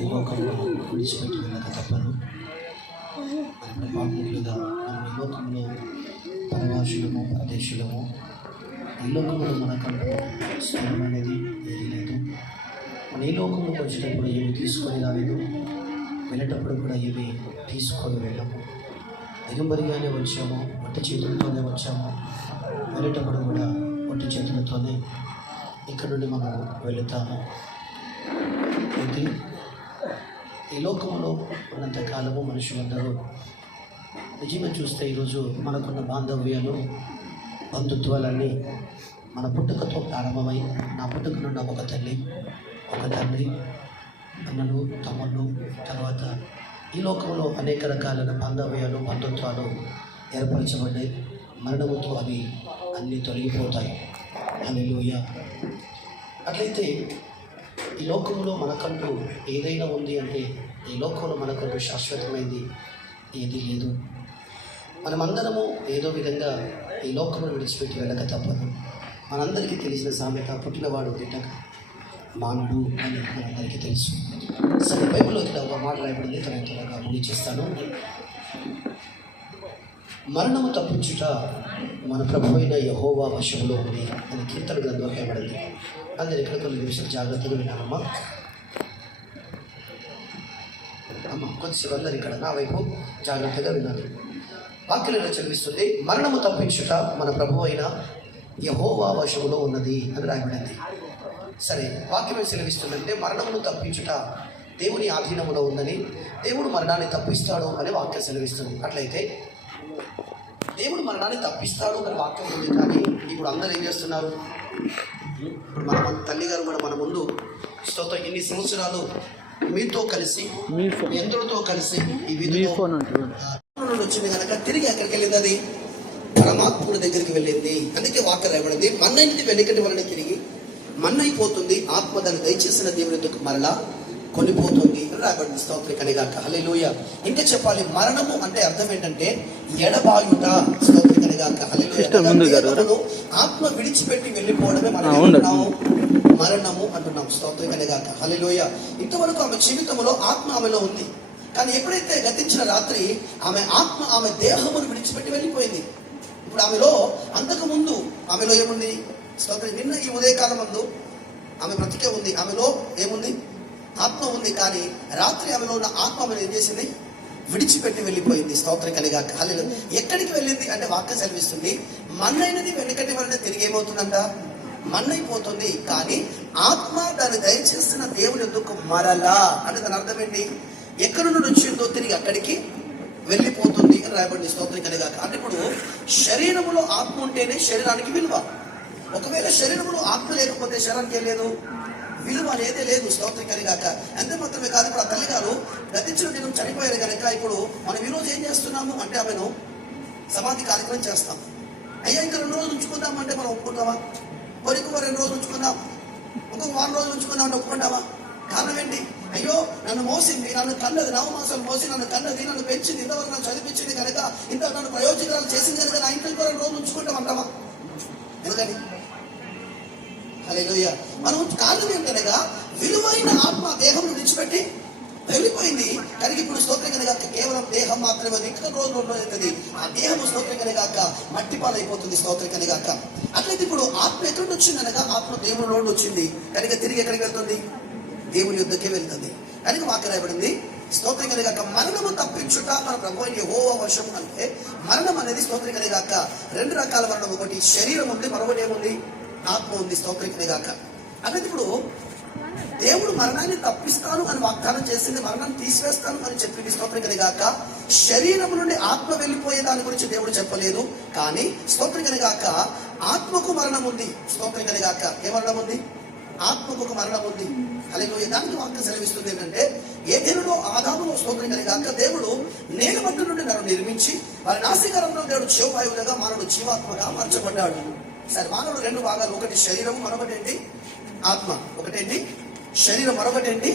ఈ లోకంలో విడిచిపెట్టి వెళ్ళక తప్పదు. మన పాపములుగా మనం ఈ లోకంలో పరవాసులము, పరదేశులము. ఈ లోకంలో మనకంటూ స్థలం అనేది ఏమీ లేదు. మన ఈ లోకంలోకి వచ్చేటప్పుడు ఏమి తీసుకొని రాలేదు, వెళ్ళేటప్పుడు కూడా ఏమి తీసుకొని వెళ్ళాము. దిగంబరిగానే వచ్చాము, ఒట్టి చేతులతోనే వచ్చాము. వెళ్ళేటప్పుడు కూడా ఒట్టి చేతులతోనే ఇక్కడ నుండి మనం వెళుతాము. ఇది ఈ లోకంలో ఉన్నంతకాలము మనుషులందరూ నిజంగా చూస్తే ఈరోజు మనకున్న బాంధవ్యాలు, బంధుత్వాలన్నీ మన పుట్టుకతో ప్రారంభమై, నా పుట్టుక నుండి ఒక తల్లి, ఒక తండ్రి, అన్నలు, తమ్ముళ్ళు, తర్వాత ఈ లోకంలో అనేక రకాలైన బాంధవ్యాలు, బంధుత్వాలు ఏర్పరచబడ్డాయి. మరణముతో అవి అన్నీ తొలగిపోతాయి. హల్లెలూయా. అట్లయితే ఈ లోకంలో మనకంటూ ఏదైనా ఉంది అంటే, ఈ లోకంలో మనకంటూ శాశ్వతమైంది ఏదీ లేదు. మనమందరము ఏదో విధంగా ఈ లోకంలో విడిచిపెట్టి వెళ్ళక తప్పదు. మనందరికీ తెలిసిన సామెత, పుట్టినవాడు గిట్టక మానడు అని మనందరికీ తెలుసు. సరే, బైబిల్లో ఇక్కడ ఒక మాట రాయబడింది, త్వరగా ముగించేస్తాను. మరణము తప్పించుట మన ప్రభు అయిన యెహోవా వశంలో ఉంది అని కీర్తన గ్రంథంలో రాయబడింది. అందరు ఇక్కడ కొన్ని నిమిషాలు జాగ్రత్తగా వినాలమ్మా. కొద్దిసేపు అందరు ఇక్కడ నా వైపు జాగ్రత్తగా వినాలి. వాక్యం చదివిస్తుంది, మరణము తప్పించుట మన ప్రభు అయిన యెహోవా వశంలో ఉన్నది అని రాయబడింది. సరే, వాక్యం సెలవిస్తుందంటే మరణమును తప్పించుట దేవుని ఆధీనములో ఉందని, దేవుడు మరణాన్ని తప్పిస్తాడు అని వాక్యం సెలవిస్తుంది. అట్లయితే దేవుడు మరణాన్ని తప్పిస్తాడు అని వాక్యం ఉంది, కానీ ఇప్పుడు అందరూ ఏం చేస్తున్నారు? ఇప్పుడు మన తల్లిగారు కూడా మన ముందు స్తోత్రం ఇన్ని సంవత్సరాలు మీతో కలిసి, మీ అందరితో కలిసి ఈ విధంగా వచ్చింది కనుక తిరిగి ఎక్కడికి వెళ్ళింది? అది పరమాత్ముడి దగ్గరికి వెళ్ళింది. అందుకే వాక్యం రాయబడింది, మన్నైనది వెనుకటి వలన తిరిగి మన్నైపోతుంది, ఆత్మ దాన్ని దయచేసిన దేవుని ఎందుకు మరలా కొనిపోతుంది అని రాయబడింది. స్తోత్రం కనిగాక. హల్లెలూయా. ఇంకా చెప్పాలి, మరణము అంటే అర్థం ఏంటంటే ఎడబాయుట. స్తోత్రం కనిగాక. హల్లెలూయా. ఆత్మ విడిచిపెట్టి వెళ్ళిపోవడమే మనం మరణము అంటున్నాం. స్తోత్రం కనిగాక. హల్లెలూయా. ఇంతవరకు ఆమె జీవితంలో ఆత్మ ఆమెలో ఉంది, కానీ ఎప్పుడైతే గతించిన రాత్రి ఆమె ఆత్మ ఆమె దేహమును విడిచిపెట్టి వెళ్ళిపోయింది. ఇప్పుడు ఆమెలో అంతకు ముందు ఆమెలో ఏముంది? స్తోత్రం. నిన్న ఈ ఉదయకాలం ముందు ఆమె బ్రతికే ఉంది, ఆమెలో ఏముంది? ఆత్మ ఉంది. కానీ రాత్రి ఆమెలో ఉన్న ఆత్మ ఆమెను ఏం చేసింది? విడిచిపెట్టి వెళ్ళిపోయింది. స్తోత్రం కలిగాక. హల్లెలూయా. ఎక్కడికి వెళ్ళింది అంటే వాక్యం సెలవిస్తుంది, మన్నైనది వెనుకటి వలన తిరిగి ఏమవుతుందంట? మన్నైపోతుంది. కానీ ఆత్మ దాన్ని దయచేస్తున్న దేవుని ఎందుకు మరలా అంటే దాని అర్థం ఏంటి? ఎక్కడి నుండి వచ్చిందో తిరిగి అక్కడికి వెళ్ళిపోతుంది అని రాయబడింది. స్తోత్రం కలిగాక. అంటే ఇప్పుడు శరీరములో ఆత్మ ఉంటేనే శరీరానికి విలువ. ఒకవేళ శరీరంలో ఆత్మ లేకపోతే శరీరానికి ఏం లేదు, విలువ అనేదే లేదు. స్తోత్రం కలిగాక. అంతే మాత్రమే కాదు, ఇప్పుడు ఆ తల్లి గారు గతించిన దినం చనిపోయారు కనుక ఇప్పుడు మనం ఈరోజు ఏం చేస్తున్నాము అంటే ఆమెను సమాధి కార్యక్రమం చేస్తాం. అయ్యా ఇంకా 2 రోజులు ఉంచుకుందాం అంటే మనం ఒప్పుకుంటామా? ఇంకో 2 రోజులు ఉంచుకుందాం, ఇంకొక 1 రోజులు ఉంచుకుందాం అంటే ఒప్పుకుంటామా? కారణం ఏంటి? అయ్యో నన్ను మోసింది, నన్ను కన్నది, నవమాసం మోసి నన్ను కన్నది, నన్ను పెంచింది, ఇంతవరకు నన్ను చదివించింది కనుక, ఇంత నన్ను ప్రయోజనాలు చేసింది కనుక నా ఇంట్లో 2 రోజులు ఉంచుకుంటామంటామా? ఎందుకని? హల్లెలూయా. మనం కారణం ఏంటనగా విలువైన ఆత్మ దేహం విడిచిపెట్టి వెళ్ళిపోయింది కనుక ఇప్పుడు స్తోత్రం కనుక కేవలం దేహం మాత్రమే ఇంకా రోజులు అవుతుంది. ఆ దేహం స్తోత్రం కనుక మట్టి పాలైపోతుంది. స్తోత్రం కనుక అట్లయితే ఇప్పుడు ఆత్మ ఎక్కడి వచ్చింది అనగా ఆత్మ దేవుని నుండి వచ్చింది కనుక తిరిగి ఎక్కడికి వెళ్తుంది? దేవుని యుద్ధకే వెళ్తుంది. కనుక వాక్యం రాయబడింది, స్తోత్రం కనుక మరణము తప్పించుట మన ప్రభు అయిన యెహోవా వశం. అంటే మరణం అనేది స్తోత్రం కనుక 2 రకాల మరణం. ఒకటి శరీరం ఉంది, మరొకటి ఏముంది? ఆత్మ ఉంది. స్తోత్రం కనుక అంటే ఇప్పుడు దేవుడు మరణాన్ని తప్పిస్తాను అని వాగ్దానం చేసింది, మరణాన్ని తీసివేస్తాను అని చెప్పింది. స్తోత్రం కనుక శరీరం నుండి ఆత్మ వెళ్ళిపోయే దాని గురించి దేవుడు చెప్పలేదు, కానీ స్తోత్రం కనుక ఆత్మకు మరణం ఉంది. స్తోత్రం కనుక ఏ మరణం ఉంది? ఆత్మకు ఒక మరణం ఉంది. హల్లెలూయా. దానికి వాక్యం సెలవిస్తుంది ఏంటంటే, ఏదెనులో ఆదామును స్తోత్రం కనుక దేవుడు నేల మట్టి నుండి నన్ను నిర్మించి వారి నాసికారంలో దేవుడు జీవవాయువులుగా మానవుడు జీవాత్మగా మార్చబడ్డాడు. సరే, మానవుడు 2 భాగాలు, ఒకటి శరీరం, మరొకటి ఏంటి? ఆత్మ. ఒకటేంటి? శరీరం, మరొకటి ఏంటి?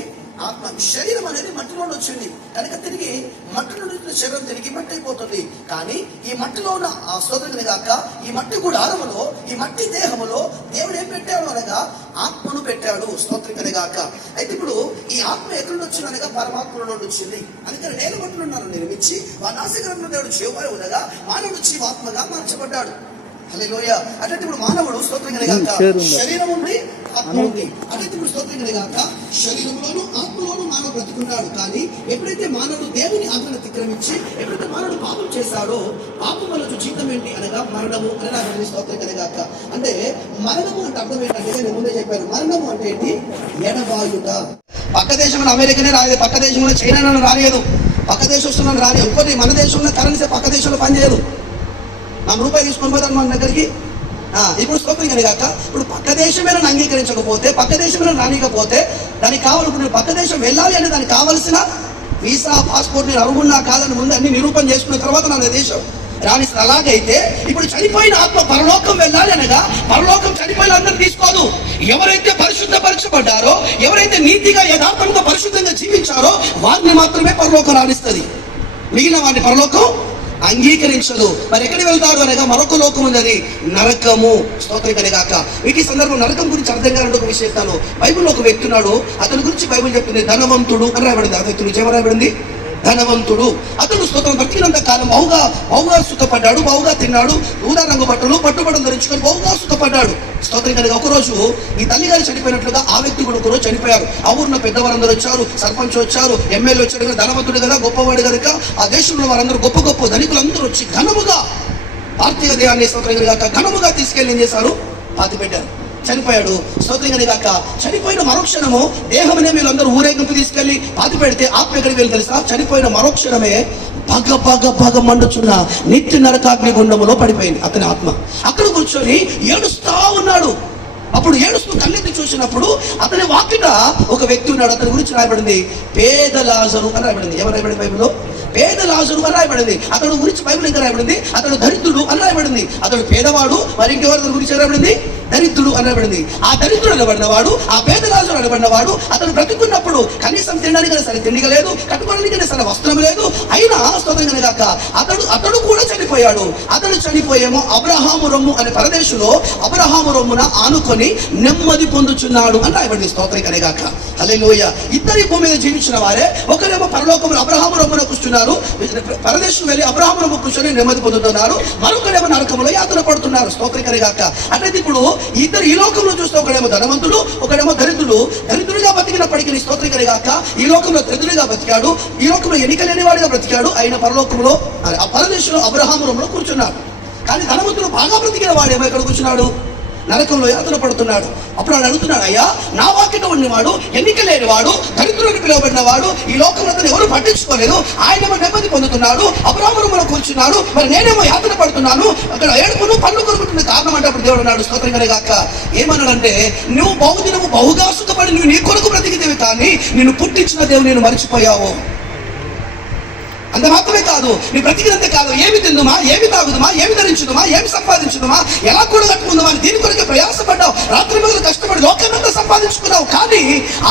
ఆత్మ. శరీరం అనేది మట్టిలో నుండి వచ్చింది కనుక తిరిగి మట్టి నుండి శరీరం తిరిగి మట్టి అయిపోతుంది. కానీ ఈ మట్టిలో ఉన్న ఆ స్తోత్రం కాక ఈ మట్టి గుడారములో ఈ మట్టి దేహములో దేవుడు ఏం పెట్టాడు అనగా ఆత్మను పెట్టాడు. స్తోత్రం కాక. అయితే ఇప్పుడు ఈ ఆత్మ ఎక్కడి నుంచి వచ్చింది అనగా పరమాత్మలో నుండి వచ్చింది. అందుకని నేను మట్టిలో నిర్మించి వారి నాసికరంలో దేవుడు జీవమై ఉండగా మానవుడు జీవాత్మగా మార్చబడ్డాడు. హల్లెలూయా. అంటే ఇప్పుడు మానవుడు స్తోత్రం కలిగాక శరీరం ఉంది, ఆత్మ ఉంది. అంటే ఇప్పుడు స్తోత్రం కలిగాక శరీరంలోను ఆత్మలోను మానవుడు బ్రతుకున్నాడు. కానీ ఎప్పుడైతే మానవుడు దేవుని ఆజ్ఞను అతిక్రమించి ఎప్పుడైతే మానవుడు పాపం చేశాడో పాపం వల్ల జీతం ఏంటి అనగా మరణము అని నాకు స్తోత్రం కలిగాక. అంటే మరణము అంటే అర్థం ఏంటంటే నేను ముందే చెప్పాను. మరణము అంటే ఏంటి? ఎడబాయుట. పక్క దేశంలో అమెరికానే రాలేదు, పక్క దేశంలో చైనా రాలేదు, పక్క దేశంలో రాలేదు. ఇంకోటి మన దేశంలో కరెన్సీ పక్క దేశంలో పనిచేయదు. మనం రూపాయి తీసుకొని పోతాను మన దగ్గరికి. ఇప్పుడు స్తోత్రం కలిగాక ఇప్పుడు పక్క దేశమైన అంగీకరించకపోతే పక్క దేశమైన రానికపోతే దానికి కావాలి పక్క దేశం వెళ్ళాలి అంటే దానికి కావలసిన వీసా పాస్పోర్ట్ నేను అర్హున్నా కాదని ముందు అన్ని నిరూపణ చేసుకున్న తర్వాత నా దేశం రాని. అలాగైతే ఇప్పుడు చనిపోయిన ఆత్మ పరలోకం వెళ్ళాలి అనగా పరలోకం చనిపోయిన అందరూ తీసుకోదు. ఎవరైతే పరిశుద్ధపరచబడ్డారో ఎవరైతే నీతిగా యథార్థంగా పరిశుద్ధంగా జీవించారో వారిని మాత్రమే పరలోకం రాణిస్తుంది. మిగిలిన వారిని పరలోకం అంగీకరించదు. మరి ఎక్కడికి వెళ్తారు అనగా మరొక లోకం ఉన్నది, నరకము. స్తోత్రం కలిగాక. మీకు ఈ సందర్భం నరకం గురించి అర్థం కావాలంటే ఒక విషయం చెప్తాను. బైబిల్లో ఒక వ్యక్తి ఉన్నాడు, అతని గురించి బైబిల్ చెప్తుంది ధనవంతుడు అని రాయబడింది. ఆ వ్యక్తి గురించి ఏమని రాయబడింది? ధనవంతుడు. అతడు స్తోత్రం బ్రతికినంత కాలం బహుగా సుఖపడ్డాడు, బహుగా తిన్నాడు, ఊదా రంగు బట్టలు పట్టుబట్టలు ధరించుకొని బహుగా సుఖపడ్డాడు. స్తోత్రం కలిగి ఒకరోజు ఈ తల్లి గారు చనిపోయినట్లుగా ఆ వ్యక్తి కూడా ఒకరోజు చనిపోయారు. ఆ ఊరిలో పెద్దవారందరూ వచ్చారు, సర్పంచ్ వచ్చారు, ఎమ్మెల్యే వచ్చాడు కదా, ధనవంతుడు కదా, గొప్పవాడు కనుక ఆ దేశంలో వారందరూ గొప్ప గొప్ప ధనికులందరూ వచ్చి ఘనముగా పార్థివ దేహాన్ని స్తోత్రం కలిగాక ఘనముగా తీసుకెళ్ళి ఏం చేశారు? పాతి పెట్టారు. చనిపోయాడు. స్తోత్రం కాక చనిపోయిన మరోక్షణము దేహమనే వీళ్ళందరూ ఊరేగింపు తీసుకెళ్లి పాతి పెడితే ఆత్మ ఎక్కడికి వెళ్ళి తెలుసా? చనిపోయిన మరోక్షణమే పగ మండుచున్న నిత్య నరకాగ్ని గుండములో పడిపోయింది అతని ఆత్మ. అక్కడ కూర్చొని ఏడుస్తా ఉన్నాడు. అప్పుడు ఏడుస్తూ కళ్ళెత్తి చూసినప్పుడు అతని వాకిట ఒక వ్యక్తి ఉన్నాడు. అతని గురించి రాయబడింది పేద లాజరు అని రాయబడింది. ఎవరు రాయబడింది బైబిల్లో? పేద లాజరు అని రాయబడింది. అతడు గురించి బైబిల్ ఇంకా రాయబడింది అతడు దరిద్రుడు అని రాయబడింది. అతడు పేదవాడు. మరి ఇంకెవరి గురించి రాయబడింది? దరిద్రుడు అనబడింది. ఆ దరిద్రుడు అనబడినవాడు, ఆ పేద రాజు అనబడినవాడు అతను బ్రతుకున్నప్పుడు కనీసం తినడానికి సరే తిండిగా లేదు, కట్టుకోవడానికి సరే వస్త్రం లేదు. అయినా స్తోత్రం కాక అతడు కూడా చనిపోయాడు. అతడు చనిపోయేమో అబ్రహాము రొమ్ము అనే పరదేశంలో అబ్రహాము రొమ్మున ఆనుకొని నెమ్మది పొందుచున్నాడు అని రాయబడింది. స్తోత్రం కనేగాక. హల్లెలూయా. ఇద్దరి భూమి మీద జీవించిన వారే ఒకరేమో పరలోకములు అబ్రహాము రొమ్మున కూర్చున్నారు, పరదేశం వెళ్ళి అబ్రహాము రొమ్ము కూర్చొని నెమ్మది పొందుతున్నారు. మరొకరేమో నరకములో యాతన పడుతున్నారు. స్తోత్రం కనేగాక. అంటే ఇప్పుడు ఇద్దరు ఈ లోకంలో చూస్తే ఒకడేమో ధనవంతుడు, ఒకడేమో దరిద్రుడు. దరిద్రుడిగా బతికినప్పటికీ స్తోత్రం కలిగాక ఈ లోకంలో దరిద్రుడిగా బతికాడు, ఈ లోకంలో ఎన్నిక లేని వాడిగా బ్రతికాడు. ఆయన పరలోకంలో ఆ పరదేశంలో అబ్రహాము రొమ్ములో కూర్చున్నాడు. కానీ ధనవంతుడు బాగా బ్రతికిన వాడేమో ఎక్కడ కూర్చున్నాడు? నరకంలో యాతన పడుతున్నాడు. అప్పుడు ఆయన అడుగుతున్నాడు, అయ్యా నా వాకిట ఉన్నవాడు, ఎన్నిక లేనివాడు, దరిద్రుడికి పిలువబడిన వాడు, ఈ లోకంలో ఎవరు పట్టించుకోలేదు, ఆయనేమో నెమ్మది పొందుతున్నాడు, అబ్రహాము కూర్చున్నాడు, మరి నేనేమో యాతన పడుతున్నాను, అక్కడ ఏడుపును పన్ను కొరుకుంటున్న కారణం అంటే అప్పుడు దేవుడు అన్నాడు స్తోత్రం కనేగాక. ఏమన్నాడంటే నువ్వు బహుదినము బహుగా సుఖపడి నువ్వు నీ కొరకు బ్రతికితేవి కానీ నిన్ను పుట్టించిన దేవుడు నేను మర్చిపోయావు. అంత మాత్రమే కాదు, నీ బ్రతికినంతే కాదు, ఏమి తిందుమా, ఏమి తాగుదుమా, ఏమి ధరించుదుమా, ఏమి సంపాదించుదుమా, ఎలా కూడా కట్టుకుందామా అని దీని కొరకు ప్రయాసపడ్డావు, రాత్రి మొదలు కష్టపడి లోకాన్నంతా సంపాదించుకున్నావు. కానీ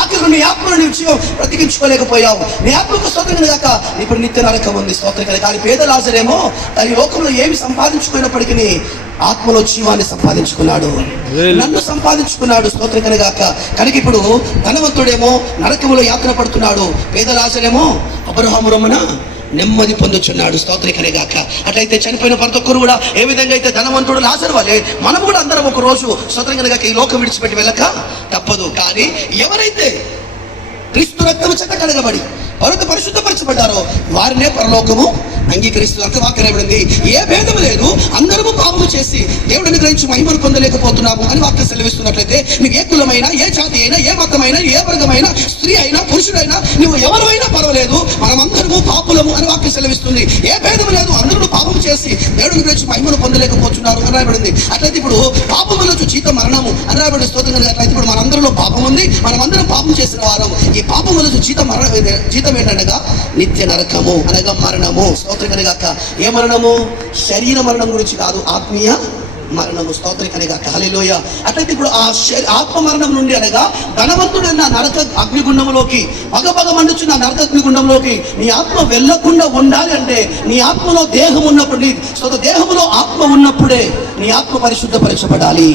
ఆఖరు నీ ఆత్మను నీ జీవం బ్రతికించుకోలేకపోయావు. నీ ఆత్మకు స్తోత్రం కాక ఇప్పుడు నిత్య నరకం ఉంది. స్తోత్రం కనుక. కానీ పేద లాజరేమో తన లోకంలో ఏమి సంపాదించుకున్నప్పటికీ ఆత్మలో జీవాన్ని సంపాదించుకున్నాడు, నన్ను సంపాదించుకున్నాడు. స్తోత్రం కనుక. కనుక ఇప్పుడు ధనవంతుడేమో నరకములో యాత్ర పడుతున్నాడు, పేద లాజరేమో అబ్రహాము రొమ్మున నెమ్మది పొందుచున్నాడు. స్తోత్రికనేగాక. అట్లయితే చనిపోయిన ప్రతి ఒక్కరు కూడా ఏ విధంగా అయితే ధనవంతుడు లాజరు వలె మనం కూడా అందరం ఒక రోజు స్తోత్రికనేగాక ఈ లోకం విడిచిపెట్టి వెళ్ళక తప్పదు. కానీ ఎవరైతే క్రీస్తు రక్తము చేత కడగబడి పరిశుద్ధపరచబడ్డారో వారినే పరలోకము అంగీకరిస్తున్నారు. వాక్యం రాయబడింది ఏ భేదం లేదు, అందరము పాపము చేసి దేవుడిని గ్రహించి మహిమను పొందలేకపోతున్నాము అని వాక్యం సెలవిస్తున్నట్లయితే నీకు ఏ కులమైనా, ఏ జాతి అయినా, ఏ మతమైనా, ఏ వర్గమైనా, స్త్రీ అయినా, పురుషుడైనా, నువ్వు ఎవరైనా పర్వాలేదు, మనమందరము పాపులము అని వాక్యం సెలవిస్తుంది. ఏ భేదం లేదు, అందరూ పాపము చేసి దేవుడిని గ్రహించి మహిమను పొందలేకపోతున్నారు అని రాయబడింది. అట్లయితే ఇప్పుడు పాపములో జీతం మరణము అని రాయబడి స్తోత్రం. అట్లయితే ఇప్పుడు మనందరిలో పాపం ఉంది, మనమందరం పాపం చేసిన వారం. ఈ పాపములో జీతం ఏంటనగా నిత్య నరకము అనగా మరణము. స్తోత్రం కనుక. ఏ మరణము? శరీర మరణం గురించి కాదు, ఆత్మీయ మరణము. స్తోత్రకనే గాక. హల్లెలూయా. అట్లయితే ఇప్పుడు ఆ ఆత్మ మరణం నుండి అనగా ధనవంతుడన్న నరక అగ్నిగుండంలోకి పగపగ మండుచున్న నరక అగ్నిగుండంలోకి నీ ఆత్మ వెళ్ళకుండా ఉండాలి అంటే నీ ఆత్మలో దేహం ఉన్నప్పుడు, దేహంలో ఆత్మ ఉన్నప్పుడే నీ ఆత్మ పరిశుద్ధపరచబడాలి,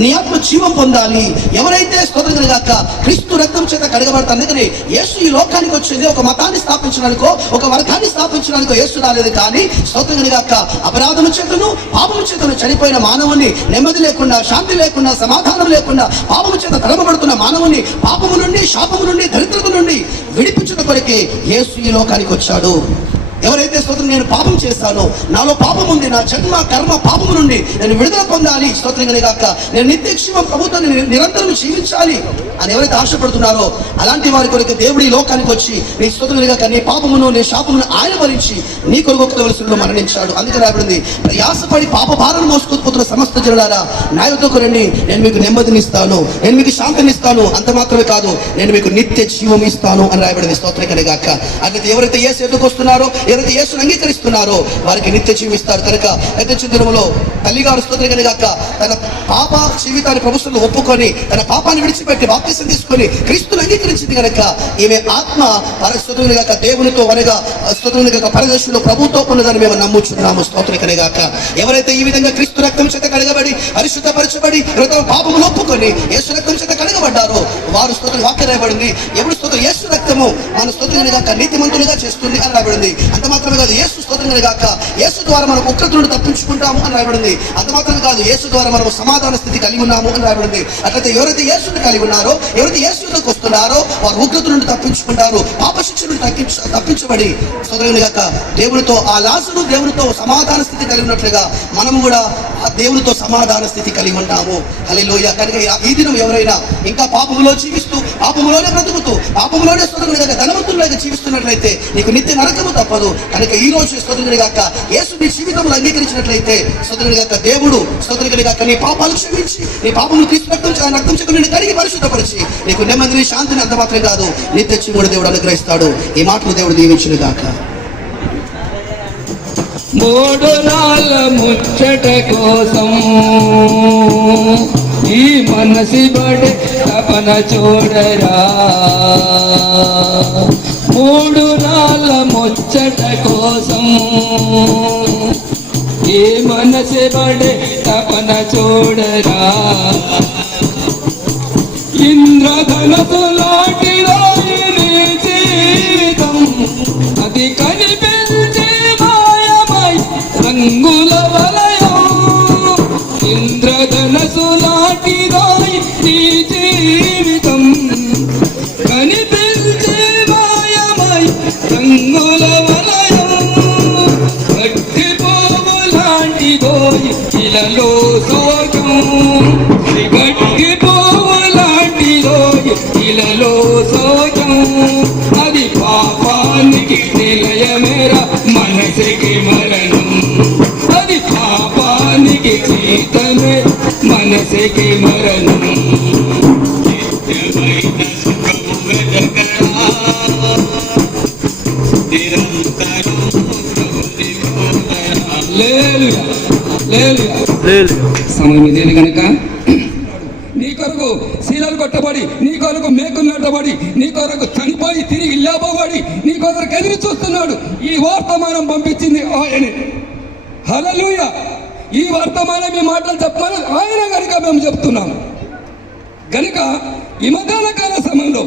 నీ ఆత్మ జీవం పొందాలి. ఎవరైతే స్తోత్రం గాక క్రీస్తు రక్తం చేత కడగబడతారు. అందుకని యేసు ఈ లోకానికి వచ్చింది ఒక మతాన్ని స్థాపించడానికో ఒక వర్గాన్ని స్థాపించడానికో యేసు రాలేదు. కానీ స్తోత్రం గాక అపరాధము చేతను పాపము చేతను చనిపోయిన మానవుని, నెమ్మది లేకుండా శాంతి లేకుండా సమాధానం లేకుండా పాపము చేత తరమబడుతున్న మానవుని పాపము నుండి శాపము నుండి దరిద్రత నుండి విడిపించుట కొరకే యేసు ఈ లోకానికి వచ్చాడు. ఎవరైతే స్తోత్రం నేను పాపం చేస్తానో, నాలో పాపం ఉంది, నా జన్మ కర్మ పాపము నుండి నేను విడుదల పొందాలి, స్తోత్రం గాక నేను నిత్య జీవం ప్రభుత్వాన్ని నిరంతరం జీవించాలి అని ఎవరైతే ఆశపడుతున్నారో అలాంటి వారి కొరకు దేవుడి లోకానికి వచ్చి నీ స్తోత్రం గాక నీ పాపమును నీ శాపమును ఆయన భరించి నీ కొరకు ఒక్కవలసిలో మరణించాడు. అందుకే రాబడింది, ప్రయాసపడి పాప భారాన్ని మోసుకుపోతున్న సమస్త జనులారా నా యొద్దకు రండి, నేను మీకు నెమ్మదినిస్తాను, నేను మీకు శాంతినిస్తాను, అంత మాత్రమే కాదు నేను మీకు నిత్య జీవం ఇస్తాను అని రాయబడింది. స్తోత్రం గాక. అయితే ఎవరైతే యేసు ఎదుకు వస్తున్నారో, ఎవరైతే యేసును అంగీకరిస్తున్నారో వారికి నిత్య జీవిస్తారు. కనుక అయితే దినములో తల్లిగారు స్తోత్రం గాక తన పాప జీవితాన్ని ప్రభుత్వంలో ఒప్పుకొని తన పాపాన్ని విడిచిపెట్టి బాప్తిసం తీసుకొని క్రీస్తును అంగీకరించింది కనుక ఈమె ఆత్మ స్తోత్రం గాక దేవునితో అనగా స్తోత్రం గాక పరదేశంలో ప్రభుతో ఉన్నదని మేము నమ్ముచున్నాము. స్తోత్రం గాక. ఎవరైతే ఈ విధంగా క్రీస్తు రక్తం చేత కడగబడి పరిశుద్ధపరచబడి తమ పాపములు ఒప్పుకొని యేసు రక్తం చేత కడగబడ్డారో వారు స్తోత్రం వాక్యం రాయబడింది, ఎప్పుడు స్తోత్రం యేసు రక్తము మన స్తోత్రం గాక నీతిమంతులుగా చేస్తుంది అని రాయబడింది. అంత మాత్రమే కాదు, యేసు స్తోత్రం గాక యేసు ద్వారా మనం ఉగ్రత నుండి తప్పించుకుంటాము అని రాయబడింది. అంత మాత్రమే కాదు, యేసు ద్వారా మనం సమాధాన స్థితి కలిగి ఉన్నాము అని రాయబడింది. అట్లయితే ఎవరైతే యేసుని కలిగి ఉన్నారో, ఎవరైతే యేసులోకి వస్తున్నారో వారు ఉగ్రత నుండి తప్పించుకుంటారు, పాప శిక్ష నుండి తప్పించబడి స్తోత్రం గాక దేవునితో ఆ లాజరు దేవునితో సమాధాన స్థితి కలిగి ఉన్నట్లుగా మనము కూడా ఆ దేవునితో సమాధాన స్థితి కలిగి ఉంటాము. హల్లెలూయా. కనుక ఈ దినం ఎవరైనా ఇంకా పాపములో జీవిస్తూ పాపములోనే బ్రతుకుతూ పాపములోనే స్తోత్రం గాక ధనవంతులుగా జీవిస్తున్నట్లయితే నీకు నిత్య నరకము తప్పదు. కనుక ఈ రోజు స్తోత్రం గాక యేసు నీ జీవితంలో అంగీకరించినట్లయితే స్తోత్రం గాక దేవుడు స్తోత్రం గాక నీ పాపాలు క్షమించి నీ పాపము తీసి రక్తం చెక్కు నిన్ను కడిగి పరిశుద్ధపరిచి నీకు నెమ్మదిని శాంతిని అంత మాత్రం కాదు నిత్య జీవుడు దేవుడు అనుగ్రహిస్తాడు. ఈ మాటలు దేవుడు దీవించును గాక. మూడు నాళ్ళ ముచ్చట కోసం ఈ మనసి బడే తపన చూడరా, మూడు నాళ్ళ ముచ్చట కోసం ఈ మనసి బడే తపన చూడరా, ఇంద్రధనసు లాంటిదో నీ జీవితం అది కనిపించే మాయమై రంగుల వలయం, ఇంద్రధనసు లాంటిదో నీ జీవితం కనిపించే మాయమై రంగుల వలయం, గట్టి పోవు లాంటిదో ఇలలో సోకం, గట్టి పోవు లాంటిదో ఇలలో సోకం, అది పాపానికి నిలయమేరా మనసుకి మరణం, అది పాపానికి జీతమే మనసుకి మరణం, నిత్యమైన సుఖము వెదకరా నిరంతరం సమయం ఇదేది కనుక నీ కొరకు శీలలు కొట్టబడి, నీ కొరకు మేకులు నట్టబడి, నీ కొరకు చనిపోయి తిరిగి లేపబడి నీ కొరకు ఎదురు చూస్తున్నాడు. ఈ వర్తమానం పంపించింది ఆయనే. హల్లెలూయా. ఈ వర్తమానం ఈ మాటలు చెప్పమని ఆయన కనుక మేము చెప్తున్నాం. కనుక ఈ మధ్యాహ్న కాల సమయంలో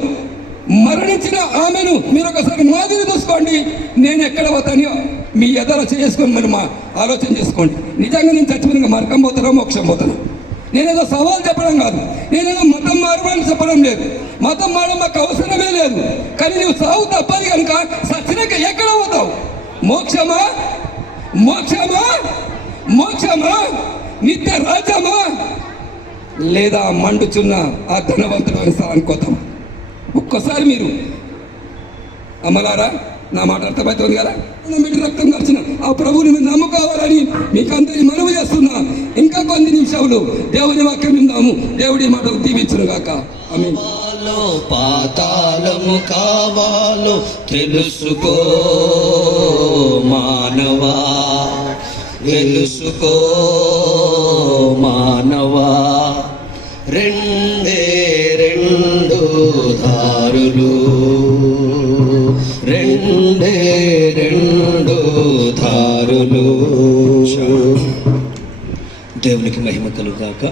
మరణించిన ఆమెను మీరు ఒకసారి మాదిరి చూసుకోండి. నేను ఎక్కడ పోతానో మీ ఎదర చేసుకొని మరి మా ఆలోచన చేసుకోండి. నిజంగా నేను చచ్చిపోయిన మార్గం పోతానో మోక్షం పోతాను. నేనేదో సవాల్ చెప్పడం కాదు, నేనేదో మతం మారమని చెప్పడం లేదు, మతం మారడం మాకు అవసరమే లేదు. కానీ నువ్వు సాగు తప్పది కనుక సచ్చినాక ఎక్కడ పోతావు? మోక్షమా? మోక్షమా? మోక్షమా? నిత్య రాజ్యమా? లేదా మండుచున్న ఆ ధనవంతుడు స్థానానికి పోతాం? ఒక్కసారి మీరు అమ్మలారా నా మాట అర్థమవుతుంది కదా, మీరు రక్తం కలిసిన ఆ ప్రభువుని మీరు నమ్ముకోవాలని మీకు అందరినీ మనవి చేస్తున్నా. ఇంకా కొన్ని నిమిషాలు దేవుని వాక్యం విందాము. దేవుడి మాటలు దీవించును గాక. ఆమేన్. పాతాళము కావాలో తెలుసుకో మానవా, తెలుసుకో మానవా రెండే రెండు దారులు, రెండే రెండు దారులు. దేవునికి మహిమ కలుగాక.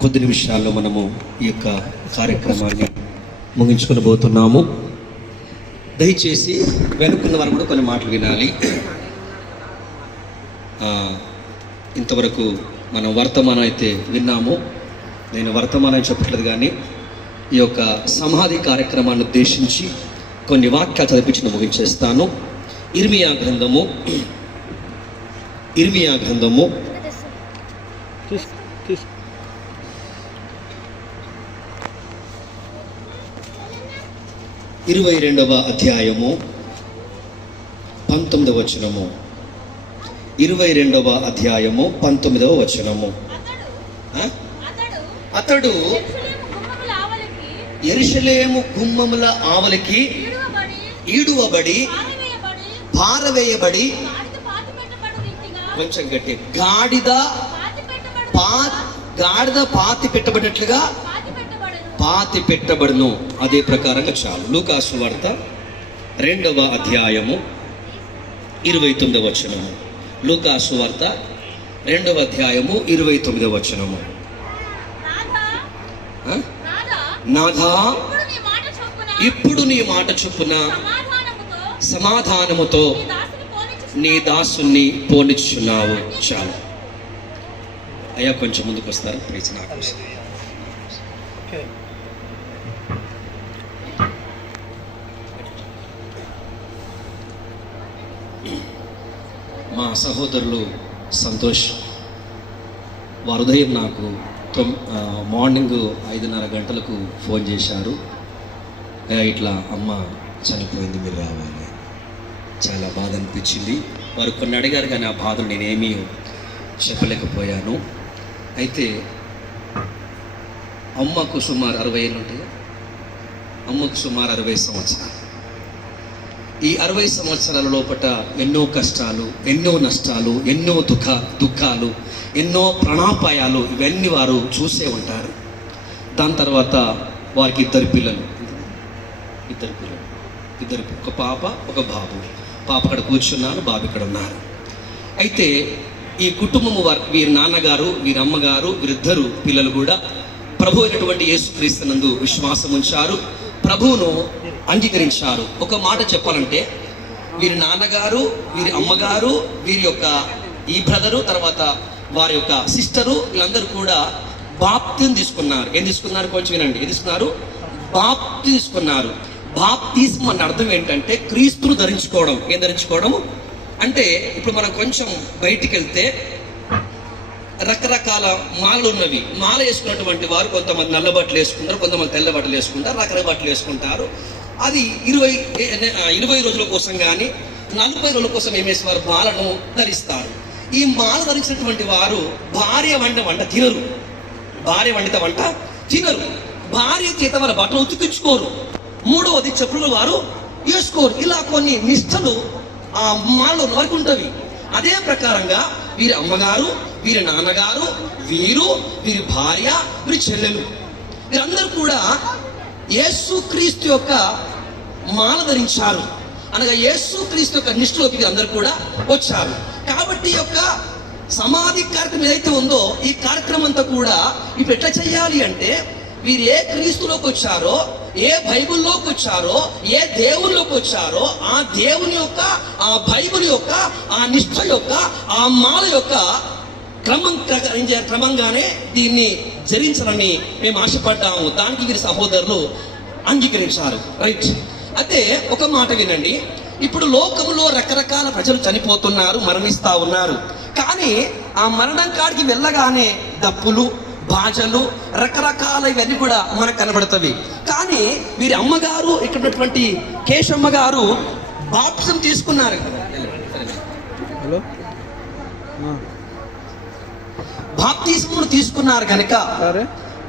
కొద్ది నిమిషాల్లో మనము ఈ యొక్క కార్యక్రమాన్ని ముగించుకునబోతున్నాము. దయచేసి వెనుకున్న వారు కూడా కొన్ని మాటలు వినాలి. ఇంతవరకు మనం వర్తమానం అయితే విన్నాము. నేను వర్తమానం చెప్పట్లేదు, కానీ ఈ యొక్క సమాధి కార్యక్రమాన్ని ఉద్దేశించి కొన్ని వాక్యాలు చదివించి ముగించేస్తాను. ఇర్మియా గ్రంథము 22వ అధ్యాయము 19వ వచనము. 22వ అధ్యాయము 19వ వచనము. అతడు యెరూషలేము గుమ్మముల ఆవలికి ఈడువబడి పారవేయబడి, కొంచెం గట్టి, గాడిద పాతి పెట్టబడినట్లుగా పాతి పెట్టబడును. అదే ప్రకారంగా చాలు. లూకాసు వార్త 2వ అధ్యాయము 29వ వచనము. లూకాసు వార్త 2వ అధ్యాయము 29వ వచనము. నాథా, ఇప్పుడు నీ మాట చొప్పున సమాధానముతో నీ దాసుని పోనిచ్చున్నావు. చాలు అయ్యా, కొంచెం ముందుకు వస్తారు ప్లీజ్. నా కోసం మా సహోదరులు సంతోష్ వారు ఉదయం నాకు మార్నింగ్ 5:30 గంటలకు ఫోన్ చేశారు. ఇట్లా అమ్మ చనిపోయింది, మీరు రావాలి. చాలా బాధ అనిపించింది. వారు కొన్ని అడిగారు, కానీ ఆ బాధలు నేనేమీ చెప్పలేకపోయాను. అయితే అమ్మకు సుమారు 60 ఏళ్ళు ఉంటాయి. అమ్మకు సుమారు 60 సంవత్సరాలు. ఈ 60 సంవత్సరాల లోపల ఎన్నో కష్టాలు, ఎన్నో నష్టాలు, ఎన్నో దుఃఖాలు, ఎన్నో ప్రాణాపాయాలు, ఇవన్నీ వారు చూసే ఉంటారు. దాని తర్వాత వారికి ఇద్దరు పిల్లలు, ఒక పాప ఒక బాబు. పాప ఇక్కడ కూర్చున్నారు, బాబు ఇక్కడ ఉన్నారు. అయితే ఈ కుటుంబము వీరి నాన్నగారు, వీరి అమ్మగారు, వీరిద్దరు పిల్లలు కూడా ప్రభు అయినటువంటి యేసుక్రీస్తునందు విశ్వాసం ఉంచారు, ప్రభువును అంగీకరించారు. ఒక మాట చెప్పాలంటే, వీరి నాన్నగారు, వీరి అమ్మగారు, వీరి యొక్క ఈ బ్రదరు, తర్వాత వారి యొక్క సిస్టరు, వీళ్ళందరూ కూడా బాప్తిజం తీసుకున్నారు. ఏం తీసుకున్నారు? కొంచెం వినండి. ఏం తీసుకున్నారు? బాప్తి తీసుకున్నారు. బాప్తిజం అన్న అర్థం ఏంటంటే క్రీస్తును ధరించుకోవడం. ఏం ధరించుకోవడం అంటే, ఇప్పుడు మనం కొంచెం బయటికి వెళ్తే రకరకాల మాలలు ఉన్నవి. మాల వేసుకున్నటువంటి వారు కొంతమంది నల్ల బట్టలు వేసుకుంటారు, కొంతమంది తెల్ల బట్టలు వేసుకుంటారు, రకరకాల బట్టలు వేసుకుంటారు. అది 20 రోజుల కోసం కానీ 40 రోజుల కోసం ఏం వేసేవారు? మాలను ధరిస్తారు. ఈ మాల ధరించినటువంటి వారు భార్య వంట తినరు, భార్య వండిత వంట తినరు, భార్య చేత వారి బట్టలు ఉతికించుకోరు, మూడవది చెప్పులు వారు వేసుకోరు. ఇలా కొన్ని నిష్టలు ఆ మాలలో వారికి ఉంటవి. అదే ప్రకారంగా వీరి అమ్మగారు, వీరి నాన్నగారు, వీరి భార్య, వీరి చెల్లెలు, వీరందరూ కూడా యేసుక్రీస్తు యొక్క మాల ధరించారు. అనగా యేసుక్రీస్తు యొక్క నిష్ఠలోకి వీరందరూ కూడా వచ్చారు. కాబట్టి ఈ యొక్క సమాధి కార్యక్రమం ఏదైతే ఉందో, ఈ కార్యక్రమం అంతా కూడా ఇప్పుడు ఎట్లా చేయాలి అంటే, వీరు ఏ క్రీస్తులోకి వచ్చారో, ఏ బైబిల్లోకి వచ్చారో, ఏ దేవునిలోకి వచ్చారో, ఆ దేవుని యొక్క, ఆ బైబిల్ యొక్క, ఆ నిష్ఠ యొక్క, ఆ మాల యొక్క క్రమంగానే దీన్ని జరించాలని మేము ఆశపడ్డాము. దానికి వీరి సహోదరులు అంగీకరించారు. రైట్. అయితే ఒక మాట వినండి. ఇప్పుడు లోకంలో రకరకాల ప్రజలు చనిపోతున్నారు, మరణిస్తూ ఉన్నారు. కానీ ఆ మరణం కాడికి వెళ్ళగానే దప్పులు, బాజలు, రకరకాల ఇవన్నీ కూడా మనకు కనబడుతుంది. కానీ వీరి అమ్మగారు, ఇక్కడ ఉన్నటువంటి కేశమ్మ గారు బాప్తిజం తీసుకున్నారు. బాప్తిజమును తీసుకున్నారు కనుక,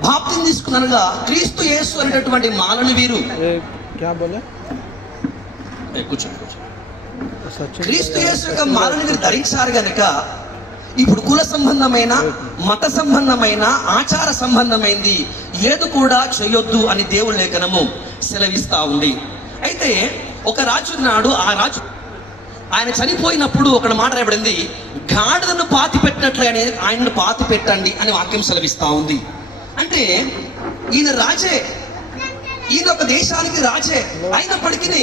బాప్తిజం తీసుకున్నారుగా క్రీస్తు యేసు అనేటటువంటి మాలను వీరు క్రీస్తు యేసు యొక్క మాలను వీరు ధరించారు కనుక ఇప్పుడు కుల సంబంధమైన, మత సంబంధమైన, ఆచార సంబంధమైంది ఏది కూడా చేయొద్దు అని దేవుని లేఖనము సెలవిస్తా ఉంది. అయితే ఒక రాజు ఉన్నాడు. ఆ రాజు ఆయన చనిపోయినప్పుడు ఒక మాట రాయబడింది, గాడిదను పాతి పెట్టినట్లే ఆయనను పాతి పెట్టండి అని వాక్యం సెలవిస్తా ఉంది. అంటే ఈయన రాజే, ఈయన ఒక దేశానికి రాజే, అయినప్పటికీ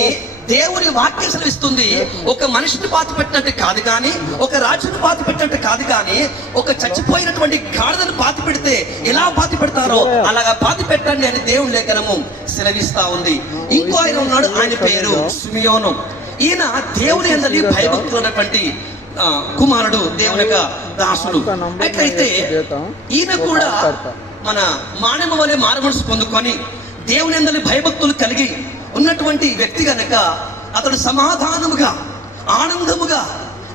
దేవుని వాక్యం సెలవిస్తుంది ఒక మనిషిని పాతి పెట్టినట్టు కాదు కానీ, ఒక రాజును పాతి పెట్టినట్టు కాదు కానీ, ఒక చచ్చిపోయినటువంటి గాడిదను పాతి పెడితే ఎలా పాతి పెడతారో అలాగా పాతి పెట్టండి అని దేవుని లేఖనము సెలవిస్తా ఉంది. ఇంకో ఆయన ఉన్నాడు, ఆయన పేరు సిమియోను. ఈయన దేవుని అందరి భయభక్తులు ఉన్నటువంటి కుమారుడు, దేవుని యొక్క దాసుడు. అట్లయితే ఈయన కూడా మన మానవ వలె మారుమనసు పొందుకొని దేవుని అందరి భయభక్తులు కలిగి ఉన్నటువంటి వ్యక్తి గనక అతడు సమాధానముగా, ఆనందముగా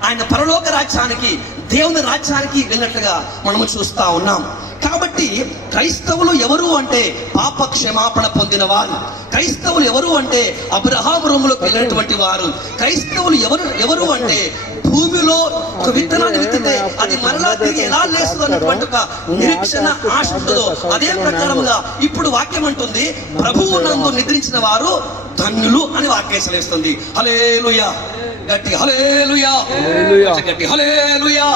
ఆయన పరలోక రాజ్యానికి, దేవుని రాజ్యానికి వెళ్ళినట్లుగా మనము చూస్తా ఉన్నాం. కాబట్టి క్రైస్తవులు ఎవరు అంటే పాప క్షమాపణ పొందిన వారు. క్రైస్తవులు ఎవరు అంటే అబ్రహాము రొమ్ములోకి వెళ్ళినటువంటి వారు. క్రైస్తవులు ఎవరు అంటే భూమిలో ఒక విత్తనాన్ని విత్తితే అది మరలా తిరిగి ఎలా లేస్తుంది అన్నటువంటి ఒక నిరీక్షణ, ఆశ ఉంటుందో అదే ప్రకారంగా ఇప్పుడు వాక్యం అంటుంది, ప్రభువు నందు నిద్రించిన వారు ధన్యులు అని వాక్యం సెలవిస్తుంది. హల్లెలూయా, గట్టి హల్లెలూయా, గట్టి హల్లెలూయా.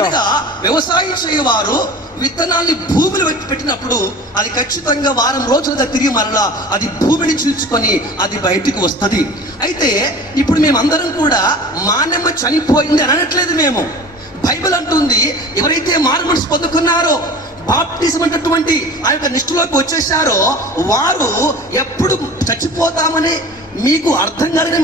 అనగా వ్యవసాయం చేయవారు విత్తనాన్ని భూమిలో పెట్టినప్పుడు అది ఖచ్చితంగా వారం రోజులుగా తిరిగి మరలా అది భూమిని చీల్చుకొని అది బయటికి వస్తుంది. అయితే ఇప్పుడు మేమందరం కూడా మానమ్మ చనిపోయింది అని అనట్లేదు. మేము బైబిల్ అంటుంది, ఎవరైతే మారుమనసు పొందుకున్నారో, బాప్టిజం అనేటటువంటి ఆ యొక్క నిష్ఠలోకి వచ్చేసారో వారు ఎప్పుడు చచ్చిపోతామని మీకు అర్థం కాదని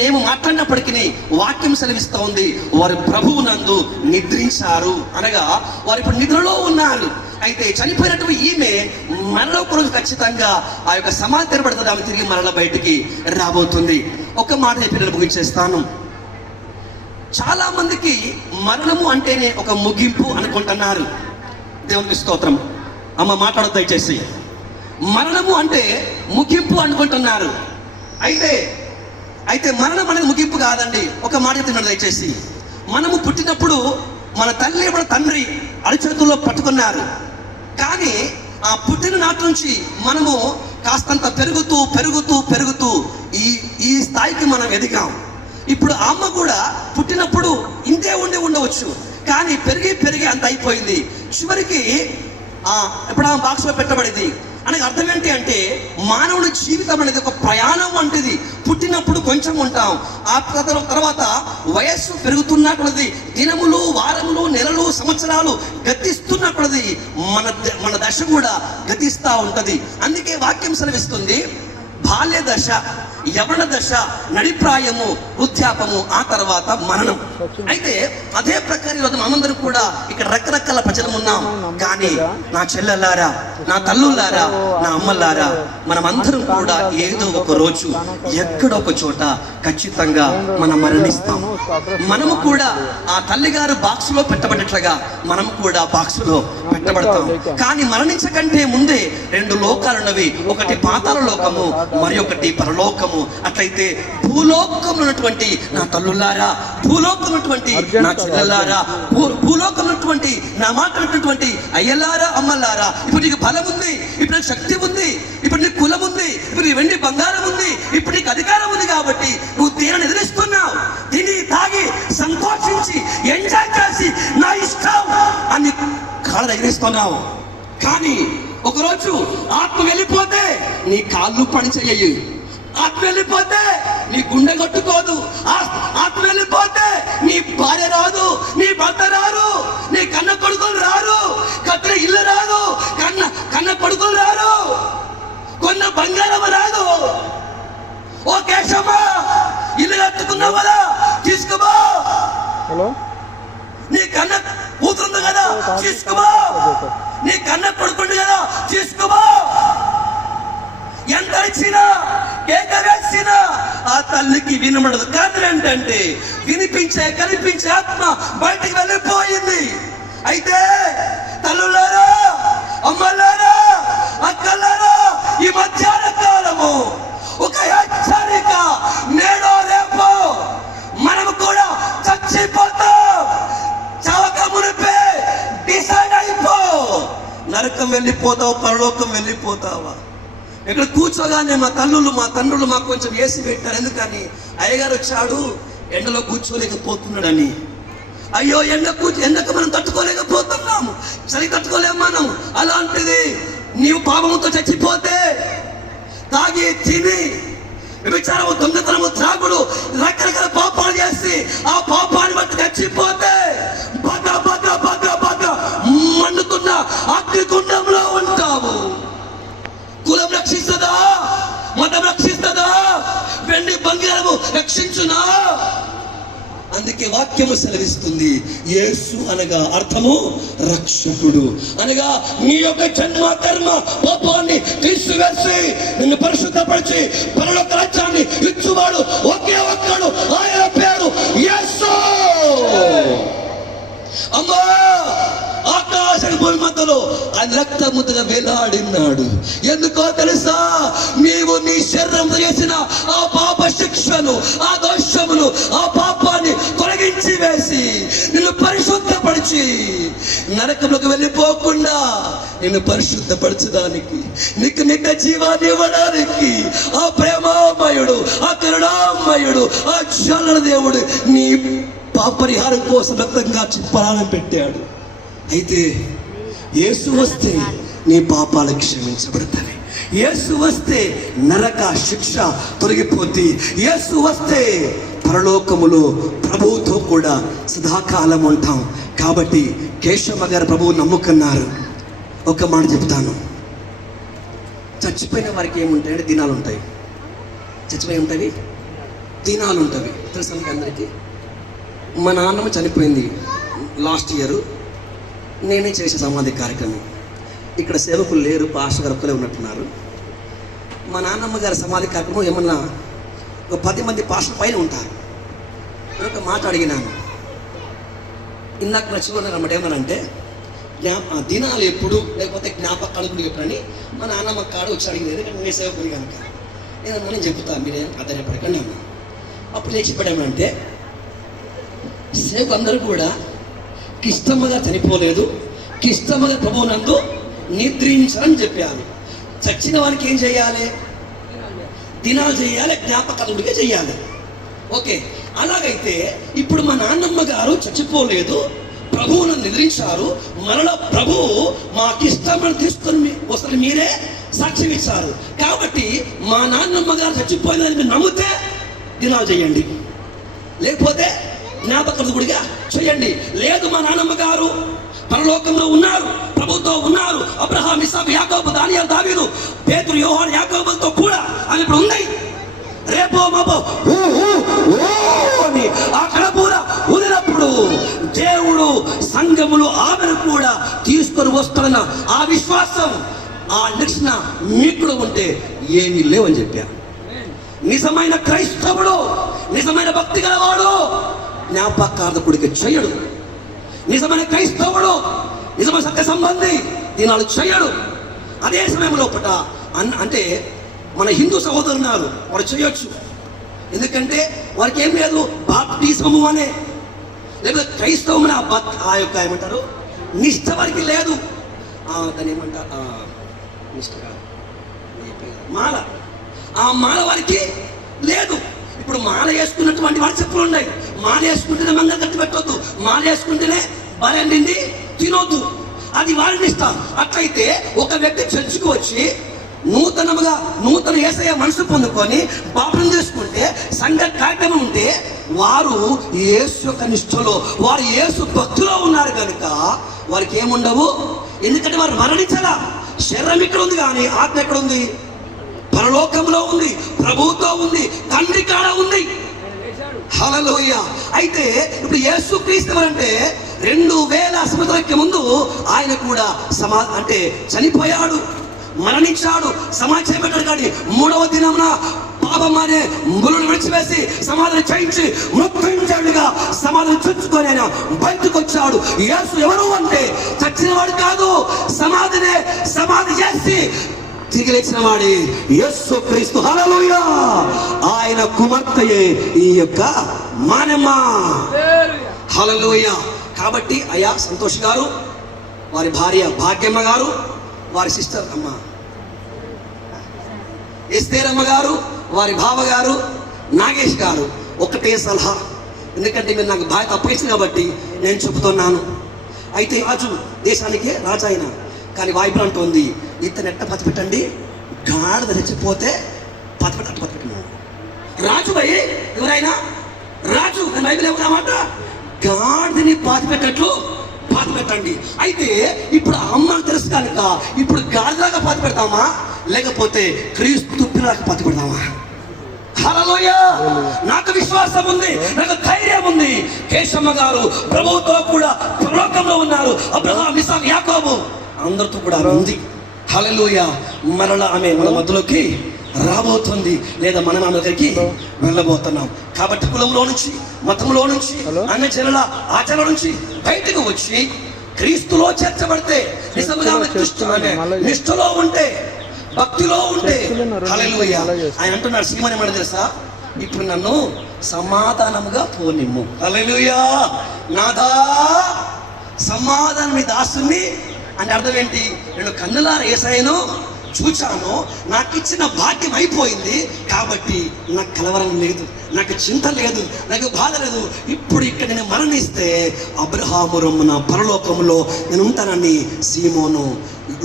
మేము మాట్లాడినప్పటికీ వాక్యం సెలవిస్తూ ఉంది, వారు ప్రభువు నందు నిద్రించారు. అనగా వారు ఇప్పుడు నిద్రలో ఉన్నారు. అయితే చనిపోయినటువంటి ఈమె మరలా ఒక రోజు ఖచ్చితంగా ఆ యొక్క సమాధి తెరబడుతుంది, ఆమె తిరిగి మరలా బయటికి రాబోతుంది. ఒక మాట చెప్పి ముగించేస్తాను. చాలా మందికి మరణము అంటేనే ఒక ముగింపు అనుకుంటున్నారు. దేవునికి స్తోత్రం. అమ్మ మాట్లాడొద్దు దయచేసి. మరణము అంటే ముగింపు అనుకుంటున్నారు. అయితే మరణం అనేది ముగింపు కాదండి. ఒక మాట చెప్తున్నాడు దయచేసి. మనము పుట్టినప్పుడు మన తల్లి మన తండ్రి అరిచేతుల్లో పట్టుకున్నారు. కానీ ఆ పుట్టిన నాటి నుంచి మనము కాస్తంత పెరుగుతూ పెరుగుతూ పెరుగుతూ ఈ స్థాయికి మనం ఎదిగాం. ఇప్పుడు అమ్మ కూడా పుట్టినప్పుడు ఇంతే ఉండవచ్చు, కానీ పెరిగి పెరిగి అంత అయిపోయింది. చివరికి ఎప్పుడు ఆ బాక్స్లో పెట్టబడింది. అనగా అర్థం ఏంటి అంటే మానవుడి జీవితం అనేది ఒక ప్రయాణం వంటిది. పుట్టినప్పుడు కొంచెం ఉంటాం, ఆ తర్వాత వయస్సు పెరుగుతున్నటువంటిది, దినములు, వారములు, నెలలు, సంవత్సరాలు గతిస్తున్నటువంటిది మన దశ కూడా గతిస్తూ ఉంటది. అందుకే వాక్యం సెలవిస్తుంది, బాల్య దశ, యవన దశ, నడిప్రాయము, వృద్ధాపము, ఆ తర్వాత మరణం. అయితే అదే ప్రకారం ఈరోజు మనందరం కూడా ఇక్కడ రకరకాల ప్రజలు ఉన్నాం. కానీ నా చెల్లెల్లారా, నా తల్లులారా, నా అమ్మలారా, మనమందరం కూడా ఏదో ఒక రోజు ఎక్కడో ఒక చోట ఖచ్చితంగా మనం మరణిస్తాం. మనము కూడా ఆ తల్లిగారు బాక్సులో పెట్టబడినట్లుగా మనం కూడా బాక్సులో పెట్టబడతాం. కానీ మరణించకంటే ముందే రెండు లోకాలున్నవి, ఒకటి పాతాళ లోకము, మరి ఒకటి పరలోకము. అట్లయితే భూలోకంలో ఉన్నటువంటి నా తల్లులారా, భూలోకం ఉన్నటువంటి నా చెల్లెల్లారా, భూలోకం ఉన్నటువంటి నా మాట్లాడినటువంటి అయ్యలారా, అమ్మలారా, ఇప్పుడు నీకు బలం ఉంది, ఇప్పుడు నీకు శక్తి ఉంది, ఇప్పుడు నీకు కులం ఉంది, ఇప్పుడు నీ వెండి బంగారం ఉంది, ఇప్పుడు నీకు అధికారం ఉంది. కాబట్టి నువ్వు దేనిని ఎదిరిస్తున్నావు, తిని తాగి సంతోషించి ఎంజాయ్ చేసి నా ఇష్టం అని కాళ్ళు ఎగిరిస్తున్నావు. కానీ ఒకరోజు ఆత్మ వెళ్ళిపోతే నీ కాళ్ళు పని చెయ్యి, ఆత్మ వెళ్ళిపోతే నీ గుండె కొట్టుకోదు, ఆత్మ వెళ్ళిపోతే నీ భార్య రాదు, నీ భర్త రారు, నీ కన్న కొడుకులు రారు, కట్టిన ఇల్లు రాదు, కన్న కొడుకులు రారు, కొన్న బంగారం రాదు. ఓ కేశమ్మా, ఇల్లు కట్టుకున్నావు కదా, తీసుకోబో. నీ కన్న కూతురుంది కదా, తీసుకోబో. నీ కన్న కొడుకుంది కదా, తీసుకోబో. ఎంత ఇచ్చినా, కేక వేసినా ఆ తల్లికి వినబడదు. కారణం ఏంటంటే కనిపించే ఆత్మ బయటికి వెళ్ళిపోయింది. అయితే తల్లులారా, అమ్మలారా, అక్కలారా, ఈ మధ్యాహ్న కాలము ఒక హెచ్చరిక, నేడో రేపో మనము కూడా చచ్చిపోతాం. వెళ్ళిపోతావు, పరలోకం వెళ్ళిపోతావా? ఇక్కడ కూర్చోగానే మా తండ్రులు మాకు కొంచెం ఏసీ పెట్టారు. ఎందుకని? అయ్యగారు వచ్చాడు, ఎండలో కూర్చోలేకపోతున్నాడని. అయ్యో ఎండకు మనం తట్టుకోలేకపోతున్నాము, చలి తట్టుకోలేము మనం. అలాంటిది నీవు పాపముతో చచ్చిపోతే, తాగి తిని విచారము, దొంగతనము, త్రాగుడు, రకరకాల పాపాలు చేసి ఆ పాపాన్ని బట్టి చచ్చిపోతే మండుతున్న అగ్నిగుండంలో ఉంటావు. కులం రక్షిస్తుందా? మతం రక్షిస్తుందా? వెండి బంగారము రక్షించునా? అందుకే వాక్యము సెలవిస్తుంది, యేసు అనగా అర్థము రక్షకుడు అనగా నీ యొక్క జన్మ కర్మ పాపాన్ని తీసివేసి నిన్ను పరిశుద్ధపరిచి పరలోక రాజ్యాన్ని ఇచ్చువాడు ఒకే ఒక్కడు, ఆయన పేరు యేసు. అమ్మా, ఆకాశ భూమి మధ్యలో ఆయన రక్తముద్రగా వేలాడినాడు. ఎందుకో తెలుసా? నీవు నీ శరీరంతో చేసిన ఆ పాప శిక్షను, ఆ దోషమును, ఆ పాపాన్ని తొలగించి వేసి నిన్ను పరిశుద్ధపరిచి నరకంలోకి వెళ్ళిపోకుండా నిన్ను పరిశుద్ధపరచడానికి, నీకు నిత్య జీవాన్ని ఇవ్వడానికి ఆ ప్రేమామయుడు, ఆ కరుణామయుడు, ఆ చలన దేవుడు నీ పాపరిహారం కోసం రక్తంగా ప్రాణం పెట్టాడు. అయితే యేసు వస్తే నీ పాపాలు క్షమించబడతాయి. యేసు వస్తే నరక శిక్ష తొలగిపోతే, యేసు వస్తే పరలోకములో ప్రభువుతో కూడా సదాకాలం ఉంటాం. కాబట్టి కేశవ గారు ప్రభువు నమ్ముకున్నారు. ఒక మాట చెప్తాను, చచ్చిపోయిన వారికి ఏముంటాయంటే దినాలు ఉంటాయి. చచ్చిపోయి ఉంటాయి, దినాలు ఉంటాయి. తెలుసా మీకు అందరికీ? మా నాన్నమ్మ చనిపోయింది లాస్ట్ ఇయర్. నేనే చేసే సమాధి కార్యక్రమం. ఇక్కడ సేవకులు లేరు, పాస్టర్ గారు ఒక్కలే ఉన్నట్టున్నారు. మా నాన్నమ్మ గారి సమాధి కార్యక్రమం ఏమన్నా ఒక 10 మంది పాస్టర్ పైన ఉంటారు. నేను ఒక మాట అడిగినాను, ఇందాక నచ్చుకున్నాను అన్నమాట. ఏమనంటే దినాలు ఎప్పుడు, లేకపోతే జ్ఞాపకాలు కూడా ఎప్పుడని మా నాన్నమ్మ కాడ వచ్చి అడిగింది. ఎందుకంటే నేను సేవకుని కనుక నేను చెప్తాను, మీరేం ఆధారపడకండి అన్న. అప్పుడు లేచి చెప్పడేమంటే, సేవకు అందరూ కూడా కిష్టమ్మగా చనిపోలేదు, కిష్టమ్మగా ప్రభువునందు నిద్రించని చెప్పాను. చచ్చిన వారికి ఏం చేయాలి? దినాలు చేయాలి, జ్ఞాపకాలుగా చేయాలి. ఓకే, అలాగైతే ఇప్పుడు మా నాన్నమ్మ గారు చచ్చిపోలేదు, ప్రభువును నిద్రించారు. మరలా ప్రభువు మాకిష్టమని తీసుకొని వస్తారు, మీరే సాక్ష్యం ఇచ్చారు. కాబట్టి మా నాన్నమ్మ గారు చచ్చిపోయినది మీరు నమ్మితే దినాలు చేయండి, లేకపోతే జ్ఞాపకం గుడిగా చేయండి. లేదు, మా నాన్నమ్మ గారు పరలోకంలో ఉన్నారు, ప్రభుతో ఉన్నారు. అబ్రహాం, ఇస్సాకు, యాకోబు, దానియేలు, దావీదు, పేతురు, యోహాను, యాకోబులతో కూడా ఆమె ఇప్పుడు ఉంది. రేపో మాపో అని ఆ కడపూర వదిలినప్పుడు దేవుడు సంఘములు ఆమెను కూడా తీసుకొని వస్తున్న ఆ విశ్వాసం, ఆ నిరీక్షణ మీకు ఉంటే ఏమీ లేవని చెప్పారు. నిజమైన క్రైస్తవుడు, నిజమైన భక్తి గలవాడు జ్ఞాపకార్థకుడికి చేయడు. నిజమైన క్రైస్తవుడు, నిజమైన సత్య సంబంధి దినాలు చేయడు. అదే సమయంలో అంటే మన హిందూ సహోదరులు ఉన్నారు, వారు చేయొచ్చు. ఎందుకంటే వారికి ఏం లేదు, బాప్టిజము అనే లేకపోతే క్రైస్తవం ఆ యొక్క ఏమంటారు నిష్ఠ వారికి లేదు. దాన్ని ఏమంటారు, నిష్ఠ కాదు, మాల, ఆ మాల వారికి లేదు. ఇప్పుడు మాల వేసుకున్నటువంటి వారి చెప్పులు ఉన్నాయి. మాల వేసుకుంటేనే మంగళ కట్టి పెట్టొద్దు, మాల వేసుకుంటేనే బలండి తినొద్దు, అది వారిని ఇష్టం. అట్లయితే ఒక వ్యక్తి చర్చికి వచ్చి నూతన యేసయ్య మనసు పొందుకొని పాపం చేసుకుంటే, సంఘ కార్యక్రమం ఉంటే, వారు యేసు యొక్క నిష్ఠలో, వారు యేసు భక్తిలో ఉన్నారు కనుక వారికి ఏముండవు. ఎందుకంటే వారు మరణించాలా. శరీరం ఇక్కడ ఉంది కానీ ఆత్మ ఎక్కడ ఉంది? పరలోకంలో ఉంది, ప్రభువుతో ఉంది, తండ్రి కాడ ఉంది. హల్లెలూయా. అయితే ఇప్పుడు యేసు క్రీస్తు అంటే 2000 సంవత్సరాలకి ముందు ఆయన కూడా అంటే చనిపోయాడు, మరణించాడు, సమాజం పెట్టాడు. కానీ 3వ దినమున పాపం అనే ములను విడిచివేసి సమాధిని చేయించి మృత్యుంజయుడిగా సమాధిని చుచ్చుకొని ఆయన బయటకు వచ్చాడు. యేసు ఎవరు అంటే చచ్చిన వాడు కాదు, సమాధి చేసి తిరిగి లేచిన వాడే యేసు క్రీస్తు. హల్లెలూయా. ఆయన కుమార్తెయే ఈ యొక్క మానమ్మ. హల్లెలూయా. కాబట్టి అయ్యా సంతోష్ గారు, వారి భార్య భాగ్యమ్మ గారు, వారి సిస్టర్ అమ్మ ఎస్తేరమ్మ గారు, వారి బావగారు నాగేష్ గారు ఒకటే సలహా. ఎందుకంటే మీరు నాకు బాగా తప్పేసింది కాబట్టి నేను చెబుతున్నాను. అయితే రాజు దేశానికే రాజు అయినా కానీ బైబిల్ అంటుంది ఇతను ఎట్ట పతిపెట్టండి, గాడిద తెచ్చిపోతే పతిపెట్టండి. రాజు పోయి ఎవరైనా రాజు బైబిల్ ఏమన్నమాట, గాడిదని పాతిపెట్టట్లు పాతిపెట్టండి. అయితే ఇప్పుడు అమ్మకు తెలుసు కనుక ఇప్పుడు గాడిదలాగా పాతి పెడతామా, లేకపోతే క్రీస్తు పిల్లలకు పాతి పెడతామా? హల్లెలూయా. నాకు విశ్వాసం ఉంది, నాకు ధైర్యం ఉంది. కేశమ్మ గారు ప్రభువుతో కూడా పరలోకంలో ఉన్నారు. అబ్రహాం, ఇస్సాకు, యాకోబు అందరితో కూడా ఉంది. హల్లెలూయా. మరలా ఆమె మన మధ్యలోకి రాబోతుంది, లేదా మనం ఆమె దగ్గరికి వెళ్ళబోతున్నాం. కాబట్టి కులంలో నుంచి, మతంలో నుంచి, అన్ని జనుల ఆచారం నుంచి బయటకు వచ్చి క్రీస్తులో చేర్చబడితే, నిజంగా నిష్ఠలో ఉంటే, భక్తిలో ఉంటే, హల్లెలూయా. ఆయన అంటున్నాడు, సీమని ఏమన్నా తెలుసా, ఇప్పుడు నన్ను సమాధానముగా పోనిమ్ము. హల్లెలూయా. నాదా సమాధానం దాసుని అంటే అర్థం ఏంటి? నేను కన్నులారా యేసయ్యను చూచాను, నాకు ఇచ్చిన భాగ్యం అయిపోయింది కాబట్టి నాకు కలవరం లేదు, నాకు చింత లేదు, నాకు బాధ లేదు. ఇప్పుడు ఇక్కడ నేను మరణిస్తే అబ్రహాము రొమ్మున పరలోకంలో నేను ఉంటానని సీమోను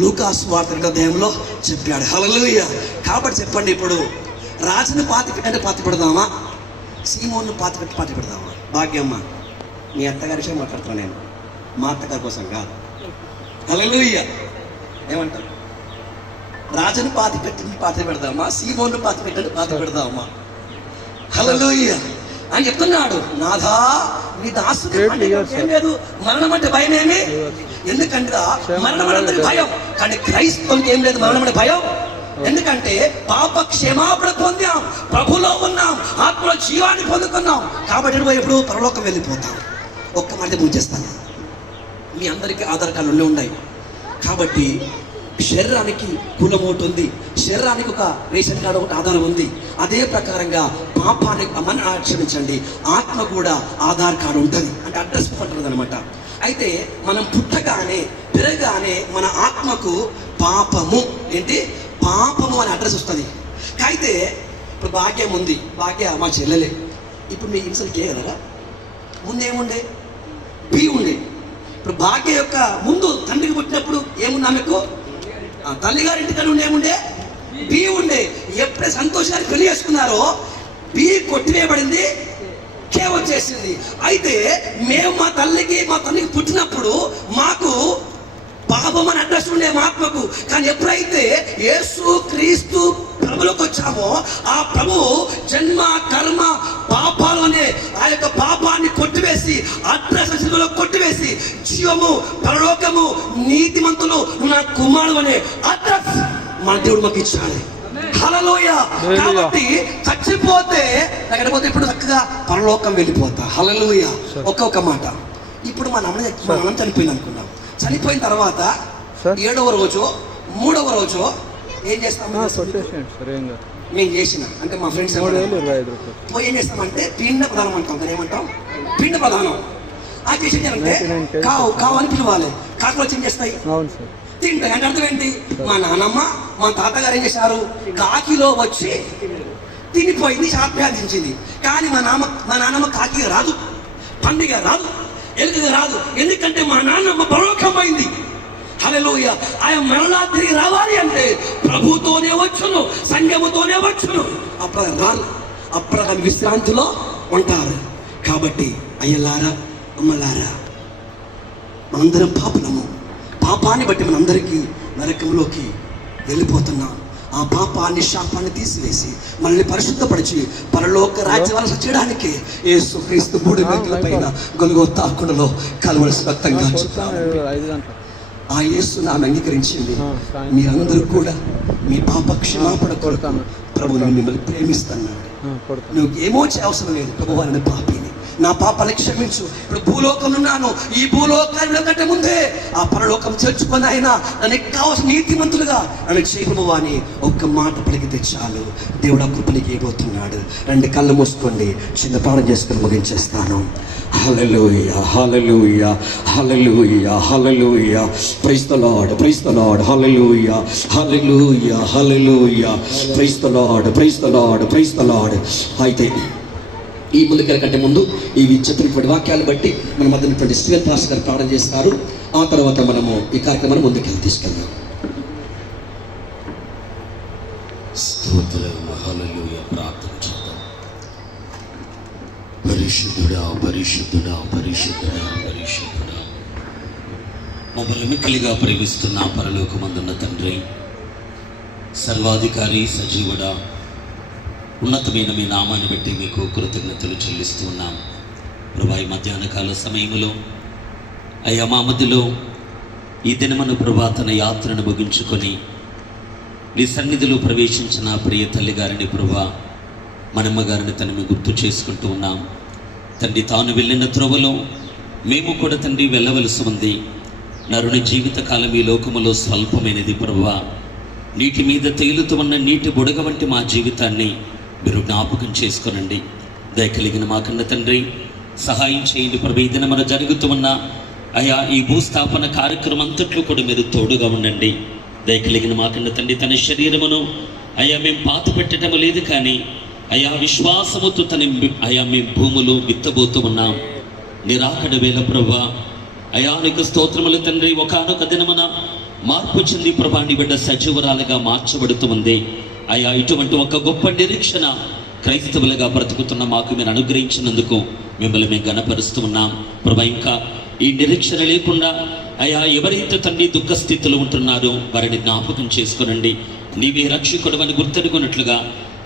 లూకాసు వార్త 2వ అధ్యాయంలో చెప్పాడు. హల్లెలూయా. కాబట్టి చెప్పండి, ఇప్పుడు రాజుని పాతి పెడదామా, సీమోను పాతి పెడదామా? భాగ్యమ్మ, మీ అత్తగారి విషయం మాట్లాడుతున్నాను నేను, మా అత్తగారి కోసం కాదు. హల్లెలూయా. ఏమంటారు? రాజుని పాతి పెడదామా, సీమోను పాతి పెడదామా? హల్లెలూయా అని చెప్తున్నాడు. నాథా నీ దాసుడు ఏం లేదు, మరణం అంటే భయమేమి? ఎందుకంటే మరణం అంటే భయం, కానీ క్రైస్తవునికి ఏం లేదు మరణం అంటే భయం. ఎందుకంటే పాప క్షమాపణ పొందాం, ప్రభులో ఉన్నాం, ఆత్మలో జీవాన్ని పొందుకున్నాం. కాబట్టి ఎప్పుడు పరలోకం వెళ్ళిపోతాం. ఒక్క మాట పూజేస్తాను, మీ అందరికీ ఆధార్ కార్డులు ఉన్నాయి కాబట్టి శరీరానికి కులం ఒకటి ఉంది, శరీరానికి ఒక రేషన్ కార్డు ఒకటి ఆధారం ఉంది. అదే ప్రకారంగా పాపానికి క్షమించండి, ఆత్మ కూడా ఆధార్ కార్డు ఉంటుంది, అంటే అడ్రస్ ఉంటుంది అనమాట. అయితే మనం పుట్టగానే పెరగానే మన ఆత్మకు పాపము పాపము అనే అడ్రస్ వస్తుంది. అయితే ఇప్పుడు భాగ్యం ఉంది, భాగ్య మా చెల్లెలే. ఇప్పుడు మీ ఇన్సల్కి ఏ కదా, ముందేముండే బి ఉండే. ఇప్పుడు భాగ్య యొక్క ముందు తండ్రికి పుట్టినప్పుడు ఏముంది ఆమెకు, తల్లిగారింటి కన్నా ఏముండే బి ఉండే. ఎప్పుడే సంతోషాన్ని పెళ్లి చేసుకున్నారో బి కొట్టివేయబడింది, కే వచ్చేసింది. అయితే మేము మా తల్లికి పుట్టినప్పుడు మాకు పాపం అని అడ్రస్ ఉండే మా ఆత్మకు. కానీ ఎప్పుడైతే యేసు క్రీస్తు ప్రభులోకి వచ్చామో ఆ ప్రభు జన్మ కర్మ పాపాలు అనే ఆ యొక్క పాపాన్ని కొట్టివేసి అడ్రస్ కొట్టివేసి జీవము, పరలోకము, నీతిమంతులు నా కుమారుడు అనే అడ్రస్ మన దేవుడు మాకు ఇచ్చాడు. హల్లెలూయా. కాబట్టి చచ్చిపోతే లేకపోతే ఇప్పుడు చక్కగా పరలోకం వెళ్ళిపోతా. హల్లెలూయా. ఒక్క మాట, ఇప్పుడు మా నాన్న చనిపోయింది అనుకున్నాం. చనిపోయిన తర్వాత 7వ రోజు 3వ రోజు ఏం చేస్తాం, మేము చేసిన అంటే మా ఫ్రెండ్స్ పోయి ఏం చేస్తామంటే పిండ ప్రధానం అంటాం. దాన్ని ఏమంటాం? పిండ ప్రధానం. ఆ చేసి అంటే కావు అని పిలవాలి. కాకులు వచ్చి ఏం చేస్తాయి, తింటాయి. అంటే అర్థం ఏంటి, మా నాన్నమ్మ మా తాతగారు ఏం చేశారు, కాకిలో వచ్చి తినిపోయింది, ఆప్యాదించింది. కానీ మా నాన్నమ్మ కాకి రాదు, పండుగ రాదు, ఎలుగుగా రాదు. ఎందుకంటే మా నాన్నమ్మ పరలోకం పోయింది. హల్లెలూయా. ఆయన మరలా తిరిగి రావాలి అంటే ప్రభుతోనే వచ్చును, సంఘముతోనే వచ్చును. అప్పుడు రాదు, అప్పుడు విశ్రాంతిలో ఉంటారు. కాబట్టి అయ్యలారా, అమ్మలారా, మనందరం పాపలము. పాపాన్ని బట్టి మనందరికీ నరకంలోకి వెళ్ళిపోతున్నాం. ఆ పాపాన్ని, శాపాన్ని తీసివేసి మనల్ని పరిశుద్ధపరిచి పరలోక రాజ్యవారసు చేయడానికి యేసుక్రీస్తు 3 మెట్ల పైన గొల్గొతా కొండలో కలువరి రక్తంగా ఆ యేసు నామం అంగీకరించింది. మీరందరూ కూడా మీ పాప క్షమాపణ కొరకు ప్రభువుని మిమ్మల్ని ప్రేమిస్తున్నాడు. నువ్వు ఏమో అవసరం లేదు, ప్రభువు అనే పాపిని నా పాపాన్ని క్షమించు. ఇప్పుడు భూలోకంలో ఉన్నాను, ఈ భూలోకంలో కంటే ముందే ఆ పరలోకం చేర్చుకొని ఆయన నన్ను కావాల్సిన నీతిమంతులుగా నన్ను చేయము అని ఒక్క మాట పలికితే చాలు. దేవుడు ఆ కృప నీకు ఇవ్వబోతున్నాడు. రెండు కళ్ళు మూసుకోండి, చిన్న ప్రార్థన చేసుకొని ముగించేస్తాను. Hallelujah, hallelujah, hallelujah, hallelujah. Praise the Lord, praise the Lord. Hallelujah, hallelujah, hallelujah. Praise the Lord, praise the Lord, praise the Lord. అయితే ఈ ముందుకెళ్ళకంటే ముందు ఈ చెప్పినటువంటి వాక్యాలు బట్టి మన మధ్యనటువంటి స్టీవెన్ పాస్టర్ గారు ప్రార్థన చేస్తారు. ఆ తర్వాత మనము ఈ కార్యక్రమాన్ని ముందుకెళ్ళి తీసుకెళ్దాం. స్తోత్రం, హల్లెలూయా. ప్రార్థన చేద్దాం. పరిశుద్ధుడా, పరిశుద్ధుడా, పరిశుద్ధుడా, పరిశుద్ధుడా, మమ్మల్ని మిక్కిలిగా ప్రేమిస్తున్న పరలోకమందున్న తండ్రి, సర్వాధికారి, సజీవుడా, ఉన్నతమైన మీ నామాన్ని బట్టి మీకు కృతజ్ఞతలు చెల్లిస్తూ ఉన్నాం. ప్రభా, ఈ మధ్యాహ్న కాల సమయంలో అయ్యా మా మధ్యలో ఈ దినమను ప్రభా తన యాత్రను ముగించుకొని నీ సన్నిధిలో ప్రవేశించిన ప్రియ తల్లి గారిని ప్రభా మనమ్మ గారిని తనని గుర్తు చేసుకుంటూ ఉన్నాం. తండ్రి, తాను వెళ్ళిన త్రోవలో మేము కూడా తండ్రి వెళ్ళవలసి ఉంది. నరుని జీవితకాలం ఈ లోకములో స్వల్పమైనది ప్రభా. నీటి మీద తేలుతూ ఉన్న నీటి బుడగ వంటి మా జీవితాన్ని మీరు జ్ఞాపకం చేసుకొనండి. దయ కలిగిన మాకన్న తండ్రి, సహాయం చేయండి ప్రభు. ఈ దినం మన జరుగుతూ ఉన్న అయా ఈ భూస్థాపన కార్యక్రమం అంతట్లో కూడా మీరు తోడుగా ఉండండి. దయ కలిగిన మాకన్న తండ్రి, తన శరీరమును అయా మేము పాత పెట్టడం లేదు, కానీ అయా విశ్వాసముతో అయా మేము భూములు విత్తబోతూ ఉన్నాం. నిరాకడ వేళ ప్రభా అయా నీకు స్తోత్రములు తండ్రి. ఒకానొక దినమున మార్పు చెంది ప్రభా నీ బిడ్డ సజీవరాలుగా మార్చబడుతూ ఉంది. అయా ఇటువంటి ఒక గొప్ప నిరీక్షణ క్రైస్తవులుగా బ్రతుకుతున్న మాకు మీరు అనుగ్రహించినందుకు మిమ్మల్ని మేము గణపరుస్తూ ఉన్నాం ప్రభా. ఇంకా ఈ నిరీక్షణ లేకుండా అయా ఎవరైతే తండ్రి దుఃఖ స్థితిలో ఉంటున్నారో వారిని జ్ఞాపకం చేసుకునండి. నీవే రక్షకుడు అని గుర్తెరుగునట్లుగా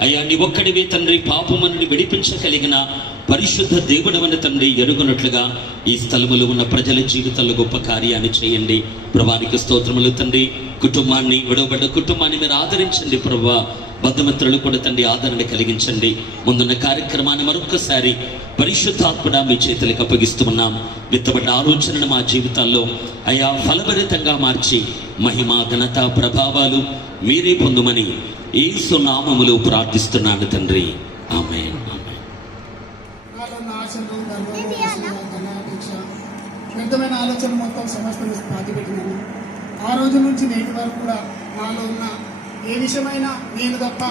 అయ్యా నీ ఒక్కడివే తండ్రి పాపమును విడిపించగలిగిన పరిశుద్ధ దేవుడవని తండ్రి ఎరుగునట్లుగా ఈ స్థలములో ఉన్న ప్రజల జీవితాల్లో గొప్ప కార్యాన్ని చేయండి. ప్రభానికి స్తోత్రములు తండ్రి. కుటుంబాన్ని, విడవబడ్డ కుటుంబాన్ని మీరు ఆదరించండి ప్రభా. బంధుమిత్రులు కూడా తండ్రి ఆదరణ కలిగించండి. ముందున్న కార్యక్రమాన్ని మరొక్కసారి పరిశుద్ధాత్మడ మీ చేతులకు అప్పగిస్తూ ఉన్నాం. విత్తబడ్డ ఆలోచనను మా జీవితాల్లో అయా ఫలభరితంగా మార్చి మహిమ, ఘనత, ప్రభావాలు మీరే పొందుమని యేసు నామములో ప్రార్థిస్తున్నాను తండ్రి. ఆమేన్. వ్యర్థమైన ఆలోచన మొత్తం సమస్తం పాతిపెట్టినాను. ఆ రోజు నుంచి నేటి వరకు కూడా నాలో ఉన్న ఏ విషయమైనా నేను తప్ప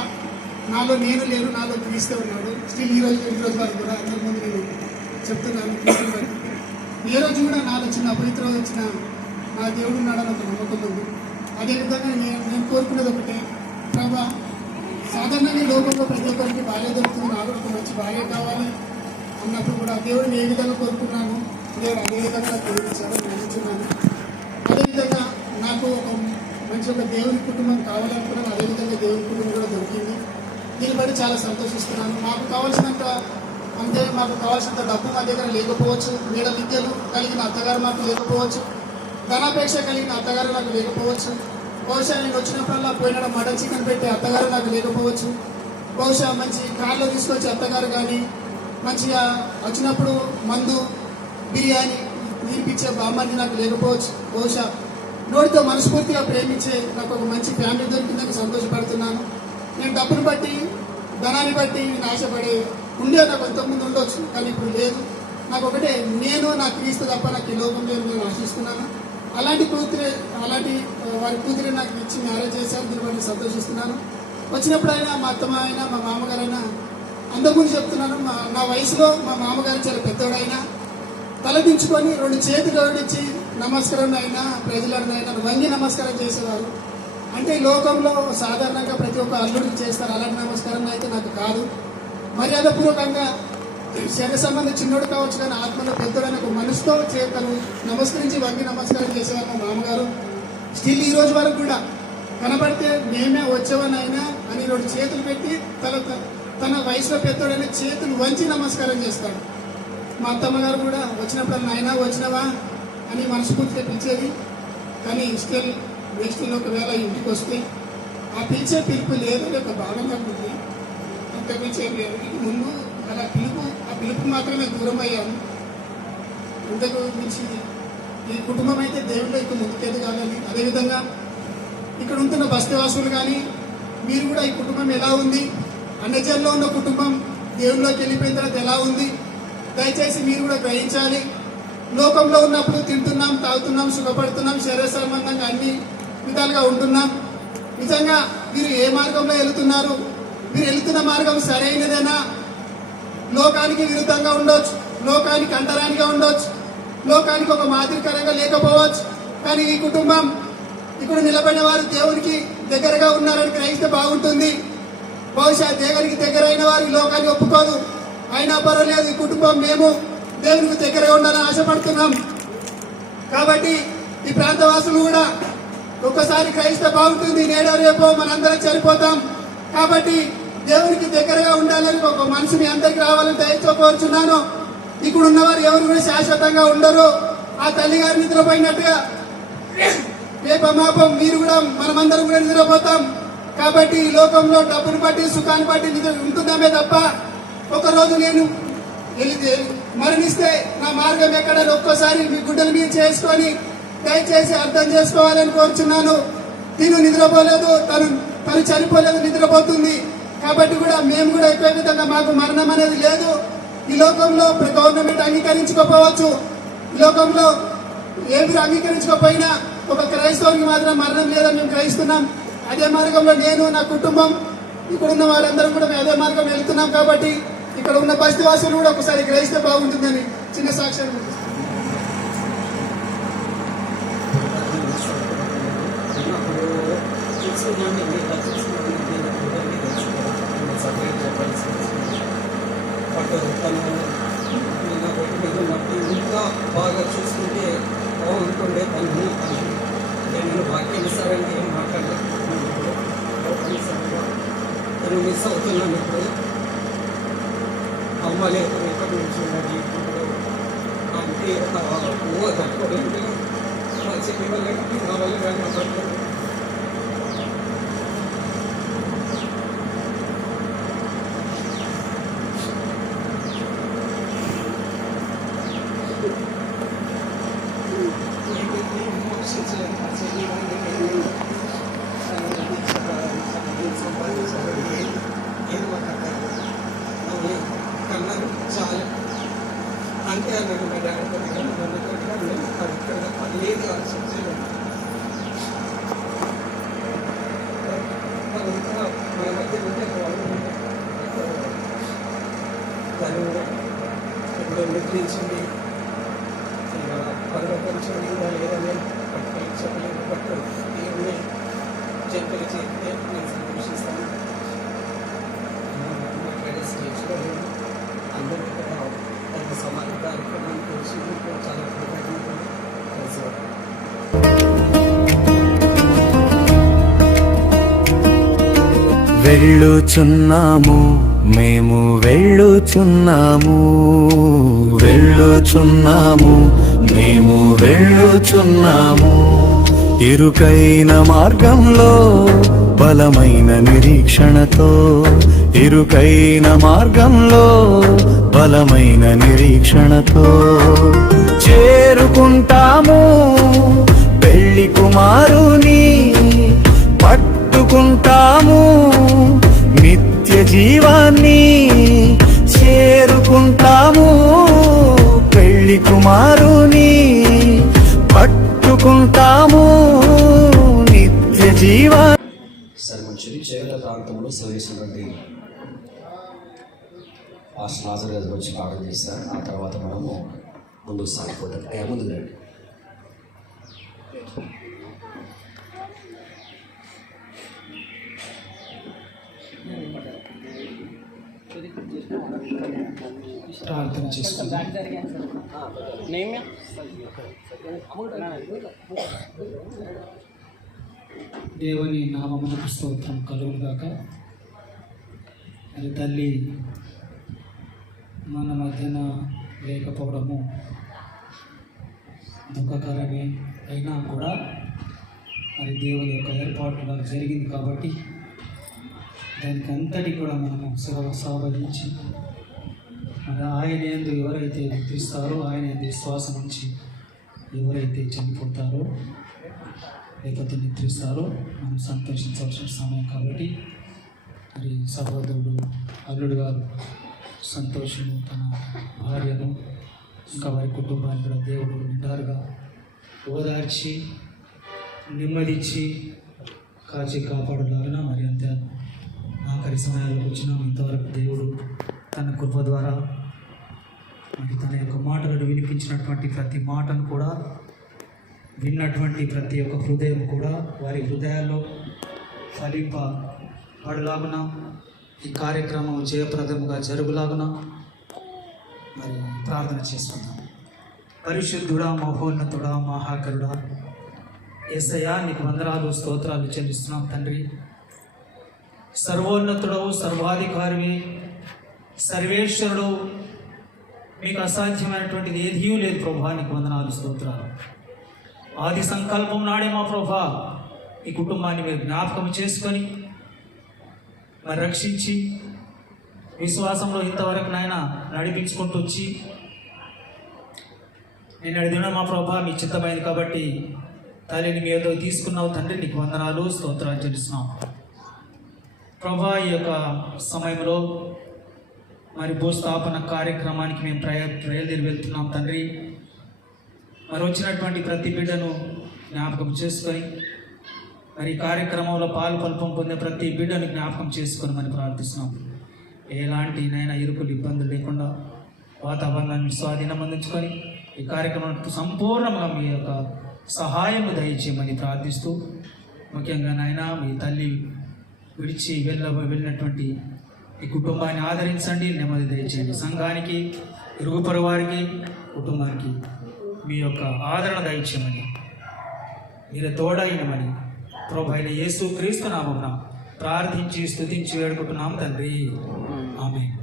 నాలో నేను లేరు, నాలో క్రీస్తు ఉన్నాడు. స్టిల్ ఈ రోజు వరకు కూడా అందరి ముందు నేను చెప్తున్నాను. ఏ రోజు కూడా నాలో చిన్న అపవిత్ర వచ్చిన నా దేవుడు ఉన్నాడని ఒక నమ్మకం ఉంది. అదేవిధంగా నేను కోరుకునేది ఒకటే, ప్రభా సాధారణంగా లోకంలో ప్రతి ఒక్కరికి భార్య దొరుకుతుంది, నాకు ఒక మంచి భార్య కావాలి అన్నప్పుడు కూడా దేవుడిని ఏ విధంగా కోరుకున్నాను, దేవుడు అదే విధంగా కోరుకుంటాడని నమ్ముతున్నాను. అదేవిధంగా నాకు ఒక దేవుని కుటుంబం కావాలనుకున్నాను. అదేవిధంగా దేవుని కుటుంబం కూడా దొరికింది. దీన్ని బట్టి చాలా సంతోషిస్తున్నాను. మాకు కావాల్సినంత డబ్బు మా దగ్గర లేకపోవచ్చు, మేడ విద్యలు కలిగిన అత్తగారు మాకు లేకపోవచ్చు, ధనాపేక్ష కలిగిన అత్తగారు నాకు లేకపోవచ్చు, బహుశా నేను వచ్చినప్పుడల్లా పోయిన మటన్ చికెన్ పెట్టే అత్తగారు నాకు లేకపోవచ్చు, బహుశా మంచి కార్లో తీసుకొచ్చే అత్తగారు కానీ, మంచిగా వచ్చినప్పుడు మందు, బిర్యానీ నీరిపించే బామ్మని నాకు లేకపోవచ్చు, బహుశా నోటితో మనస్ఫూర్తిగా ప్రేమించే నాకు ఒక మంచి ఫ్యామిలీ దొరికిందని సంతోషపడుతున్నాను. నేను డబ్బును బట్టి, ధనాన్ని బట్టి నేను ఆశపడే నాకు కొంతమంది ఉండొచ్చు, కానీ ఇప్పుడు లేదు. నాకు ఒకటే, నేను నా క్రీస్తు తప్ప నాకు ఈ లోకం లేదు నేను ఆశిస్తున్నాను. అలాంటి వారి కూతురే నాకు ఇచ్చి మ్యారేజ్ చేశారు. దీన్ని బట్టి సంతోషిస్తున్నాను. వచ్చినప్పుడైనా మా అత్తమ్మ అయినా మా మామగారైనా అందరి గురించి చెప్తున్నాను, నా వయసులో మా మామగారు చాలా పెద్దోడైనా తలదించుకొని 2 చేతులు జోడించి నమస్కారం అయినా ప్రజలైనా వంగి నమస్కారం చేసేవారు. అంటే ఈ లోకంలో సాధారణంగా ప్రతి ఒక్క అల్లుడికి చేస్తారు. అలాంటి నమస్కారం అయితే నాకు కాదు. మర్యాదపూర్వకంగా శరీర సంబంధం చిన్నోడు కావచ్చు, కానీ ఆత్మలో పెద్దోడైన ఒక మనసుతో చేతను నమస్కరించి వంగి నమస్కారం చేసేవారు మా మామగారు. స్టిల్ ఈ రోజు వరకు కూడా కనబడితే మేమే వచ్చేవనైనా అని 2 చేతులు పెట్టి తన వయసులో పెద్దోడైనా చేతులు వంచి నమస్కారం చేస్తాడు. మా అత్తమ్మగారు కూడా వచ్చినప్పుడు నాయనా వచ్చినవా అని మనస్ఫూర్తిగా పిలిచేది. కానీ స్టిల్ నెక్స్ట్ ఒకవేళ ఇంటికి వస్తే ఆ పిలిచే పిలుపు లేదు, ఒక భాగంగా ఉంది, అంత పిలిచే లేదు. ముందు అలా ఆ పిలుపు మాత్రమే దూరం అయ్యాను. ఇంతకు మించి ఈ కుటుంబం అయితే దేవుళ్ళో ఇక ముందుకెదగాలని, అదేవిధంగా ఇక్కడ ఉంటున్న బస్తీవాసులు కానీ మీరు కూడా ఈ కుటుంబం ఎలా ఉంది, అన్నజల్లో ఉన్న కుటుంబం దేవుళ్ళలోకి వెళ్ళిపోయిన తర్వాత ఎలా ఉంది, దయచేసి మీరు కూడా గ్రహించాలి. లోకంలో ఉన్నప్పుడు తింటున్నాం, తాగుతున్నాం, సుఖపడుతున్నాం, శరీర సంబంధంగా అన్ని విధాలుగా ఉంటున్నాం. నిజంగా మీరు ఏ మార్గంలో వెళుతున్నారు, మీరు వెళుతున్న మార్గం సరైనదేనా? లోకానికి విరుద్ధంగా ఉండొచ్చు, లోకానికి అంటరానిగా ఉండొచ్చు, లోకానికి ఒక మాదిరికరంగా లేకపోవచ్చు. కానీ ఈ కుటుంబం ఇక్కడ నిలబడిన వారు దేవునికి దగ్గరగా ఉన్నారని గ్రహిస్తే బాగుంటుంది. బహుశా దేవునికి దగ్గరైన వారు ఈ లోకాన్ని ఒప్పుకోదు, అయినా పర్వాలేదు ఈ కుటుంబం మేము దేవునికి దగ్గరగా ఉండాలని ఆశపడుతున్నాం. కాబట్టి ఈ ప్రాంతవాసులు కూడా ఒక్కసారి గ్రహిస్తే బాగుంటుంది. నేడో రేపో మనందరం చనిపోతాం. కాబట్టి దేవునికి దగ్గరగా ఉండాలని ఒక మనసు మీ అందరికి రావాలని దయతో కోరుచున్నాను. ఇక్కడ ఉన్నవారు ఎవరు కూడా శాశ్వతంగా ఉండరు. ఆ తల్లి గారు నిద్రపోయినట్టుగా రేపమాపం మీరు కూడా మనమందరం కూడా నిద్రపోతాం. కాబట్టి ఈ లోకంలో డబ్బును బట్టి సుఖాన్ని బట్టి నిద్ర ఉంటుందామే తప్ప ఒకరోజు నేను మరణిస్తే నా మార్గం ఎక్కడని ఒక్కసారి మీ గుడ్డల మీద చేసుకొని దయచేసి అర్థం చేసుకోవాలని కోరుచున్నాను. తిను నిద్రపోలేదు, తను చనిపోలేదు, నిద్రపోతుంది. కాబట్టి కూడా మేము కూడా ఎక్కువ విధంగా మాకు మరణం అనేది లేదు. ఈ లోకంలో గవర్నమెంట్ అంగీకరించుకోపోవచ్చు, ఈ లోకంలో ఏమి అంగీకరించకపోయినా ఒక క్రైస్తవునికి మాత్రం మరణం లేదని మేము గ్రహిస్తున్నాం. అదే మార్గంలో నేను, నా కుటుంబం, ఇక్కడ ఉన్న వాళ్ళందరం కూడా అదే మార్గం వెళ్తున్నాం. కాబట్టి ఇక్కడ ఉన్న బస్తీవాసులు కూడా ఒకసారి గ్రహిస్తే బాగుంటుందని చిన్న సాక్ష్యం. ఇంకా బాగా చూసుకుంటే బాగుంటుండే. పని నేను వాక్యానుసారంగా ఏం మాట్లాడలేదు, నేను మిస్ అవుతున్నాను. ఇప్పుడు అమ్మ లేదు, ఎక్కడి నుంచి ఉన్నది అంటే ఊహ తట్టుకోలేదు. చెప్పి వల్ల నా వల్ల కానీ మాట్లాడలేదు. చాలా అంటే అన్నాడు మా డాడీ లేదు ఆలోచించలేదు. మన మధ్య ఉంటే దాన్ని కూడా ఇప్పుడు నిర్ణయించింది పర్వతించండి లేదని పట్టుకొని చెప్పలేదు. పట్టు ఏమి చెప్పలు చేస్తే నేను సంతోషిస్తాను. మాట్లాడే స్టేజ్లో అందరికీ కూడా పెద్ద సమాజ కార్యక్రమాన్ని తెలిసి చాలా కృతజ్ఞతలు. వెళ్ళుచున్నాము మేము వెళ్ళుచున్నాము, వెళ్ళుచున్నాము మేము వెళ్ళుచున్నాము. ఇరుకైన మార్గంలో బలమైన నిరీక్షణతో, ఇరుకైన మార్గంలో బలమైన నిరీక్షణతో చేరుకుంటాము పెళ్లి కుమారుని, పట్టుకుంటాము నిత్య జీవాన్ని, చేరుకుంటాము పెళ్లి కుమారుని, పట్టుకుంటాము నిత్య జీవాన్ని. సరిమంచిది చేగల ప్రాంతంలో సేవిస్తున్నటువంటి పాస్టర్ నాజర్ గారి గురించి పాఠం చేస్తారు. ఆ తర్వాత మనము ముందుకు సాగిపోతాం. ముందు రండి. ప్రార్థన చేసుకుందాం. దేవుని నామమునకు స్తోత్రం కలుగుగాక. మరి తల్లి మన మధ్యన లేకపోవడము దుఃఖకరమే అయినా కూడా మరి దేవుని యొక్క ఏర్పాటు నాకు జరిగింది కాబట్టి దానికి అంతటి కూడా మనము సేవ సాధించి మరి ఆయన యందు ఎవరైతే నిద్రిస్తారో, ఆయన యందు విశ్వాసం నుంచి ఎవరైతే చనిపోతారో లేకపోతే నిద్రిస్తారో మనం సంతోషించవలసిన సమయం. కాబట్టి మరి సహోదరుడు అల్లుడు గారు సంతోషము తన భార్యను ఇంకా వారి కుటుంబాన్ని కూడా దేవుడు నిండారుగా ఓదార్చి నెమ్మదిచ్చి కాచి కాపాడలాగిన మరి అంతే ఆఖరి సమయాలకు వచ్చినాం. ఇంతవరకు దేవుడు తన కృప ద్వారా మరి తన యొక్క మాటలను వినిపించినటువంటి ప్రతి మాటను కూడా విన్నటువంటి ప్రతి ఒక్క హృదయం కూడా వారి హృదయాల్లో ఫలింపబడలాగున ఈ కార్యక్రమం జయప్రదముగా జరుగులాగున మరి ప్రార్థన చేస్తున్నాం. పరిశుద్ధుడా, మహోన్నతుడా, మహాకరుడా, యేసయ్యా నీకు వందనాలు స్తోత్రాలు చెల్లిస్తున్నాం తండ్రి. సర్వోన్నతుడవు, సర్వాధికారివి, సర్వేశ్వరుడు, మీకు అసాధ్యమైనటువంటిది ఏదీ లేదు ప్రభా. నీకు వందనాలు స్తోత్రాలు. ఆది సంకల్పం నాడే మా ప్రభా ఈ కుటుంబాన్ని మీరు జ్ఞాపకం చేసుకొని మరి రక్షించి విశ్వాసంలో ఇంతవరకు నాయన నడిపించుకుంటూ వచ్చి నేను అడిగిన మా ప్రభా మీ చిత్తమైంది కాబట్టి తల్లిని మీతో తీసుకున్నావు తండ్రి. నీకు వందనాలు స్తోత్రాలు చెల్లిస్తున్నాం ప్రభా. ఈ యొక్క సమయంలో మరి భూస్థాపన కార్యక్రమానికి మేము బయలుదేరి వెళ్తున్నాం తండ్రి. మరి వచ్చినటువంటి ప్రతి బిడ్డను జ్ఞాపకం చేసుకొని మరి ఈ కార్యక్రమంలో పాల్పల్పం పొందే ప్రతి బిడ్డను జ్ఞాపకం చేసుకొని మరి ప్రార్థిస్తున్నాం. ఎలాంటి నైనా ఇరుకులు ఇబ్బందులు లేకుండా వాతావరణాన్ని స్వాధీనం అందించుకొని ఈ కార్యక్రమం సంపూర్ణంగా మీ యొక్క సహాయం దయచేయమని ప్రార్థిస్తూ, ముఖ్యంగా నాయన మీ తల్లి విడిచి వెళ్ళినటువంటి ఈ కుటుంబాన్ని ఆదరించండి, నెమ్మది దయచేయండి. సంఘానికి, ఇరుగుపొరు వారికి, కుటుంబానికి మీ యొక్క ఆదరణ దయచేయమని, మీరు తోడైనమని ప్రభు అయిన యేసు క్రీస్తు నామమున ప్రార్థించి స్తుతించి వేడుకుంటున్నాం తండ్రి. ఆమేన్.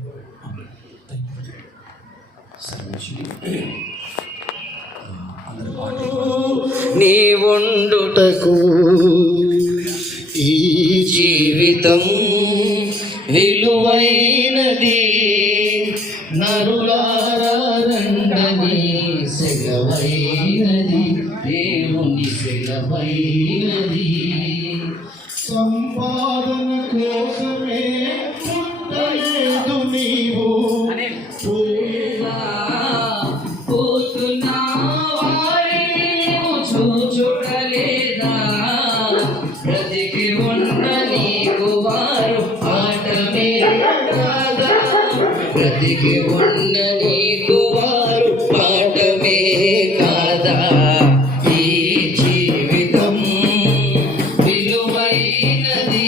నీ ఉండుటకు ఈ జీవితం విలువైనది, నరులారా రండని సెలవైనది, దేవుని సెలవైనది. సంపాదన కోసమే పుట్టలేదు నీవు, చూడలేదా బ్రతికి ఉన్న నీకు వారు ఆటమే కాదా, బ్రతికి ఉన్న నీకు వారు ఆటమే కాదా. ఈ జీవితం విలువైనది,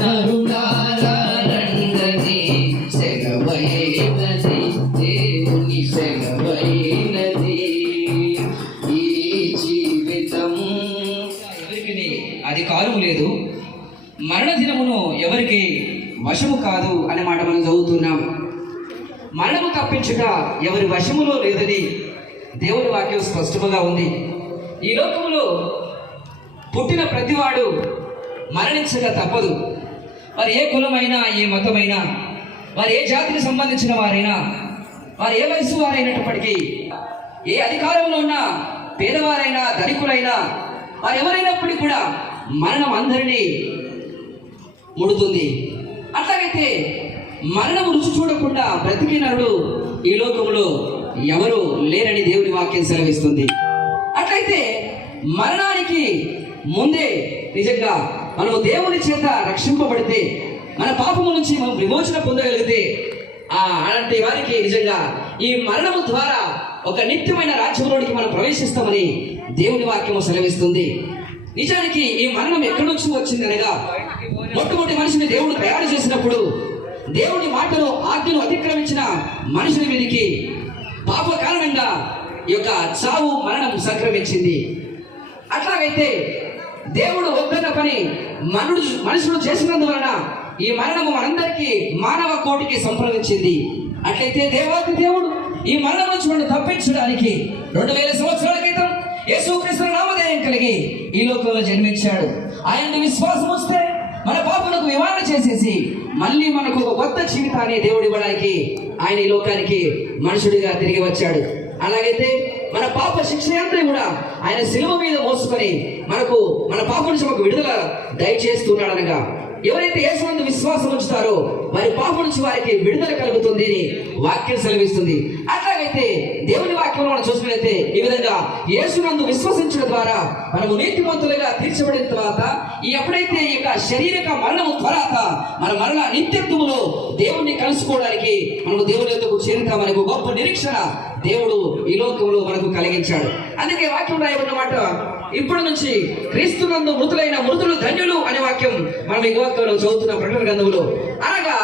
నరులారా రండని సెలవైనది, దేవుని సెలవైనది. ఎవరికి అధికారం లేదు, మరణ దినమును ఎవరికి వశము కాదు అనే మాట మనం చదువుతున్నాం. మరణము తప్పించుట ఎవరి వశములో లేదని దేవుని వాక్యం స్పష్టముగా ఉంది. ఈ లోకములో పుట్టిన ప్రతివాడు మరణించక తప్పదు. వారు ఏ కులమైనా, ఏ మతమైనా, వారు ఏ జాతికి సంబంధించిన వారైనా, వారు ఏ వయసు వారైనప్పటికీ, ఏ అధికారంలో ఉన్న పేదవారైనా ధనికులైనా వారు ఎవరైనప్పటికీ కూడా మరణం అందరినీ ముడుతుంది. అట్లాగైతే మరణము రుచి చూడకుండా బ్రతికే నరుడు ఈ లోకంలో ఎవరు లేరని దేవుని వాక్యం సెలవిస్తుంది. అట్లయితే మరణానికి ముందే నిజంగా మనము దేవుని చేత రక్షింపబడితే, మన పాపము నుంచి మనం విమోచన పొందగలిగితే, అలాంటి వారికి నిజంగా ఈ మరణము ద్వారా ఒక నిత్యమైన రాజ్యంలోనికి మనం ప్రవేశిస్తామని దేవుని వాక్యము సెలవిస్తుంది. నిజానికి ఈ మరణం ఎక్కడి నుంచి వచ్చింది అనగా, మొట్టమొదటి మనిషిని దేవుడు తయారు చేసినప్పుడు దేవుని మాటను, ఆజ్ఞను అతిక్రమించిన మనుషుల మీదకి పాప కారణంగా ఈ యొక్క చావు, మరణం సంక్రమించింది. అట్లాగైతే దేవుడు ఒక్కన పని మనుషులు చేసినందువలన ఈ మరణము మనందరికీ, మానవ కోటికి సంప్రదించింది. అట్లయితే దేవాది దేవుడు ఈ మరణం నుంచి మనం తప్పించడానికి 2000 సంవత్సరాల క్రితం యేసుక్రీస్తు నామధేయం కలిగి ఈ లోకంలో జన్మించాడు. ఆయన విశ్వాసం వస్తే మన పాపలకు నివారణ చేసేసి మళ్ళీ మనకు ఒక కొత్త జీవితాన్ని దేవుడు ఇవ్వడానికి ఆయన ఈ లోకానికి మనుషుడిగా తిరిగి వచ్చాడు. అలాగైతే మన పాప శిక్ష అంతా కూడా ఆయన శిలువ మీద మోసుకొని మనకు మన పాప నుంచి ఒక విడుదల దయచేస్తున్నాడు. అనగా ఎవరైతే యేసునందు విశ్వాసం ఉంచుతారో వారి పాప నుంచి వారికి విడుదల కలుగుతుంది అని వాక్యం సెలవిస్తుంది. అట్లాగైతే దేవుని వాక్యం మనం చూసినట్లయితే ఈ విధంగా యేసునందు విశ్వసించడం ద్వారా మనము నీతిమంతులుగా తీర్చబడిన తర్వాత ఎప్పుడైతే ఈ యొక్క శారీరక మరణము తర్వాత మన మరణ నిత్యత్వములో దేవుణ్ణి కలుసుకోవడానికి మనకు దేవుని యొద్దకు చేరుతా మనకు గొప్ప నిరీక్షణ దేవుడు ఈ లోకంలో మనకు కలిగించాడు. అందుకే వాక్యం రాయబడిన మాట ఇప్పటి నుంచి క్రీస్తునందు మృతులైన మృతులు ధన్యులు అనే వాక్యం మనం ఈ వాక్యంలో చదువుతున్న ప్రకటన గ్రంథంలో. అనగా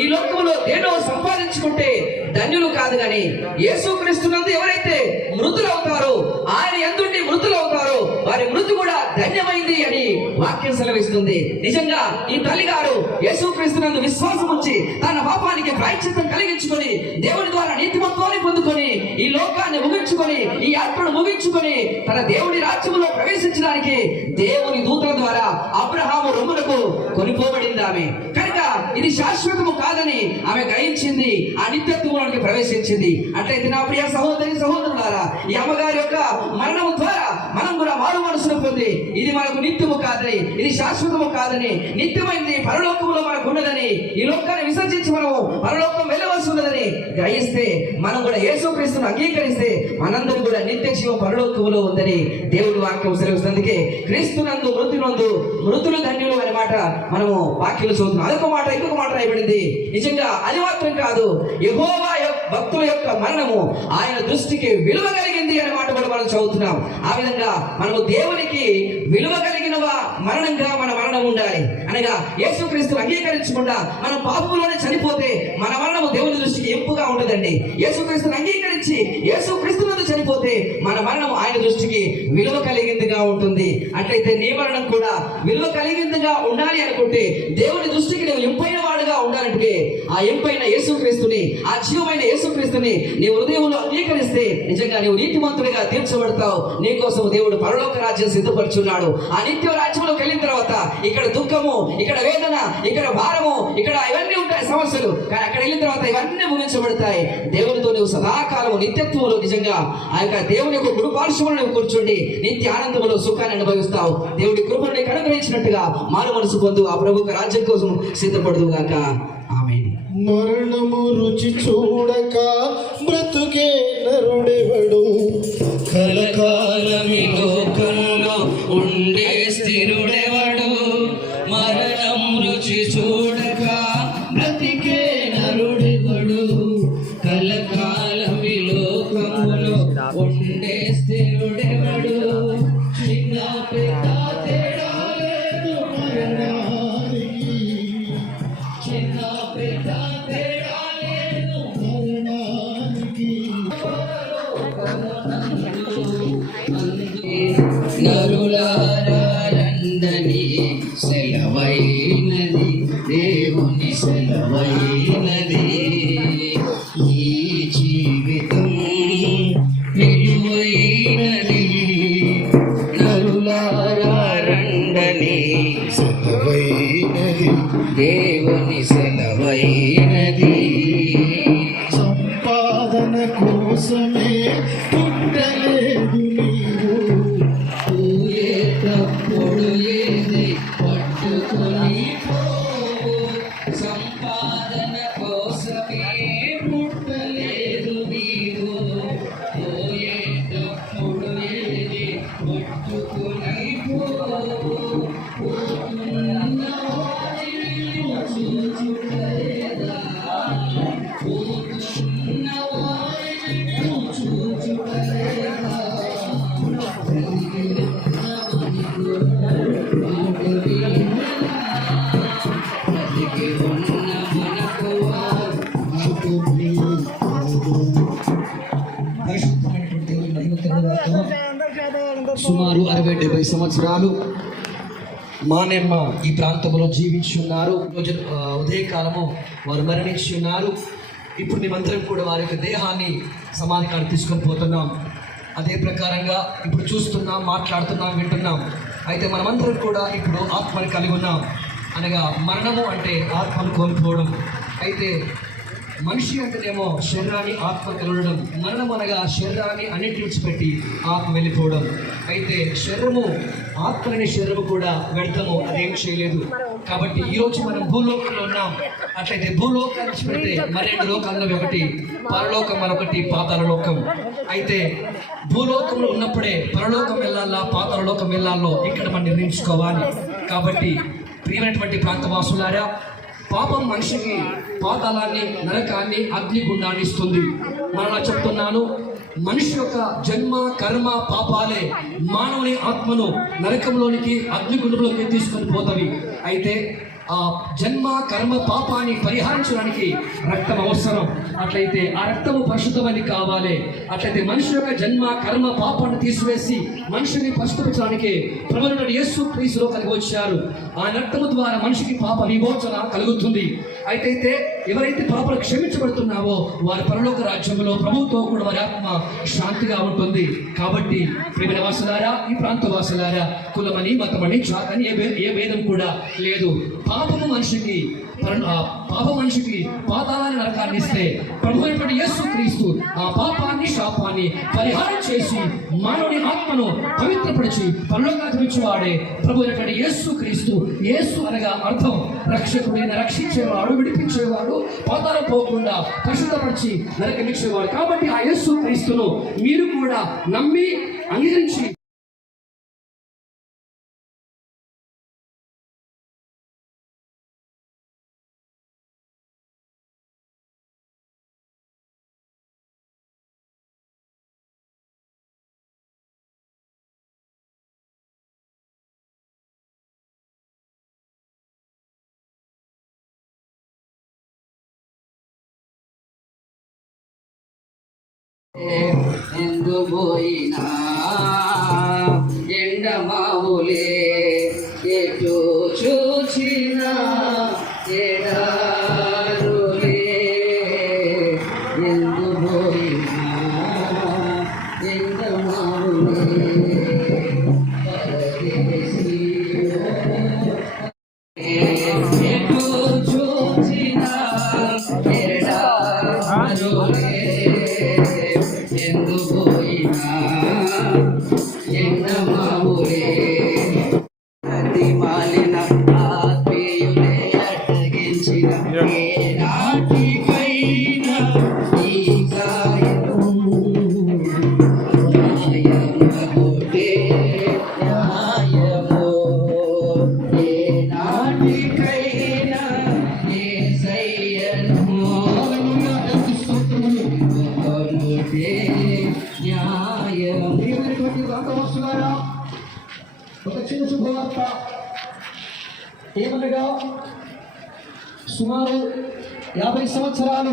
ఈ లోకంలో దేనో సంపాదించుకుంటే ధన్యులు కాదు, కానీ యేసు క్రీస్తునందు ఎవరైతే మృతులు అవుతారో, ఆయన యందుండి మృతులు అవుతారో వారి మృతి కూడా ధన్యమైంది అని వాక్యం సెలవిస్తుంది. నిజంగా ఈ తల్లి గారు యేసు క్రీస్తునందు విశ్వాసం ఉంచి తన పాపానికి ప్రాయశ్చిత్తం కలిగించుకొని దేవుని ద్వారా నీతిమత్వాన్ని పొందుకొని ఈ లోకాన్ని ముగించుకొని ఈ యాత్రను ముగించుకొని తన దేవుని రాజ్యములో ప్రవేశించడానికి దేవుని దూతల ద్వారా అబ్రహాము రొమ్ములకు కొనిపోబడింది ఆమె. కనుక ఇది శాశ్వతము కాదని ఆమె గ్రహించింది, ఆ నిత్యత్వంలోనికి ప్రవేశించింది. అట్లయితే నా ప్రియ సహోదరి సహోదరులారా, ఈ అమ్మగారి యొక్క మరణము ద్వారా మనం కూడా మారు మనసును పొంది ఇది మనకు నిత్యము కాదని, ఇది శాశ్వతము కాదని, నిత్యమైనది పరలోకములో మనకు ఉన్నదని, ఈ లోకాన్ని విసర్జించి మనము పరలోకం వెళ్ళవలసి ఉన్నదని గ్రహిస్తే మనం కూడా యేసుక్రీస్తును అంగీకరిస్తే మనందరూ కూడా నిత్య జీవం పరలోకములో ఉందని దేవుడి వాక్యం సెలవుస్తుంది. క్రీస్తునందు మృతులందు మృతులు ధన్యులు అనే మాట మనము వాక్యంలో చదువుతున్నాం. అదొక మాట, ఇంకొక మాట రాయబడింది. నిజంగా అది మాత్రం కాదు, యెహోవా భక్తుల యొక్క మరణము ఆయన దృష్టికి విలువ కలిగింది అనే మాట కూడా మనం చదువుతున్నాం. ఆ విధంగా మనము దేవునికి విలువ కలిగిన మరణంగా మన మరణం ఉండాలి. అనగా యేసుక్రీస్తు అంగీకరించకుండా మనం పాపములోనే చనిపోతే మన మరణము దేవుని దృష్టికి ఎంపుగా ఉండదండి. యేసుక్రీస్తుని అంగీకరించి యేసుక్రీస్తునందు చనిపోతే మన మరణం ఆయన దృష్టికి విలువ కలిగిందిగా ఉంటుంది. అట్లయితే నీ మరణం కూడా విలువ కలిగిందిగా ఉండాలి అనుకుంటే, దేవుని దృష్టికి నువ్వు ఎంపైన వాడుగా ఉండాలంటే ఆ ఎంపైన యేసుక్రీస్తుని, ఆ జీవమైన యేసుక్రీస్తుని నీ హృదయంలో అంగీకరిస్తే నిజంగా నీవు నీతిమంతుడిగా తీర్చబడతావు. నీ కోసం దేవుడు పరలోక రాజ్యం సిద్ధపరుచున్నాడు. ఆ నిత్య రాజ్యంలోకి వెళ్ళిన తర్వాత ఇక్కడ దుఃఖము, ఇక్కడ వేదన, ఇక్కడ భారము, ఇక్కడ ఇవన్నీ ఉంటాయి సమస్యలు, కానీ అక్కడ వెళ్ళిన తర్వాత ఇవన్నీ ముగించబడతాయి. దేవునితో నువ్వు సదాకాలము నిత్యత్వంలో నిజంగా ఆ యొక్క దేవుని యొక్క కృపార్శ్వములో నువ్వు కూర్చోండి నిత్య ఆనందములో సుఖాన్ని అనుభవిస్తావు. దేవుడి కృపను నీకు అనుగ్రహించినట్టుగా మారు మనసు పొందు, ఆ ప్రభువు రాజ్యం కోసం సిద్ధపడదు గాక. ఆమేన్. మరణము రుచి చూడక బ్రతుకే నరుడెవడు, కలకాలమి లోకంలో ఉండే స్థిరుడెవడు, మరణం రుచి చూడక బ్రతికే నరుడెవడు, కలకాలమి లోకములో ఉండే స్థిరుడెవడు. చిన్న పెద్ద తేడా లేదు మరణానికి, చిన్న పెద్ద తేడా లేదు మరణానికి. నరులారా రండని సెలవైనది, దేవుని సెలవైనది. ఈ జీవితం విలువైనది, నరులారా రండని సెలవైనది, దేవుని సెలవైనది. సంపాదన కోసమే పుట్టలేదు నీవు, పోయేటప్పుడు ఏది పట్టుకొని పోవు, సంపాదన కోసమే పుట్టలేదు నీవు, పోయేటప్పుడు ఏది పట్టుకొని పోవు. పోతున్న వారిని చూచుటలేదా, పోతున్న వారిని చూచుటలేదా. సుమారు 60-70 సంవత్సరాలు మానెమ్మ ఈ ప్రాంతంలో జీవించి ఉన్నారు. ఉదయకాలము వారు మరణించి ఉన్నారు. ఇప్పుడు మేమందరం కూడా వారి యొక్క దేహాన్ని సమాధికానికి తీసుకొని పోతున్నాం. అదే ప్రకారంగా ఇప్పుడు చూస్తున్నాం, మాట్లాడుతున్నాం, వింటున్నాం. అయితే మనమందరం కూడా ఇప్పుడు ఆత్మని కలిగి ఉన్నాం. అనగా మరణము అంటే ఆత్మను కోల్పోవడం. అయితే మనిషి అంటేనేమో శరీరాన్ని ఆత్మ కలవడం, మరణం అనగా శరీరాన్ని అన్నిటి విడిచిపెట్టి ఆత్మ వెళ్ళిపోవడం. అయితే శరీరము ఆత్మని శరీరము కూడా వ్యర్థము, అదేం చేయలేదు. కాబట్టి ఈరోజు మనం భూలోకంలో ఉన్నాం. అట్లయితే భూలోకాన్ని విడిచిపెడితే మరెండు లోకాల్లో ఒకటి పరలోకం, మరొకటి పాతాళ లోకం. అయితే భూలోకంలో ఉన్నప్పుడే పరలోకం వెళ్ళాలా పాతాళ లోకం వెళ్ళాలో ఇక్కడ మనం నిర్ణయించుకోవాలి. కాబట్టి ప్రియమైనటువంటి ప్రాంతవాసులారా, పాపం మనిషికి పాతాళాన్ని, నరకాన్ని, అగ్నిగుండాన్ని ఇస్తుంది. మరలా చెప్తున్నాను, మనిషి యొక్క జన్మ కర్మ పాపాలే మానవుని ఆత్మను నరకంలోనికి, అగ్నిగుండంలోకి తీసుకొని పోతవి. అయితే ఆ జన్మ కర్మ పాపాన్ని పరిహరించడానికి రక్తం అవసరం. అట్లయితే ఆ రక్తము పరిశుద్ధమని కావాలి. అట్లయితే మనిషి యొక్క జన్మ కర్మ పాపాన్ని తీసివేసి మనిషిని పరిశుద్ధపరచడానికి ప్రభువైన యేసు క్రీస్తు లోకానికి వచ్చారు. ఆ రక్తము ద్వారా మనిషికి పాప విమోచన కలుగుతుంది. అయితే ఎవరైతే పాపలు క్షమించబడుతున్నావో వారి పరలోక రాజ్యంలో ప్రభువుతో కూడా వారి ఆత్మ శాంతిగా ఉంటుంది. కాబట్టి ప్రియమైన వాసులారా, ఈ ప్రాంత వాసులారా, కులమని మతమని జాతని ఏ భేదం కూడా లేదు. పాపము మనిషికి పాతాళాన్ని, నరకాన్ని ఇస్తే ప్రభువైనటువంటి యేసు క్రీస్తు ఆ పాపాన్ని, శాపాన్ని పరిహారం చేసి మానవుని ఆత్మను పవిత్రపరిచి పరలోకానికి వాడే ప్రభువైనటువంటి యేసు క్రీస్తు. యేసు అనగా అర్థం రక్షకుడైన, రక్షించేవాడు, విడిపించేవాడు, పాతాళం పోకుండా పరిశుద్ధపరిచి నరకమిచ్చేవాడు. కాబట్టి ఆ యేసు క్రీస్తును మీరు కూడా నమ్మి అంగీకరించి ఎందు పోయినా ఎండమావులే, ఎటు చూచినా ఎడారులే. ఎందు పోయినా ఎండమావులే, ఎటు చూచినా ఎడారులే. ఎందు పోయినా ఎండమావులే, నది మాలిన ఆత్మీయులే అడ్డగించిన ఏ నాటికైనా ఈ గాయము న్యాయమొకటే న్యాయము. ఏ నాటికైనా యేసయ్యను ఒక చిన్న శుభవార్త ఏమనగా, సుమారు 50 సంవత్సరాలు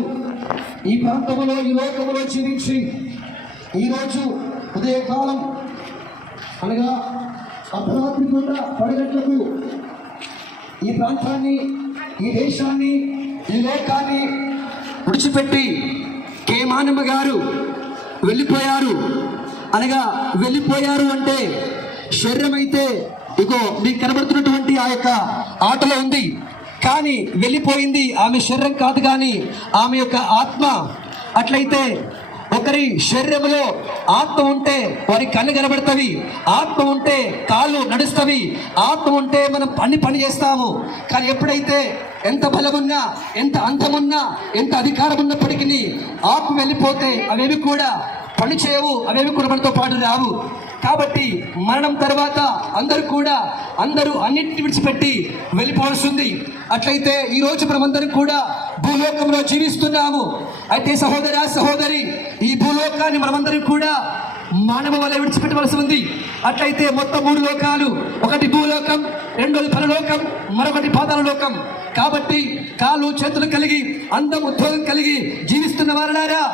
ఈ ప్రాంతంలో, ఈ లోకంలో జీవించి ఈరోజు ఉదయకాలం అనగా అర్ధరాత్రి కూడా 10 గంటలకు ఈ ప్రాంతాన్ని, ఈ దేశాన్ని, ఈ లోకాన్ని విడిచిపెట్టి కే మానమ్మ గారు వెళ్ళిపోయారు. అనగా వెళ్ళిపోయారు అంటే శరీరం అయితే ఇగో మీకు కనబడుతున్నటువంటి ఆ యొక్క ఆటలో ఉంది. కానీ వెళ్ళిపోయింది ఆమె శరీరం కాదు, కానీ ఆమె యొక్క ఆత్మ. అట్లయితే ఒకరి శరీరంలో ఆత్మ ఉంటే వారి కళ్ళు కనబడతవి, ఆత్మ ఉంటే కాళ్ళు నడుస్తవి, ఆత్మ ఉంటే మనం అన్ని పని చేస్తాము. కానీ ఎప్పుడైతే ఎంత బలమున్నా, ఎంత అంతమున్నా, ఎంత అధికారం ఉన్నప్పటికీ ఆత్మ వెళ్ళిపోతే అవేవి కూడా పని చేయవు, అవేవి కూడా మనతో పాటు రావు. కాబట్టి మరణం తర్వాత అందరూ అన్నింటిని విడిచిపెట్టి వెళ్ళిపోవాల్సింది. అట్లయితే ఈరోజు మనమందరం కూడా భూలోకంలో జీవిస్తున్నాము. అయితే సహోదర సహోదరి, ఈ భూలోకాన్ని మనమందరం కూడా మానవ వల్ల విడిచిపెట్టవలసి ఉంది. అట్లయితే మొత్తం 3 లోకాలు, ఒకటి భూలోకం, రెండోది పరలోకం, మరొకటి పాతాళ లోకం. కాబట్టి కాళ్ళు చేతులు కలిగి, అందం ఉద్యోగం కలిగి జీవిస్తున్న వారలారా,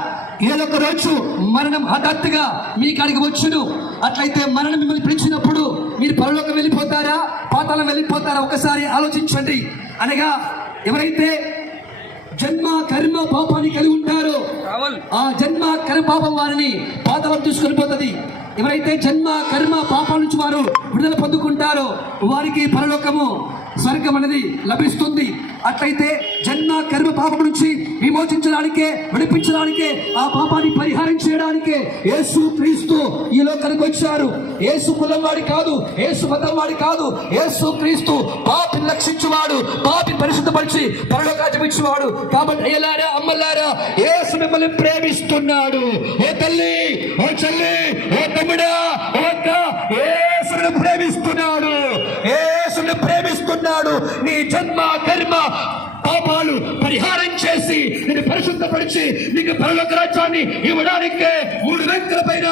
ఏదొక రోజు మరణం హఠాత్తుగా మీ కాడికి వచ్చును. అట్లయితే మరణం మిమ్మల్ని పిలిచినప్పుడు మీరు పరలోకం వెళ్ళిపోతారా, పాతాళం వెళ్ళిపోతారా? ఒకసారి ఆలోచించండి. అనగా ఎవరైతే జన్మ కర్మ పాపాన్ని కలిగి ఉంటారో ఆ జన్మ కర్మ పాపం వారిని పాతాళం తీసుకొని పోతుంది. ఎవరైతే జన్మ కర్మ పాపాల నుంచి వారు విడుదల పొందుకుంటారో వారికి పరలోకము స్వర్గం అనేది లభిస్తుంది. అట్లయితే జన్మ కర్మ పాపం నుంచి విమోచించడానికే, విడిపించడానికే, ఆ పాపాన్ని పరిహారం చేయడానికే యేసు క్రీస్తు ఈ లోకానికి వచ్చారు. యేసు కులం వాడి కాదు, యేసు మతం వాడి కాదు. యేసు క్రీస్తు పాపిని రక్షించువాడు, పాపిని పరిశుద్ధపరిచి పరలోకానికి ఇచ్చేవాడు. కాబట్టి అయ్యలారా, అమ్మలారా, యేసు మిమ్మల్ని ప్రేమిస్తున్నాడు. ఓ తల్లి, ఓ చెల్లి, ఓ తమ్ముడా, ఓ అక్క, యేసుని ప్రేమిస్తున్నాడు. యేసుని ప్రేమిస్తున్నాడు. నీ జన్మ కర్మ పాపాలు పరిహారం చేసి నేను పరిశుద్ధపరిచి నీకు పరలోక రాజ్యాన్ని ఇవ్వడానికే 3 వెంకల పైన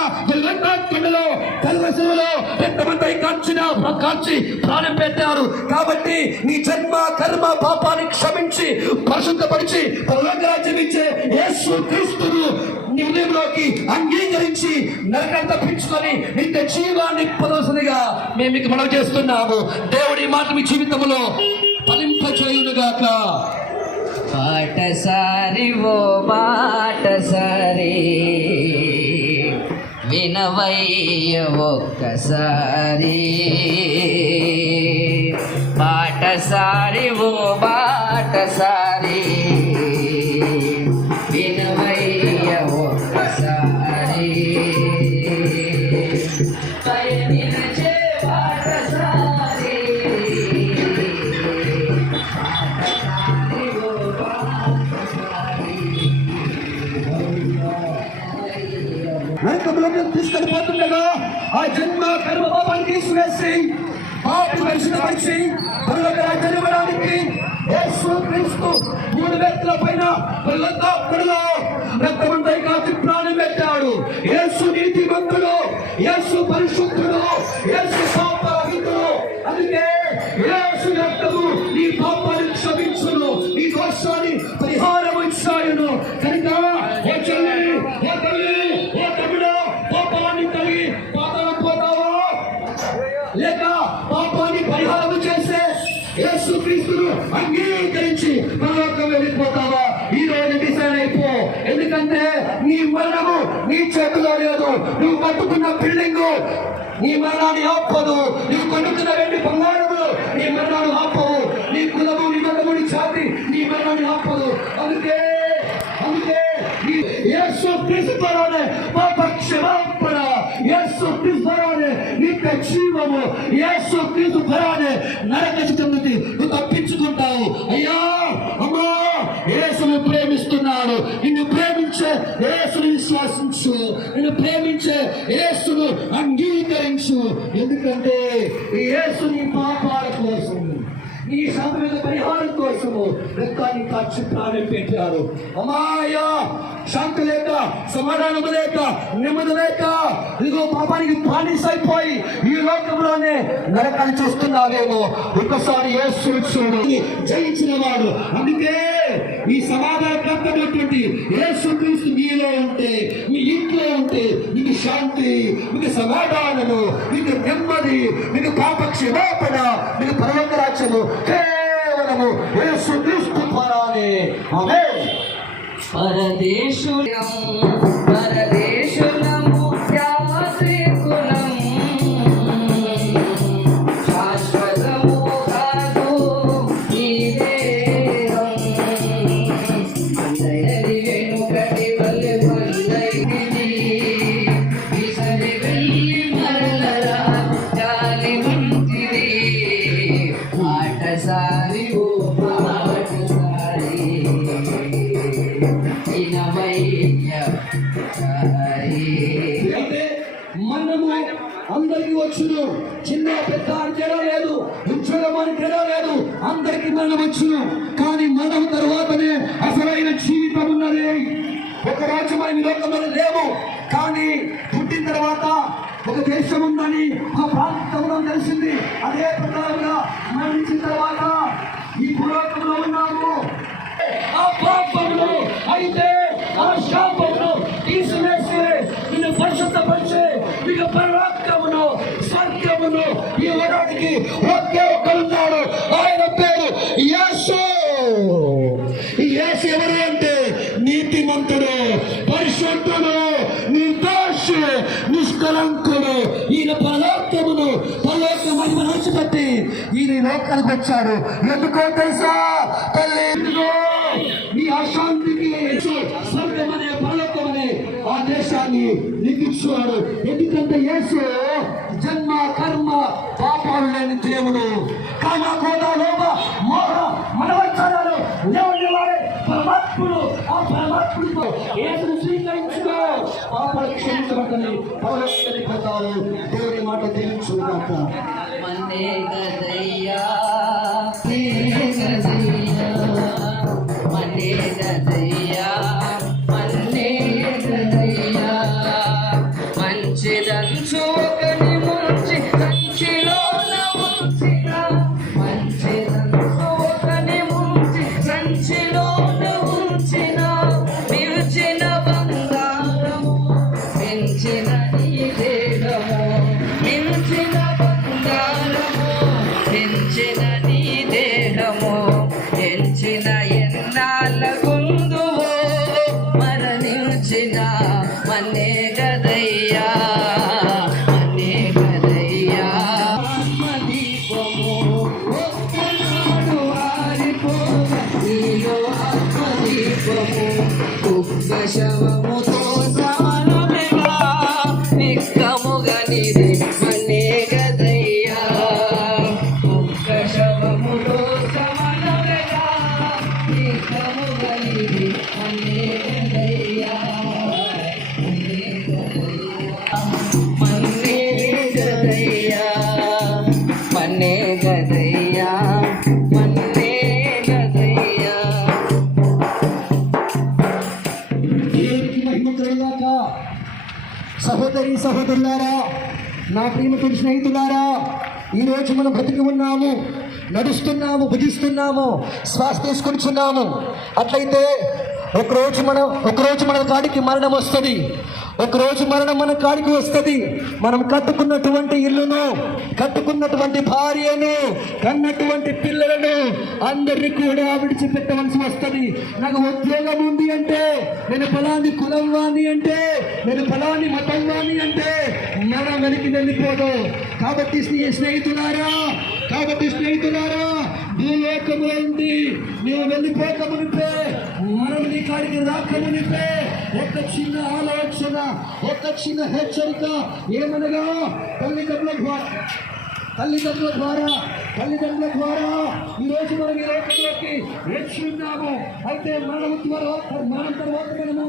కొండలో కల్వశిలో ఎంతమంది కాల్చి ప్రాణం పెట్టారు. కాబట్టి నీ జన్మ కర్మ పాపాన్ని క్షమించి పరిశుద్ధపరిచి పరలోక రాజ్యం ఇచ్చే యేసు క్రీస్తును నీ హృదయంలోకి అంగీకరించి నరకాన్ని తప్పించుకొని నిత్య జీవాన్ని పొందవలసిందిగా మేము మీకు మనవి చేస్తున్నాము. దేవుడి మాట మీ జీవితంలో ఫలింపచేయునుగాక. బాటసారి ఓ బాటసారి వినవయ్య ఒక్కసారి, బాటసారి ఓ బాటసారి వినవయ్య ఒక్కసారి, పయనించే బాటసారి. తీసుకొని పోతుండగా ఆ జన్మ కర్మ పాపాన్ని తీసివేసి పాపి పరిశుద్ధపరిచి పరలోక రాజ్యాన్ని ఇవ్వడానికి యేసు క్రీస్తు 3 వ్యక్తుల పైన పరలోకంలో రక్తమంతై కాచి ప్రాణం పెట్టాడు. యేసు నీతిమంతుడు, యేసు పరిశుద్ధుడు, యేసు పాపరహితుడు. అందుకే యేసు రక్తము నీ పాపాన్ని క్షమించును, నీ దోషాన్ని పరిహారం ఇచ్చాయును. కనుక ఓ చెల్లి, ఓ తల్లి, ఓ తమ్ముడు, పాపాన్ని కలిగి పాతాళం పోతావా లేక పాపాన్ని పరిహారం చేసే యేసు క్రీస్తును అంగీకరించి పరలోకం వెళ్ళిపోతావా? ఈ రోజు డిసైడ్ అయిపో. ఎందుకంటే నీ మరణము నీ చేతిలో లేదు. నువ్వు కట్టుకున్న బిల్డింగ్ నీ మరణాన్ని ఆపదు, నువ్వు కొనుక్కున్న వెండి బంగారములు నీ మరణాన్ని ఆపవు, నీ కులము, నీ మతము, నీ జాతి నీ మరణాన్ని ఆపదు. అందుకే యేసు క్రీస్తు ద్వారానే పాప క్షమాపణ, యేసు క్రీస్తు ద్వారానే నిత్య జీవము, యేసు క్రీస్తు ద్వారానే నరక జీవితం నుండి నువ్వు తప్పించుకుంటావు. అయ్యా, అమ్మా, యేసుని ప్రేమిస్తున్నాడు. నిన్ను ప్రేమించే యేసుని విశ్వాసించు, నిన్ను ప్రేమించే యేసును అంగీకరించు. ఎందుకంటే యేసు నీ పాపాల కోసం, నీ శాంతి పరిహారం కోసము రక్తాన్ని కాచి ప్రాణం పెట్టారు. అమ్మాయ్యా, శాంతి లేక, సమాధానం లేక, నెమ్మది లేక, ఇదిగో పాపానికి బానిసైపోయి ఈ లోకంలోనే నరకాన్ని చూస్తున్నావేమో. ఒకసారి యేసుని చూడు, జయించిన వాడు. అందుకే ఈ సమాధానకర్తమైనటువంటి యేసు క్రీస్తు మీలో ఉంటే, మీ ఇంట్లో ఉంటే మీకు శాంతి, మీకు సమాధానము, మీకు నెమ్మది, మీకు పాప క్షమాపణ, మీకు పరలోక రాజ్యము కేవలము యేసు క్రీస్తు ద్వారానే. ఆమేన్. పరదేశులము యాత్రికులం, శాశ్వతము కాదు ఈ దేహం. అందరి వెనుకటి వలె వందైతిని, విసరి వెళ్ళి మరలరా జాలి వంటిది. ఆటసారి ఓ పాటసారి అయితే మనము అందరికి వచ్చును, చిన్న పెద్ద అని తేడా లేదు, ఉద్యోగం అని తేడా లేదు, అందరికి మరణం వచ్చును. కానీ మరణం తరువాతనే అసలైన జీవితం ఉన్నది. ఒక రాజ్యమైన లోకంలో లేవు, కానీ పుట్టిన తర్వాత ఒక దేశం ఉందని ఆ ప్రాంతంలో తెలిసింది. అదే ప్రకారంగా మరణించిన తర్వాత ఈ భూలోకంలో ఉన్నాము. ఆ పాపమును అయితే ఆ శాపమును తీసివేసి నిన్ను పరిశుద్ధపరిచి నీకు పరలోకమును స్వర్గమును ఇవ్వడానికి ఒకే ఒక్కరున్నాడు. ఆయన పేరు యేసు. ఈ యేసు ఎవరు అంటే నీతిమంతుడు, పరిశుద్ధుడు, నిర్దోషి, నిష్కలంకుడు. లోకానికి వచ్చాడు. ఎందుకో తెలుసా తల్లి? ఎందుకో నీ అశాంతికి స్వర్గం అనే పరలోకం అనే ఆ దేశాన్ని లిఖించున్నాడు. ఎందుకంటే యేసు జన్మ కర్మ పాపాలు లేని దేవుడు. కామ క్రోధ లోభ మోహ మనవచ్చరాలు లేవని వాడే పరమాత్ముడు. ఆ పరమాత్ముడితో యేసును స్వీకరించుకో, పాపాలు క్షమించబడని పరలోకానికి పోతారు. దేవుని మాట తెలుసుగాక. మన్నే గదయ్యా మన్నే గదయ్యా మన్నే గదయ్యా మంచిదంచు ఒకని ముంచి సంచిలోన ఉంచిన మంచిదంచు ఒకని ముంచి సంచిలోన ఉంచిన నిలిచిన బంగారము పెంచిన నీ దేహము మించిన బంగారము పెంచిన నీ దేహము పెంచిన ఎన్నాళ్ళ గుందువో మరణించిన మన్నే గదయ్యా మన్నే గదయ్యా ఆత్మదీపము ఒక్కనాడు ఆరిపోవ నీలో ఆత్మదీపము కుక్క శవముతో సమానమేగా నిక్కముగా నీది మన్నే గదయ్యా కుక్క శవముతో సమానమేగా నిక్కముగా నీది మన్నే గదయ్యా మన్నే గదయ్యా మన్నే గదయ్యా మన్నే గదయ్యా. దేవునికి మహిమ కలుగుగాక. సహోదరి సహోదరులారా, నా ప్రియమైన స్నేహితులారా, ఈరోజు మనం బ్రతికి ఉన్నాము, నడుస్తున్నాము, భుజిస్తున్నాము, శ్వాస తీసుకుంటున్నాము. అట్లయితే ఒకరోజు మన కాడికి మరణం వస్తుంది. ఒకరోజు మరణం మన కాడికి వస్తుంది. మనం కట్టుకున్నటువంటి ఇల్లును, కట్టుకున్నటువంటి భార్యను, కన్నటువంటి పిల్లలను అందరినీ కూడా విడిచిపెట్టవలసి వస్తుంది. నాకు ఉద్యోగం ఉంది అంటే, నేను ఫలాని కులం వాణి అంటే, నేను ఫలాని మతం వాణి అంటే మనం వెనక్కి వెళ్ళిపోదు. కాబట్టి స్నేహితులారా భూలోకములో ఉంది నీవు వెళ్ళిపోకమునిపే, మనం నీ కాడికి రాకమునిపే ఒక చిన్న ఆలోచన, ఒక చిన్న హెచ్చరిక ఏమనగా తల్లిదండ్రుల ద్వారా ఈరోజు మనం ఈ లోకంలోకి వచ్చి ఉన్నాము. అయితే మరణం తర్వాత మనము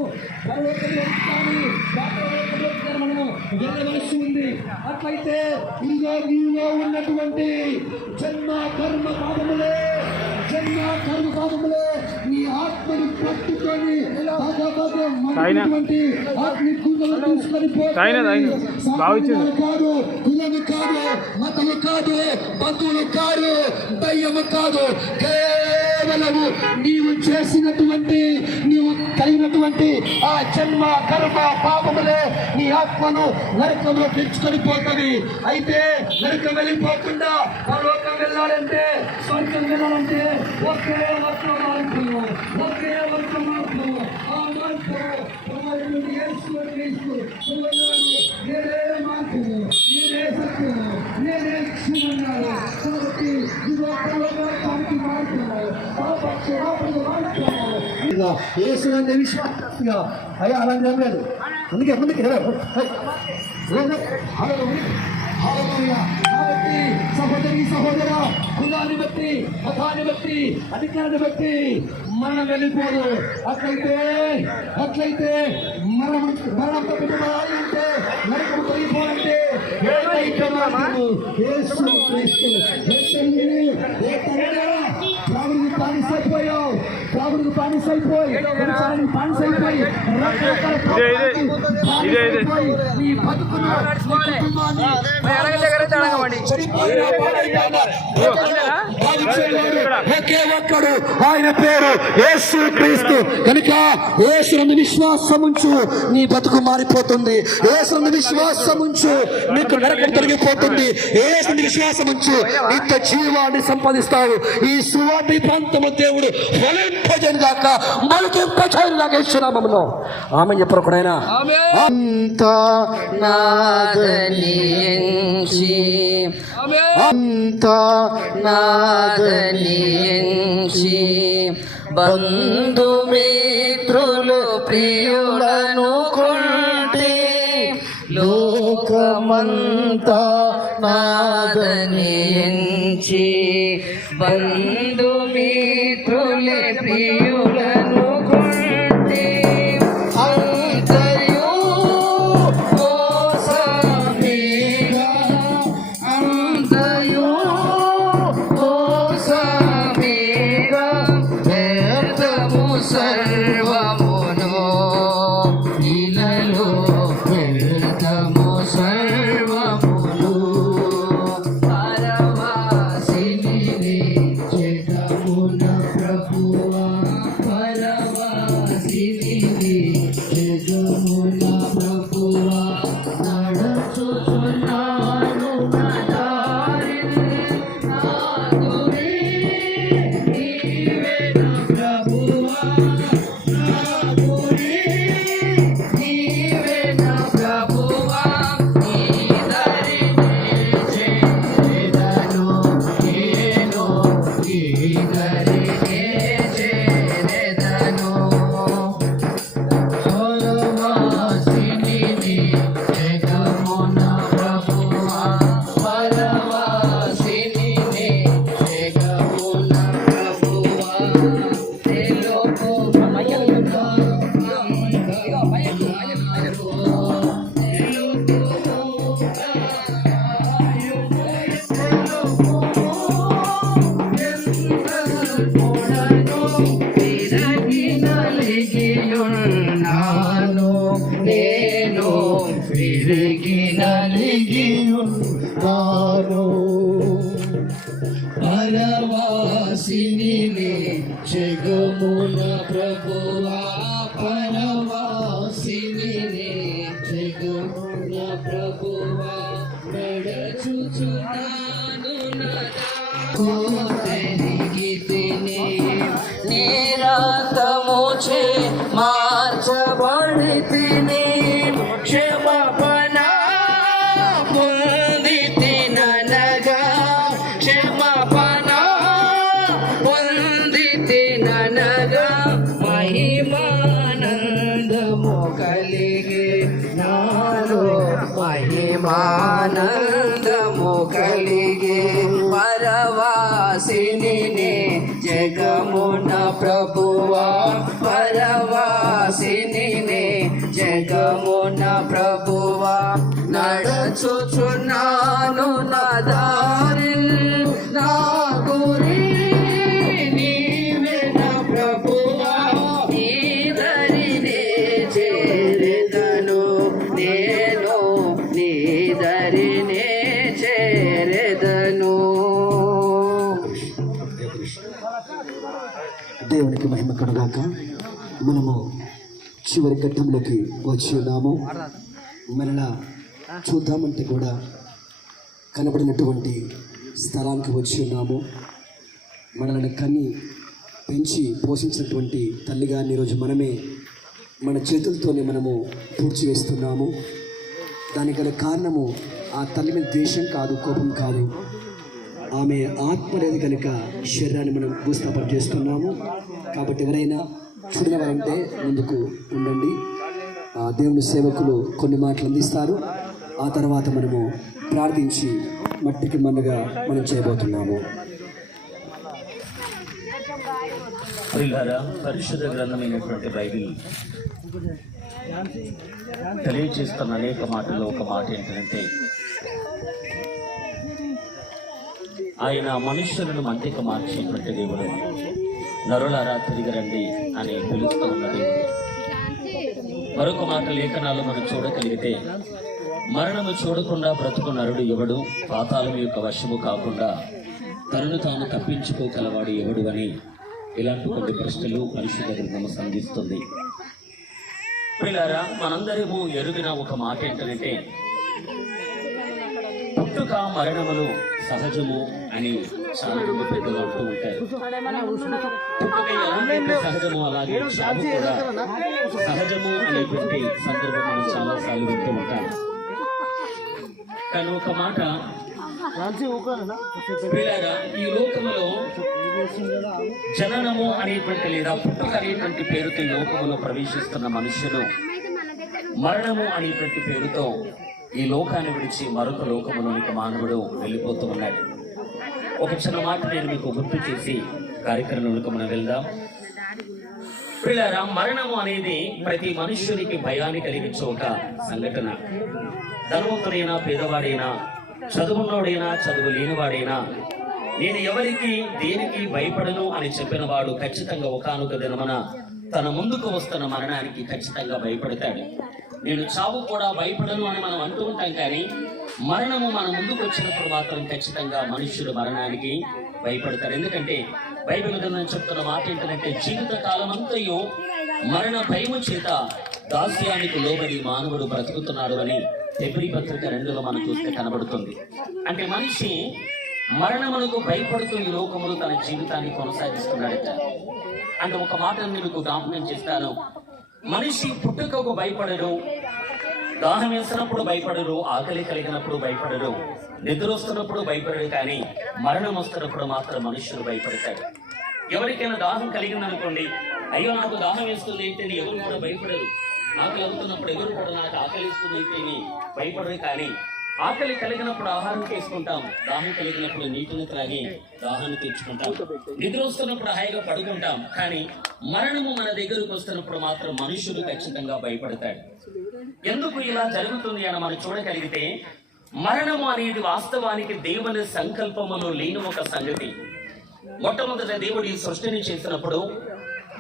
మనము వెళ్ళవలసి ఉంది. అట్లయితే ఇదిగో నీలో ఉన్నటువంటి జన్మ కర్మ పాపములే నీ ఆత్మని పట్టుకొని ఆత్మీయులను తీసుకొని కాదు, కులము కాదు, మతము కాదు, బంధువులు కాదు, దయ్యము కాదు, కేవలము నీవు చేసినటువంటి, నీవు కలిగినటువంటి ఆ జన్మ కర్మ పాపములే నీ ఆత్మను నరకంలో తెచ్చుకొని పోతుంది. అయితే నరకం వెళ్ళిపోకుండా పరలోకం వెళ్ళాలంటే, స్వర్గం వెళ్ళాలంటే ఒకే ఒక్క మార్పు, ఆ మార్పు యేసు క్రీస్తు. నేనే మార్పు, నేనే సత్యము, నేనే జీవనాలు. కాబట్టి ఇదిగో పరలోకానికి మార్పున్నాయి, పాపక్షమాపణకు మార్పున్నాయి. యేసునందు విశ్వాసంగా అయ్యా అలా లేదు. అందుకే ముందుకు కాబట్టి సహోదరి సహోదర, కులాన్ని బట్టి, మతాన్ని బట్టి, అధికారాన్ని బట్టి మనం వెళ్ళిపోదు. అట్లయితే మరణం తప్పించాలి అంటే, నరకం తొలగిపోవాలంటే ప్రాణుడికి పానిసైపోయావు, నీ బతుకును ఒకే ఒక్కడు, ఆయన పేరు యేసు క్రీస్తు. కనుక యేసునందు విశ్వాసముంచు, నీ బతుకు మారిపోతుంది. యేసునందు విశ్వాసముంచు, నీకు నరకం తొలగిపోతుంది. యేసునందు విశ్వాసముంచు, నిత్య జీవాన్ని సంపాదిస్తావు. ఈ సువార్త ప్రాంతము దేవుడు ఫలింపజేయును గాక, మొలకింపజేయును గాక. యేసునామములో ఆమేన్ చెప్పరు ఒకడైనా. నాదని ఎంచి అంతా నాదని ఎంచి బంధుమిత్రులు ప్రియులను కొంటే లోకమంతా నాదని ఎంచి బంధుమిత్రుల ప్రియులను కొంటే అంతయు మోసమేగా అంతయు మోసమేగా వ్యర్థము సర్వమును ఇలలో వ్యర్థము సర్వమును పరవాసిని జగమున ప్రభువా పరవాసిని జగమున ప్రభువా నడుచుచున్నాను నా దారిని నా గురి నీవే నా ప్రభువా నా గురి నీవే నా ప్రభువా నీ దారిని చేరెదను నేను నీ దారిని చేరెదను పరవాసిని జగమున ప్రభువా పరవాసిని జగమున ప్రభువా నాను నేను విరిగి నలిగియున్నాను పరవాసిని జగమున ప్రభువా పరవాసిని జగమున ప్రభువా నడుచుచున్నాను నా దారి తిని నిరాతముచే మార్చబడి తిని క్షమాపణ పొంది తిననగా క్షమాపణ పొంది తిననగా మహిమానందము కలిగి నాలో మహిమానందము కలిగి పరవాసిని జగమున ప్రభువా పరవాసిని జగమున ప్రభువా నడుచుచున్నాను నా దారిల్ నా గురి నీవే నా ప్రభువా నీ దరినే చేరెదను నేను నీ దరినే చేరెదను. దేవునికి మహిమ కలుగాక. మనము చివరి ఘట్టంలోకి వచ్చి ఉన్నాము. మరలా చూద్దామంటే కూడా కనబడినటువంటి స్థలానికి వచ్చి ఉన్నాము. మనల్ని కన్ని పెంచి పోషించినటువంటి తల్లిగారిని ఈరోజు మనమే మన చేతులతోనే మనము పూడ్చివేస్తున్నాము. దానికి గల కారణము ఆ తల్లి మీద ద్వేషం కాదు, కోపం కాదు. ఆమె ఆత్మ లేదు కనుక శరీరాన్ని మనం భూస్థాపన చేస్తున్నాము. కాబట్టి ఎవరైనా చూడిన వారంటే ముందుకు ఉండండి. దేవుని సేవకులు కొన్ని మాటలు అందిస్తారు. ఆ తర్వాత మనము ప్రార్థించి మట్టికి మన్నుగా మనం చేయబోతున్నాము. పరిశుద్ధ గ్రంథమైనటువంటి బైబిల్ తెలియజేస్తున్న అనేక మాటల్లో ఒక మాట ఏంటంటే, ఆయన మనుష్యులను మంటికి మార్చేటువంటి దేవుడు, నరులారా తిరిగి రండి అని పిలుస్తూ ఉన్న దేవుడు. మరొక మాట లేఖనాలు మనం చూడగలిగితే, మరణము చూడకుండా బ్రతుకు నరుడు ఎవడు, పాతాళం యొక్క వశము కాకుండా తనను తాను తప్పించుకోగలవాడు ఎవడు అని ఇలాంటి కొన్ని ప్రశ్నలు పరిశుద్ధ గ్రంథము సంధిస్తుంది. పిల్లారా, మనందరము ఎరుగిన ఒక మాట ఏంటంటే, పుట్టుక మరణములు సహజము అని చాలా మంది పెద్దలు అంటూ ఉంటారు. పుట్టుక ఎలాంటి సహజము అలాగే చావు కూడా సహజము అనేటువంటి సందర్భం మనం చాలాసార్లు వింటూ ఉంటాం. కానీ ఒక మాట ప్రియులారా, ఈ లోకములో జననము అనేటువంటి లేదా పుట్టుక అనేటువంటి పేరుతో ఈ లోకములో ప్రవేశిస్తున్న మనుషులు మరణము అనేటువంటి పేరుతో ఈ లోకాన్ని విడిచి మరొక లోకములోనికి మానవుడు వెళ్ళిపోతూ ఉన్నాడు. ఒక చిన్న మాట నేను మీకు గుర్తు చేసి కార్యక్రమంలోకి మనం వెళ్దాం. ప్రియులారా, మరణము అనేది ప్రతి మనుష్యునికి భయాన్ని కలిగించే ఒక సంఘటన. ధనవంతుడైనా పేదవాడైనా, చదువున్నోడైనా చదువు లేనివాడైనా, నేను ఎవరికి దేనికి భయపడను అని చెప్పిన వాడు ఖచ్చితంగా ఒకానొక దినమున తన ముందుకు వస్తున్న మరణానికి ఖచ్చితంగా భయపడతాడు. నేను చావు కూడా భయపడను అని మనం అంటూ ఉంటాం, కానీ మరణము మన ముందుకు వచ్చినప్పుడు మాత్రం ఖచ్చితంగా మనుష్యుడు మరణానికి భయపడతాడు. ఎందుకంటే బైబిల్ గ్రంథం చెప్తున్న మాట ఏంటంటే, జీవిత కాలం అంతయు మరణ భయము చేత దాస్యానికి లోబడి మానవుడు బ్రతుకుతున్నాడు అని హెబ్రీ పత్రిక 2లో మనం చూస్తే కనబడుతుంది. అంటే మనిషి మరణమునకు భయపడుతూ ఈ లోకములు తన జీవితాన్ని కొనసాగిస్తున్నాడట. అంటే ఒక మాట మీకు జ్ఞాపకం చేస్తాను, మనిషి పుట్టుకకు భయపడరు, దాహం వేసినప్పుడు భయపడరు, ఆకలి కలిగినప్పుడు భయపడరు, నిద్ర వస్తున్నప్పుడు భయపడరు, కానీ మరణం వస్తున్నప్పుడు మాత్రం మనుష్యులు భయపడతాడు. ఎవరికైనా దాహం కలిగిందనుకోండి, అయ్యో నాకు దాహం వేస్తుంది ఏంటని ఎవరు కూడా భయపడరు. ఆకలి అవుతున్నప్పుడు ఎవరు కూడా నాకు ఆకలి ఇస్తుంది ఏంటని భయపడరు, కానీ ఆకలి కలిగినప్పుడు ఆహారం తీసుకుంటాం, దాహం కలిగినప్పుడు నీటిని త్రాగి దాహాన్ని తీర్చుకుంటాం, నిద్ర వస్తున్నప్పుడు హాయిగా పడుకుంటాం, కానీ మరణము మన దగ్గరకు వస్తున్నప్పుడు మాత్రం మనుషుడు ఖచ్చితంగా భయపడతాడు. ఎందుకు ఇలా జరుగుతుంది అని మనం చూడగలిగితే, మరణము అనేది వాస్తవానికి దేవుని సంకల్పములో లేని ఒక సంగతి. మొట్టమొదట దేవుడు ఈ సృష్టిని చేసినప్పుడు,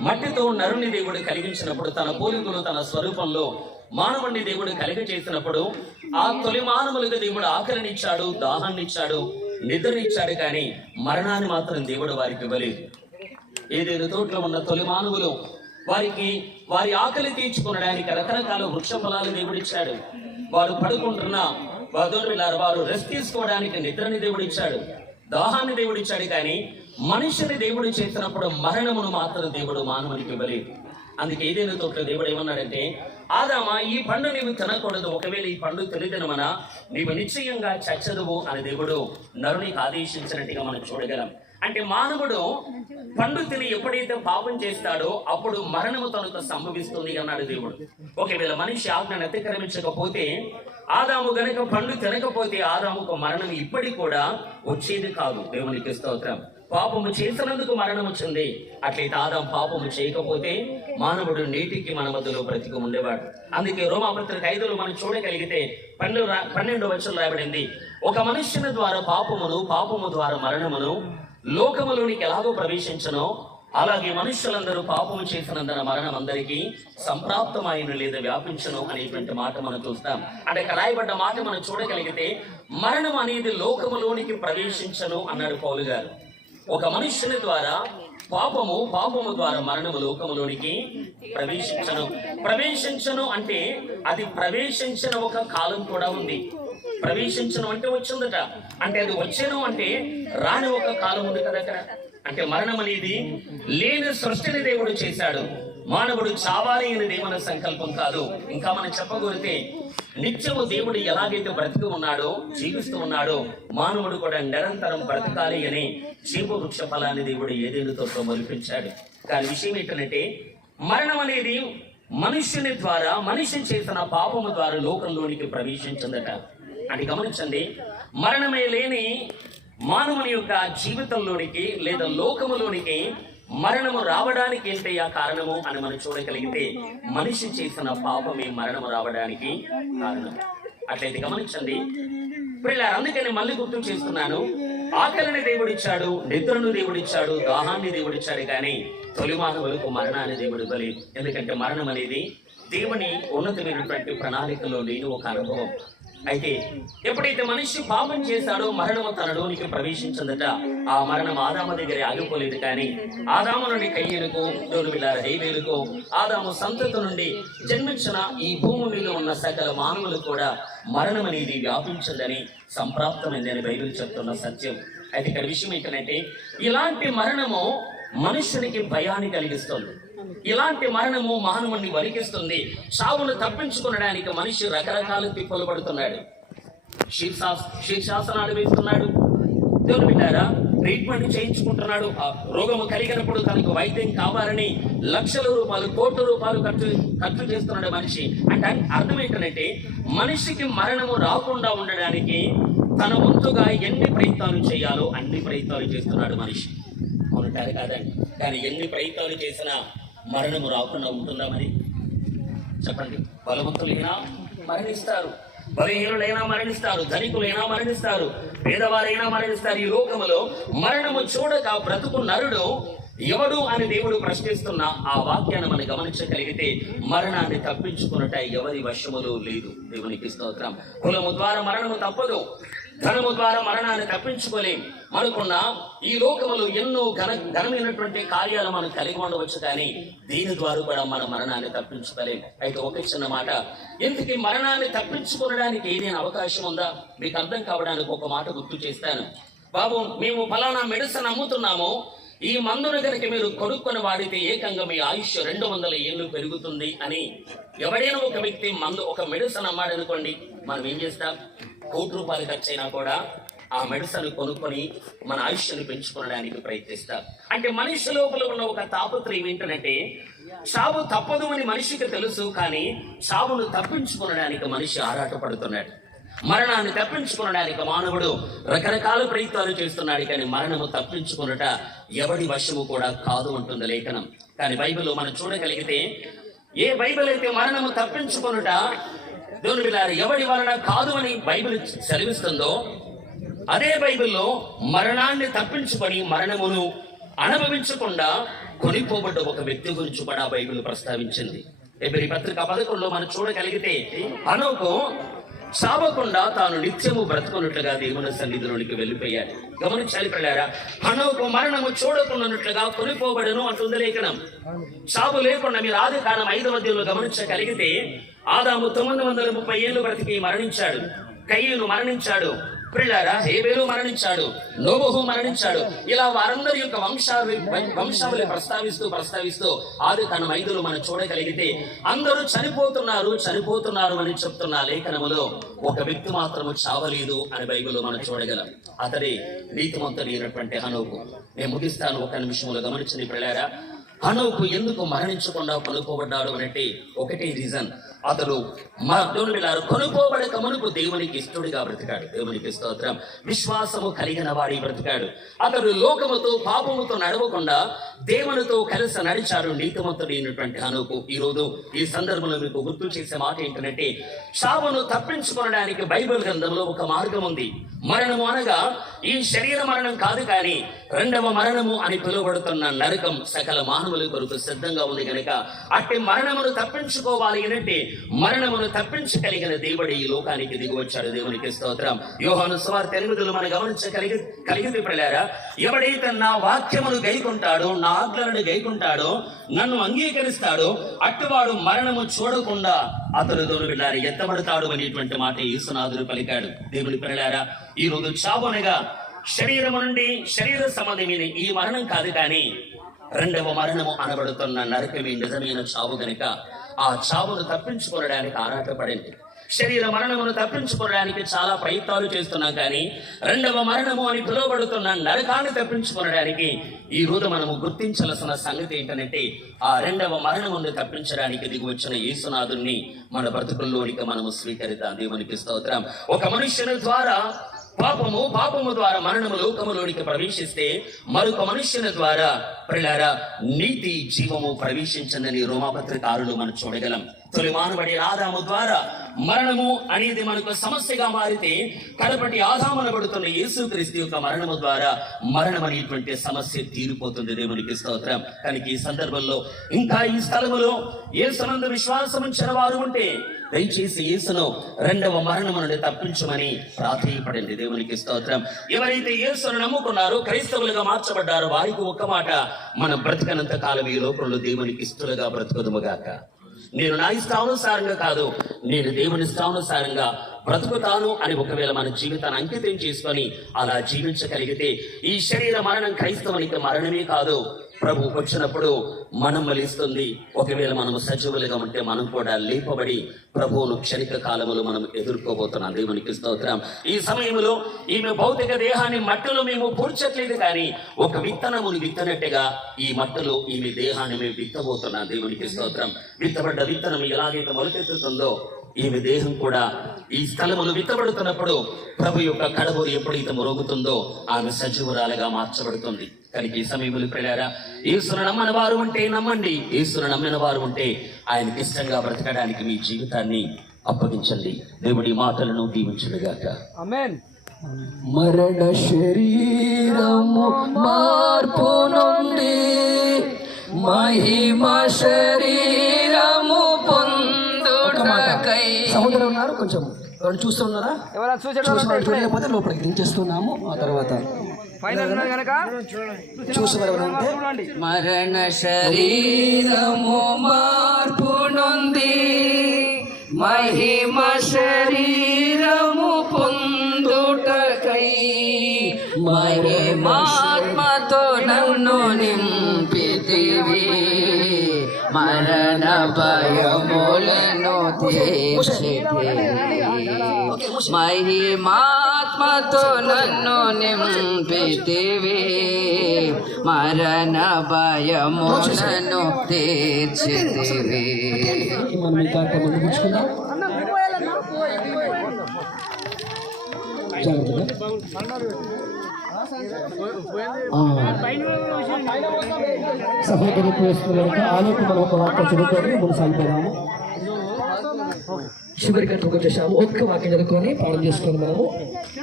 మట్టితో నరుని దేవుడు కలిగించినప్పుడు, తన పోలికలు తన స్వరూపంలో మానవుడిని దేవుడు కలిగజేసినప్పుడు, ఆ తొలి మానవులకు దేవుడు ఆకలినిచ్చాడు, దాహాన్నిచ్చాడు, నిద్రనిచ్చాడు, కానీ మరణాన్ని మాత్రం దేవుడు వారికి ఇవ్వలేదు. ఏదైనా తోటలో ఉన్న తొలి మానవులు వారి ఆకలి తీర్చుకోవడానికి రకరకాల వృక్ష ఫలాలు దేవుడిచ్చాడు. వారు పడుకుంటున్న వారు రెస్ట్ తీసుకోవడానికి నిద్రని దేవుడిచ్చాడు, దాహాన్ని దేవుడిచ్చాడు, కానీ మనుషుని దేవుడు చేసినప్పుడు మరణమును మాత్రం దేవుడు మానవునికి ఇవ్వలేదు. అందుకే ఏదైనా తోటలో దేవుడు ఏమన్నాడంటే, ఆదామా, ఈ పండు నీవు తినకూడదు, ఒకవేళ ఈ పండు తినమనా నీవు నిశ్చయంగా చచ్చదువు అని దేవుడు నరునికి ఆదేశించినట్టుగా మనం చూడగలం. అంటే మానవుడు పండు తిని ఎప్పుడైతే పాపం చేస్తాడో అప్పుడు మరణము తనకు సంభవిస్తుంది అన్నాడు దేవుడు. ఒకవేళ మనిషి ఆజ్ఞను అతిక్రమించకపోతే, ఆదాము గనక పండు తినకపోతే ఆదాముకు మరణం ఇప్పటికి కూడా వచ్చేది కాదు. దేవునికి స్తోత్రం. పాపము చేసినందుకు మరణం వచ్చింది. అట్లయితే ఆదాం పాపము చేయకపోతే మానవుడు నేటికి మన మధ్యలో బ్రతికి ఉండేవాడు. అందుకే రోమాపత్రిక 5లో మనం చూడగలిగితే 12వ వచనంలో రాయబడింది, ఒక మనుష్యుని ద్వారా పాపము ద్వారా మరణమును లోకములోనికి ఎలాగో ప్రవేశించనో, అలాగే మనుష్యులందరూ పాపము చేసినందున మరణం అందరికీ సంప్రాప్తమైన లేదా వ్యాపించను అనేటువంటి మాట మనం చూస్తాం. అంటే రాయబడ్డ మాట మనం చూడగలిగితే, మరణం అనేది లోకములోనికి ప్రవేశించను అన్నాడు పౌలు గారు. ఒక మనుష్యుని ద్వారా పాపము ద్వారా మరణము లోకములోనికి ప్రవేశించను అంటే అది ప్రవేశించిన ఒక కాలం కూడా ఉంది. ప్రవేశించను అంటే వచ్చిందట, అంటే అది వచ్చాను అంటే రాని ఒక కాలం ఉంది కదా అక్కడ. అంటే మరణం అనేది లేని సృష్టిని దేవుడు చేశాడు. మానవుడు చావాలి అని దేవుని సంకల్పం కాదు. ఇంకా మనం చెప్పగలిగితే, నిత్యము దేవుడు ఎలాగైతే బ్రతికి ఉన్నాడో, జీవిస్తూ ఉన్నాడో, మానవుడు కూడా నిరంతరం బ్రతకాలి అని జీవ వృక్ష ఫలాన్ని దేవుడు ఏదేను తోటలో మొలిపించాడు. కానీ విషయం ఏంటంటే, మరణం అనేది మనుష్యుని ద్వారా, మనిషి చేసిన పాపము ద్వారా లోకంలోనికి ప్రవేశించిందట. అని గమనించండి, మరణమే లేని మానవుని యొక్క జీవితంలోనికి లేదా లోకములోనికి మరణము రావడానికి ఏంటి ఆ కారణము అని మనం చూడగలిగితే, మనిషి చేసిన పాపమే మరణము రావడానికి కారణం. అట్లయితే గమనించండి ప్రియులారా, అందుకని మళ్ళీ గుర్తు చేస్తున్నాను, ఆకలిని దేవుడిచ్చాడు, నిద్రను దేవుడిచ్చాడు, దాహాన్ని దేవుడిచ్చాడు, కానీ తొలి మానవులకు మరణాన్ని దేవుడు ఇవ్వలేదు. ఎందుకంటే మరణం అనేది దేవుని ఉన్నతమైనటువంటి ప్రణాళికలో లేని ఒక అనుభవం. అయితే ఎప్పుడైతే మనిషి పాపం చేశాడో మరణము తనలోనికి ప్రవేశించిందట. ఆ మరణం ఆదాము దగ్గర ఆగిపోలేదు, కానీ ఆదాము నుండి కయ్యేలుకు, హేబేలుకు, ఆదాము సంతతి నుండి జన్మించిన ఈ భూమి మీద ఉన్న సకల మానవులు కూడా మరణం అనేది వ్యాపించిందని, సంప్రాప్తమైందని బైబిల్ చెప్తున్న సత్యం. అయితే ఇక్కడ విషయం ఏంటంటే, ఇలాంటి మరణము మనుష్యునికి భయాన్ని కలిగిస్తుంది. ఇలాంటి మరణము మానవుని వణికిస్తుంది. చావును తప్పించుకోవడానికి మనిషి రకరకాల తిప్పలు పడుతున్నాడు. శీర్షాసనాలు వేస్తున్నాడు. దేవుని బిడ్డారా, ట్రీట్మెంట్ చేయించుకుంటున్నాడు. ఆ రోగము కలిగినప్పుడు తనకు వైద్యం కావాలని లక్షల రూపాయలు, కోట్ల రూపాయలు ఖర్చు చేస్తున్నాడు మనిషి. అంటే అర్థం ఏంటంటే, మనిషికి మరణము రాకుండా ఉండడానికి తన వంతుగా ఎన్ని ప్రయత్నాలు చేయాలో అన్ని ప్రయత్నాలు చేస్తున్నాడు మనిషి. అవునంటారు కాదండి? కానీ ఎన్ని ప్రయత్నాలు చేసినా మరణము రాకుండా ఉంటుందా మరి? చెప్పండి. బలవంతులైనా మరణిస్తారు, బలహీనులైనా మరణిస్తారు, ధనికులైనా మరణిస్తారు, పేదవారైనా మరణిస్తారు. ఈ లోకములో మరణము చూడక బ్రతుకు నరుడు ఎవడు అని దేవుడు ప్రశ్నిస్తున్న ఆ వాక్యాన్ని మనం గమనించగలిగితే మరణాన్ని తప్పించుకున్నట ఎవరి వశములో లేదు. దేవునికి స్తోత్రం. కులము ద్వారా మరణము తప్పదు, ధనము ద్వారా మరణాన్ని తప్పించుకోలేం. మనకున్న ఈ లోకములో ఎన్నో ఘనమైనటువంటి కార్యాలు మనం కలిగి ఉండవచ్చు, కానీ దీని ద్వారా కూడా మన మరణాన్ని తప్పించుకోలేం. అయితే ఒక చిన్న మాట, ఇంతకీ మరణాన్ని తప్పించుకోవడానికి ఏదైనా అవకాశం ఉందా? మీకు అర్థం కావడానికి ఒక మాట గుర్తు చేస్తాను. బాబు, మేము ఫలానా మెడిసిన్ అమ్ముతున్నాము, ఈ మందును కనుక మీరు కొనుక్కొని వాడితే ఏకంగా మీ ఆయుష్ 200 ఏళ్ళు పెరుగుతుంది అని ఎవడైనా ఒక వ్యక్తి ఒక మెడిసిన్ అమ్మాడనుకోండి, మనం ఏం చేస్తాం? ₹1,00,00,000 ఖర్చు అయినా కూడా ఆ మెడిసిన్ కొనుక్కొని మన ఆయుష్ని పెంచుకోవడానికి ప్రయత్నిస్తారు. అంటే మనిషి లోపల ఉన్న ఒక తాపత్రయం ఏంటంటే, చావు తప్పదు అని మనిషికి తెలుసు, కానీ చావును తప్పించుకోవడానికి మనిషి ఆరాటపడుతున్నాడు. మరణాన్ని తప్పించుకోవడానికి మానవుడు రకరకాల ప్రయత్నాలు చేస్తున్నాడు, కానీ మరణము తప్పించుకున్నట ఎవడి వశము కూడా కాదు అంటుంది లేఖనం. కానీ బైబిల్లో మనం చూడగలిగితే, ఏ బైబిల్ అయితే మరణము తప్పించుకున్నట దేవుని బిడ్డలారా ఎవడి వలన కాదు అని బైబిల్ సెలవిస్తుందో, అదే బైబిల్లో మరణాన్ని తప్పించుకొని మరణమును అనుభవించకుండా కొనిపోబడ్డ ఒక వ్యక్తి గురించి కూడా బైబిల్ ప్రస్తావించింది. హెబ్రీ పత్రిక 11లో మనం చూడగలిగితే, హనోకు చావకుండా తాను నిత్యము బ్రతుకున్నట్లుగా దేవుని సన్నిధిలోనికి వెళ్ళిపోయాడు. గమనించాలి పిల్లారా, హనోకు మరణము చూడకున్నట్లుగా కొనిపోబడను అంటుంది లేఖనం. చావు లేకుండా మీరు ఆదికాండం 5వ అధ్యాయంలో గమనించగలిగితే, ఆదాము 930 ఏళ్ళు బ్రతికి మరణించాడు, కయ్యూను మరణించాడు, పిల్లారా హేబేలు మరణించాడు, నోబహు మరణించాడు. ఇలా వారందరి యొక్క వంశావళి ప్రస్తావిస్తూ ఆదికాండం 5లో మనం చూడగలిగితే, అందరూ చనిపోతున్నారు అని చెప్తున్న లేఖనములో ఒక వ్యక్తి మాత్రము చావలేదు అని బైబిల్లో మనం చూడగలం. అతడే నీతిమంతుడైనటువంటి హనోకు. నేను ముగిస్తాను, ఒక నిమిషంలో గమనించండి పిల్లారా. హనోకు ఎందుకు మరణించకుండా కొనుక్కోబడ్డాడు అంటే ఒకటే రీజన్, అతడు కొనుక్కోబడక మునుపు దేవునికి ఇష్టడుగా బ్రతికాడు. దేవునికి స్తోత్రం. విశ్వాసము కలిగిన వాడి బ్రతికాడు. అతడు లోకముతో పాపముతో నడవకుండా దేవునితో కలిసి నడిచాడు నీతిమంతుడైనటువంటి హనోకు. ఈరోజు ఈ సందర్భంలో మీకు గుర్తు చేసే మాట ఏంటంటే, చావును తప్పించుకోవడానికి బైబిల్ గ్రంథంలో ఒక మార్గం ఉంది. మరణము అనగా ఈ శరీర మరణం కాదు, కానీ 2వ మరణము అని పిలువబడుతున్న నరకం సకల మానవుల కొరకు సిద్ధంగా ఉంది కనుక అట్టి మరణమును తప్పించుకోవాలి అంటే మరణమును తప్పించగలిగిన దేవుడు ఈ లోకానికి దిగివచ్చాడు. దేవునికి స్తోత్రం. యోహాను సువార్త 8లో మనం గమనించగలిగితే పిల్లారా, ఎవడైతే నా వాక్యమును గైకుంటాడో, నా ఆజ్ఞలను గైకుంటాడో, నన్ను అంగీకరిస్తాడో అట్టువాడు మరణము చూడకుండా అతడు దేవుని బిడ్డలారా ఎత్తబడతాడు అనేటువంటి మాట యేసునాథుడు పలికాడు. దేవుని పిల్లారా, ఈ రోజు చావునగా శరీరము నుండి శరీర సంబంధమైన ఈ మరణం కాదు, కానీ 2వ మరణము అనబడుతున్న నరకమే నిజమైన చావు గనుక ఆ చావును తప్పించుకోవడానికి ఆరాటపడింది. శరీర మరణమును తప్పించుకోవడానికి చాలా ప్రయత్నాలు చేస్తున్నాం, కానీ 2వ మరణము అని పిలువబడుతున్న నరకాన్ని తప్పించుకోవడానికి ఈ రోజు మనము గుర్తించాల్సిన సంగతి ఏంటంటే, ఆ 2వ మరణమును తప్పించడానికి దిగి వచ్చిన యేసునాథుని మన బ్రతుకుల్లోనికి మనము స్వీకరిద్దాం. దేవునికి స్తోత్రం. ఒక మనుష్యుని ద్వారా పాపము ద్వారా మరణము లోకములోనికి ప్రవేశిస్తే, మరొక మనుష్యుని ద్వారా ప్రియులారా నీతి జీవము ప్రవేశించిందని రోమాపత్రిక 6లో మనం చూడగలం. తొలి మానవుడి ఆదాము ద్వారా మరణము అనేది మనకు సమస్యగా మారితే, కడపటి ఆదామునబడుతున్న యేసుక్రీస్తు యొక్క మరణము ద్వారా మరణం అనేటువంటి సమస్య తీరిపోతుంది. దేవునికి స్తోత్రం. కనుక ఈ సందర్భంలో ఇంకా ఈ స్థలములో యేసునందు విశ్వాసం ఉంచిన వారు ఉంటే దయచేసి యేసును 2వ మరణము నుండి తప్పించమని ప్రార్థింపడండి. దేవునికి స్తోత్రం. ఎవరైతే యేసును నమ్ముకున్నారో, క్రైస్తవులుగా మార్చబడ్డారో, వారికి ఒక్క మాట, మనం బ్రతికనంత కాలం ఈ లోకంలో దేవునికి ఇష్టలుగా బ్రతుకుదుముగాక. నేను నా ఇష్టానుసారంగా కాదు, నేను దేవుని ఇష్టానుసారంగా బ్రతుకుతాను అని ఒకవేళ మన జీవితాన్ని అంకితం చేసుకొని అలా జీవించగలిగితే, ఈ శరీర మరణం క్రైస్తవునికి మరణమే కాదు, ప్రభు వచ్చినప్పుడు మనం మలిస్తుంది. ఒకవేళ మనము సజీవులుగా ఉంటే మనం కూడా లేపబడి ప్రభువును క్షణిక కాలములో మనం ఎదుర్కోబోతున్నాం. దేవునికి స్తోత్రం. ఈ సమయంలో ఈమె భౌతిక దేహాన్ని మట్టిలో మేము పూడ్చట్లేదు, కానీ ఒక విత్తనమును విత్తనట్టుగా ఈ మట్టిలో ఈమె దేహాన్ని మేము విత్తబోతున్నాం. దేవునికి స్తోత్రం. విత్తబడ్డ విత్తనం ఎలాగైతే మొలకెత్తుతుందో ఈమె దేహం కూడా ఈ స్థలములు విత్తబడుతున్నప్పుడు ప్రభు యొక్క కడబోరు ఎప్పుడైతే మొరుగుతుందో ఆమె సజీవురాలుగా మార్చబడుతుంది. కనుక ఈ సమయంలో ప్రియులారా, యేసును నమ్మని వారు ఉంటే నమ్మండి, యేసును నమ్మిన వారు ఉంటే ఆయనకి ఇష్టంగా బ్రతకడానికి మీ జీవితాన్ని అప్పగించండి. దేవుడి మాటలను దీవించునుగాక. ఆమేన్. మరణ శరీరము మార్పు నుండి మహిమ శరీరము పొందుటకై. సహోదరులు ఉన్నారు, కొంచెం ఎవరు చూస్తున్నారా? చూసినట్టు లోపలికి దించేస్తున్నాము. ఆ తర్వాత చూసేవారంటే మరణ శరీరము మార్పు నుండి మహిమ శరీరము పొందుటకై మహిమాత్మతో నన్ను నింపితివి, మరణ భయములను తీర్చితివి, మహిమాత్మతో నన్ను నింపితివి, మరణ భయములను తీర్చితివి. మనం ఈ కార్యక్రమం ముగించుకుందాం. సహోదరు ఆలోపు మనం ఒక వాక్యం చదువుకొని కొనసాగిపోదాము. చివరి గంటకు వచ్చేసాము. ఒక్క వాక్యం చదువుకొని పాలన చేసుకొని మనము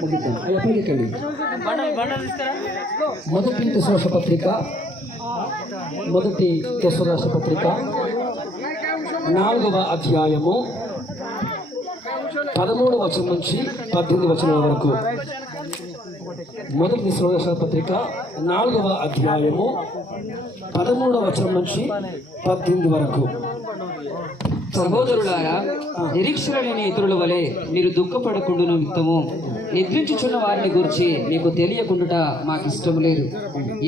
ముగిద్దాం. అయ్యకండి. మొదటి తెస్సలోనికీయుల పత్రిక 4వ అధ్యాయము 13వ వచనం నుంచి 18వ వచనం వరకు. మొదటి తెస్సలోనికీయుల పత్రిక 4వ అధ్యాయము 13వ వచనం నుంచి 18 వరకు. సహోదరులారా, నిరీక్షణ లేని ఇతరుల వలె మీరు దుఃఖపడకుండా నిమిత్తము నిద్రించుచున్న వారిని గురించి మీకు తెలియకుండా మాకు ఇష్టం లేదు.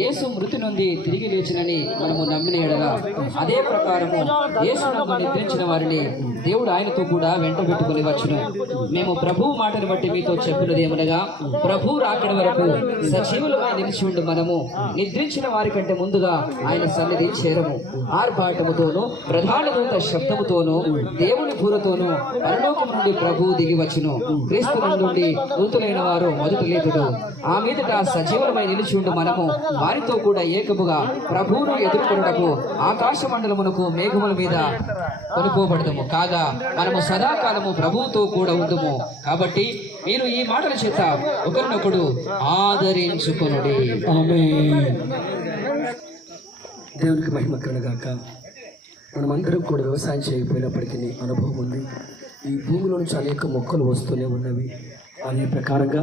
యేసు మృతి నుండి తిరిగి లేచినని మనము నమ్మిన ఎడల అదే ప్రకారము యేసు నుండి నిద్రించిన వారిని దేవుడు ఆయనతో కూడా వెంట పెట్టుకుని వచ్చును. మేము ప్రభువు మాటను బట్టి మీతో చెప్పినది ఏమనగా, ప్రభు రాకడ వరకు సజీవులుగా నిలిచి ఉండి మనము నిద్రించిన వారి కంటే ముందుగా ఆయన సన్నిధి చేరము. ఆర్భాటముతోనూ ప్రధాన దూత శబ్దముతోనూ దేవుని పూరతోనూ పరలోకం నుండి ప్రభువు దిగి వచ్చును. క్రీస్తు నుండి మృతులైన వారు మొదట లేపుడు. ఆ మీదట సజీవులమై నిలిచి ఉండి మనము వారితో కూడా ఏకముగా ప్రభువును ఎదుర్కొనుటకు ఆకాశ మండలమునకు మేఘముల మీద కొనుకోబడదము. కాగా మనము సదాకాలము ప్రభువుతో కూడా ఉందుము. కాబట్టి మీరు ఈ మాటల చేత ఒకరినొకడు ఆదరించుకొనుడి. ఆమేన్. దేవునికి మహిమ కలుగాక. మనమందరం కూడా వ్యవసాయం చేయకపోయినప్పటికీ అనుభవం ఉంది. ఈ భూమిలో నుంచి అనేక మొక్కలు వస్తూనే ఉన్నవి. అదే ప్రకారంగా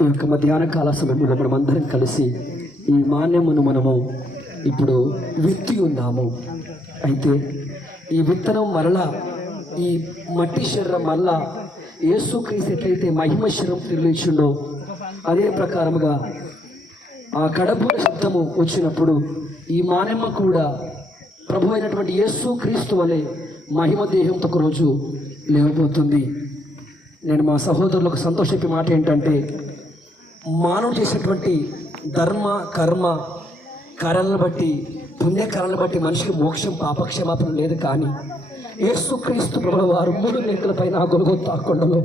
ఈ యొక్క మధ్యాహ్న కాల సమయంలో మనమందరం కలిసి ఈ మాన్యమును మనము ఇప్పుడు విత్తి ఉన్నాము. అయితే ఈ విత్తనం మరలా ఈ మట్టి శరీరం మరలా యేసుక్రీస్తు ఎట్లయితే మహిమ శరీరం తిరిగించిండో అదే ప్రకారముగా ఆ కడపూల శబ్దము వచ్చినప్పుడు ఈ మానమ్మ కూడా ప్రభు అయినటువంటి యేసుక్రీస్తు వలె మహిమ దేహంతో ఒక రోజు లేవబోతుంది. నేను మా సహోదరులకు సంతోషించే మాట ఏంటంటే, మానవుడు చేసినటువంటి ధర్మ కర్మ కార్యాలను బట్టి పుణ్యకారాలను బట్టి మనిషికి మోక్షం పాపక్షమాపణ లేదు. కానీ యేసుక్రీస్తు ప్రభువు వారు 3 మేకల పైన గొల్గొతా కొండలో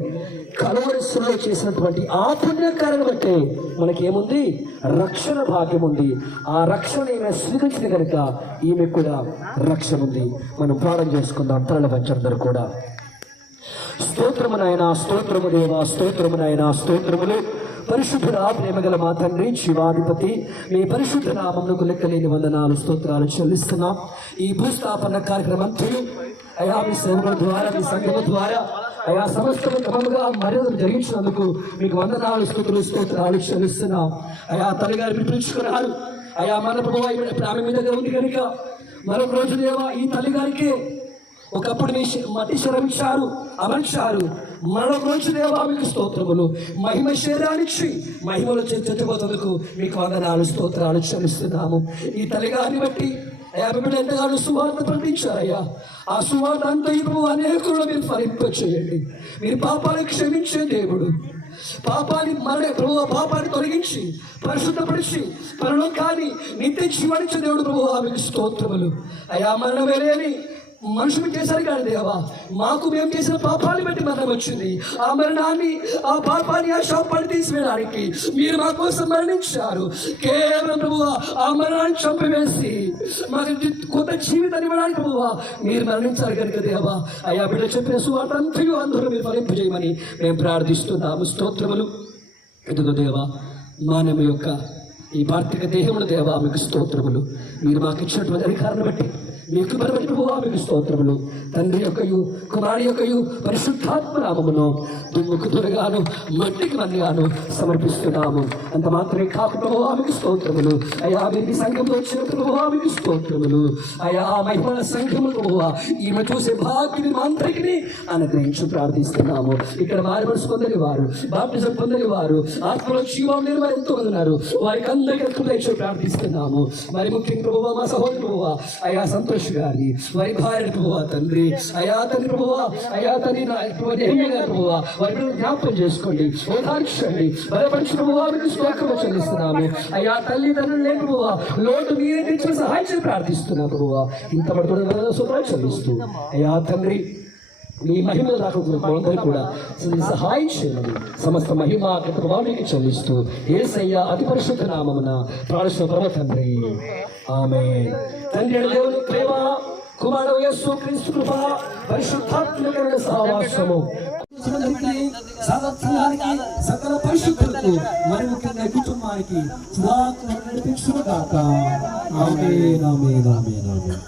కలవరిశిలో చేసినటువంటి ఆ పుణ్యకారాన్ని బట్టి మనకేముంది? రక్షణ భాగ్యం ఉంది. ఆ రక్షణ ఈమె స్వీకరించిన కనుక ఈమె కూడా రక్షణ ఉంది. మనం ప్రార్థన చేసుకుందాం. తరల పంచందరూ కూడా స్తోత్రము నాయనా, స్తోత్రము దేవా, స్తోత్రము నాయనా, స్తోత్రములు. పరిశుద్ధుడా, ప్రేమగల మా తండ్రి శివాధిపతి, మీ పరిశుద్ధ నామమునకు లెక్కలేని వందనాలు స్తోత్రాలు చెల్లిస్తున్నాం. ఈ భూస్థాపన కార్యక్రమం అయా మీ సేవకుల ద్వారా, మీ సంఘం ద్వారా అయా సమస్తము క్రమముగా మర్యాదలు జరిగించినందుకు మీకు వందనాలు స్తోత్రాలు చెల్లిస్తున్నాం. అయా తల్లిగారు పిలిపించుకున్నారు. అయా మన ప్రభు ఆమె మీద ఉంది కనుక మరొక రోజు దేవా ఈ తల్లిగారికి ఒకప్పుడు మీ మట్టి శరమించారు, అమర్చారు. మరణంలోంచి దేవా మీకు స్తోత్రములు. మహిమ శరీరానికి మహిమలో చెట్టుబోతులకు మీకు వందనాలు, స్తోత్రాలు చెల్లిస్తున్నాము. ఈ తల్లిగారిని బట్టి అయ్యా బిడ్డ ఎంతగానో సువార్త ప్రకటించారయ్యా. ఆ సువార్త అంతా ఇప్పుడు అనేకులు మీరు ఫలింపచేయండి. మీరు పాపాన్ని క్షమించే దేవుడు. పాపాన్ని తొలగించి పరిశుద్ధపరిచి పరలోకాన్ని నిత్య జీవనిచ్చే దేవుడు ప్రభు మీకు స్తోత్రములు. అయ్యా మరణమే లేని మనుషులు చేశారు కానీ దేవా, మాకు మేము చేసిన పాపాన్ని బట్టి మరణం వచ్చింది. ఆ మరణాన్ని, ఆ పాపాన్ని, ఆ శాపాన్ని తీసివేయడానికి మీరు మా కోసం మరణించారు. కేవలం ప్రభువా ఆ మరణాన్ని చంపివేసి మాకు కొత్త జీవితాన్ని ఇవ్వడానికి ప్రభువా మీరు మరణించారు కనుక దేవా, అయ్యా బిడ్డ చెప్పిన సువార్త అంతయు అందరూ మీరు ఫలింపజేయమని మేము ప్రార్థిస్తున్నాము. స్తోత్రములు. ఎదుగు దేవా, మానవ యొక్క ఈ పార్థిక దేహములు దేవా మీకు స్తోత్రములు. మీరు మాకు ఇచ్చినటువంటి అధికారాన్ని బట్టి మీకు బలపడి ప్రభువా మీకు స్తోత్రములు. తండ్రి యొక్కయు కుమారుని యొక్కయు పరిశుద్ధాత్మ నామమును దుమ్ముకు దురగాను మట్టికి మన్నిగాను సమర్పిస్తున్నాము. అంత మాత్రమే కాక ప్రభువా మీకు స్తోత్రములు. అయా మీరు సంఘంలో వచ్చిన ప్రభువా మీకు స్తోత్రములు. అయా ఆ మహిళల సంఘము ప్రభువా ఈమె చూసే భాగ్యం అందరికీ అనుగ్రహించి ప్రార్థిస్తున్నాము. ఇక్కడ మారి మనసు పొందని వారు, బాప్టిజం పొందని వారు, ఆత్మలో జీవం లేని వారు ఎంతో ఉన్నారు. వారికి అందరికీ ప్రార్థిస్తున్నాము. మరి ముఖ్యంగా ప్రభువా మా సహోదరు ప్రభువా అయా సంతోష్ గారిని, వారి భార్య ప్రభువా తండ్రి, అయా తండ్రి ప్రభువా, అయా తండ్రి ప్రభువా వారి జ్ఞాపకం చేసుకోండి, ఓదార్చండి, బలపరిచి ప్రభువా మీకు స్తోత్రము చెల్లిస్తున్నాము. అయా తల్లిదండ్రులు లేని ప్రభువా లోటు మీరే తెచ్చిన సహాయం చేసి ప్రార్థిస్తున్నాం ప్రభువా. ఇంత పడుతున్న సూత్రాలు చెల్లిస్తూ అయా తండ్రి మీ మహిమలు రాకుండా కూడా సహాయం చేయండి. సమస్త మహిమ ప్రభావానికి చెల్లిస్తూ యేసయ్య అతి పరిశుద్ధ నామమున ప్రార్థిస్తున్న పరమ తండ్రి, ఆమేన్. తండ్రి దేవుని ప్రేమ, కుమారుడు యేసు క్రీస్తు కృప, పరిశుద్ధాత్మక సహవాసము సకల పరిశుద్ధులకు మరి ముఖ్యంగా కుటుంబానికి నడిపించుగాక. ఆమేన్, ఆమేన్, ఆమేన్, ఆమేన్.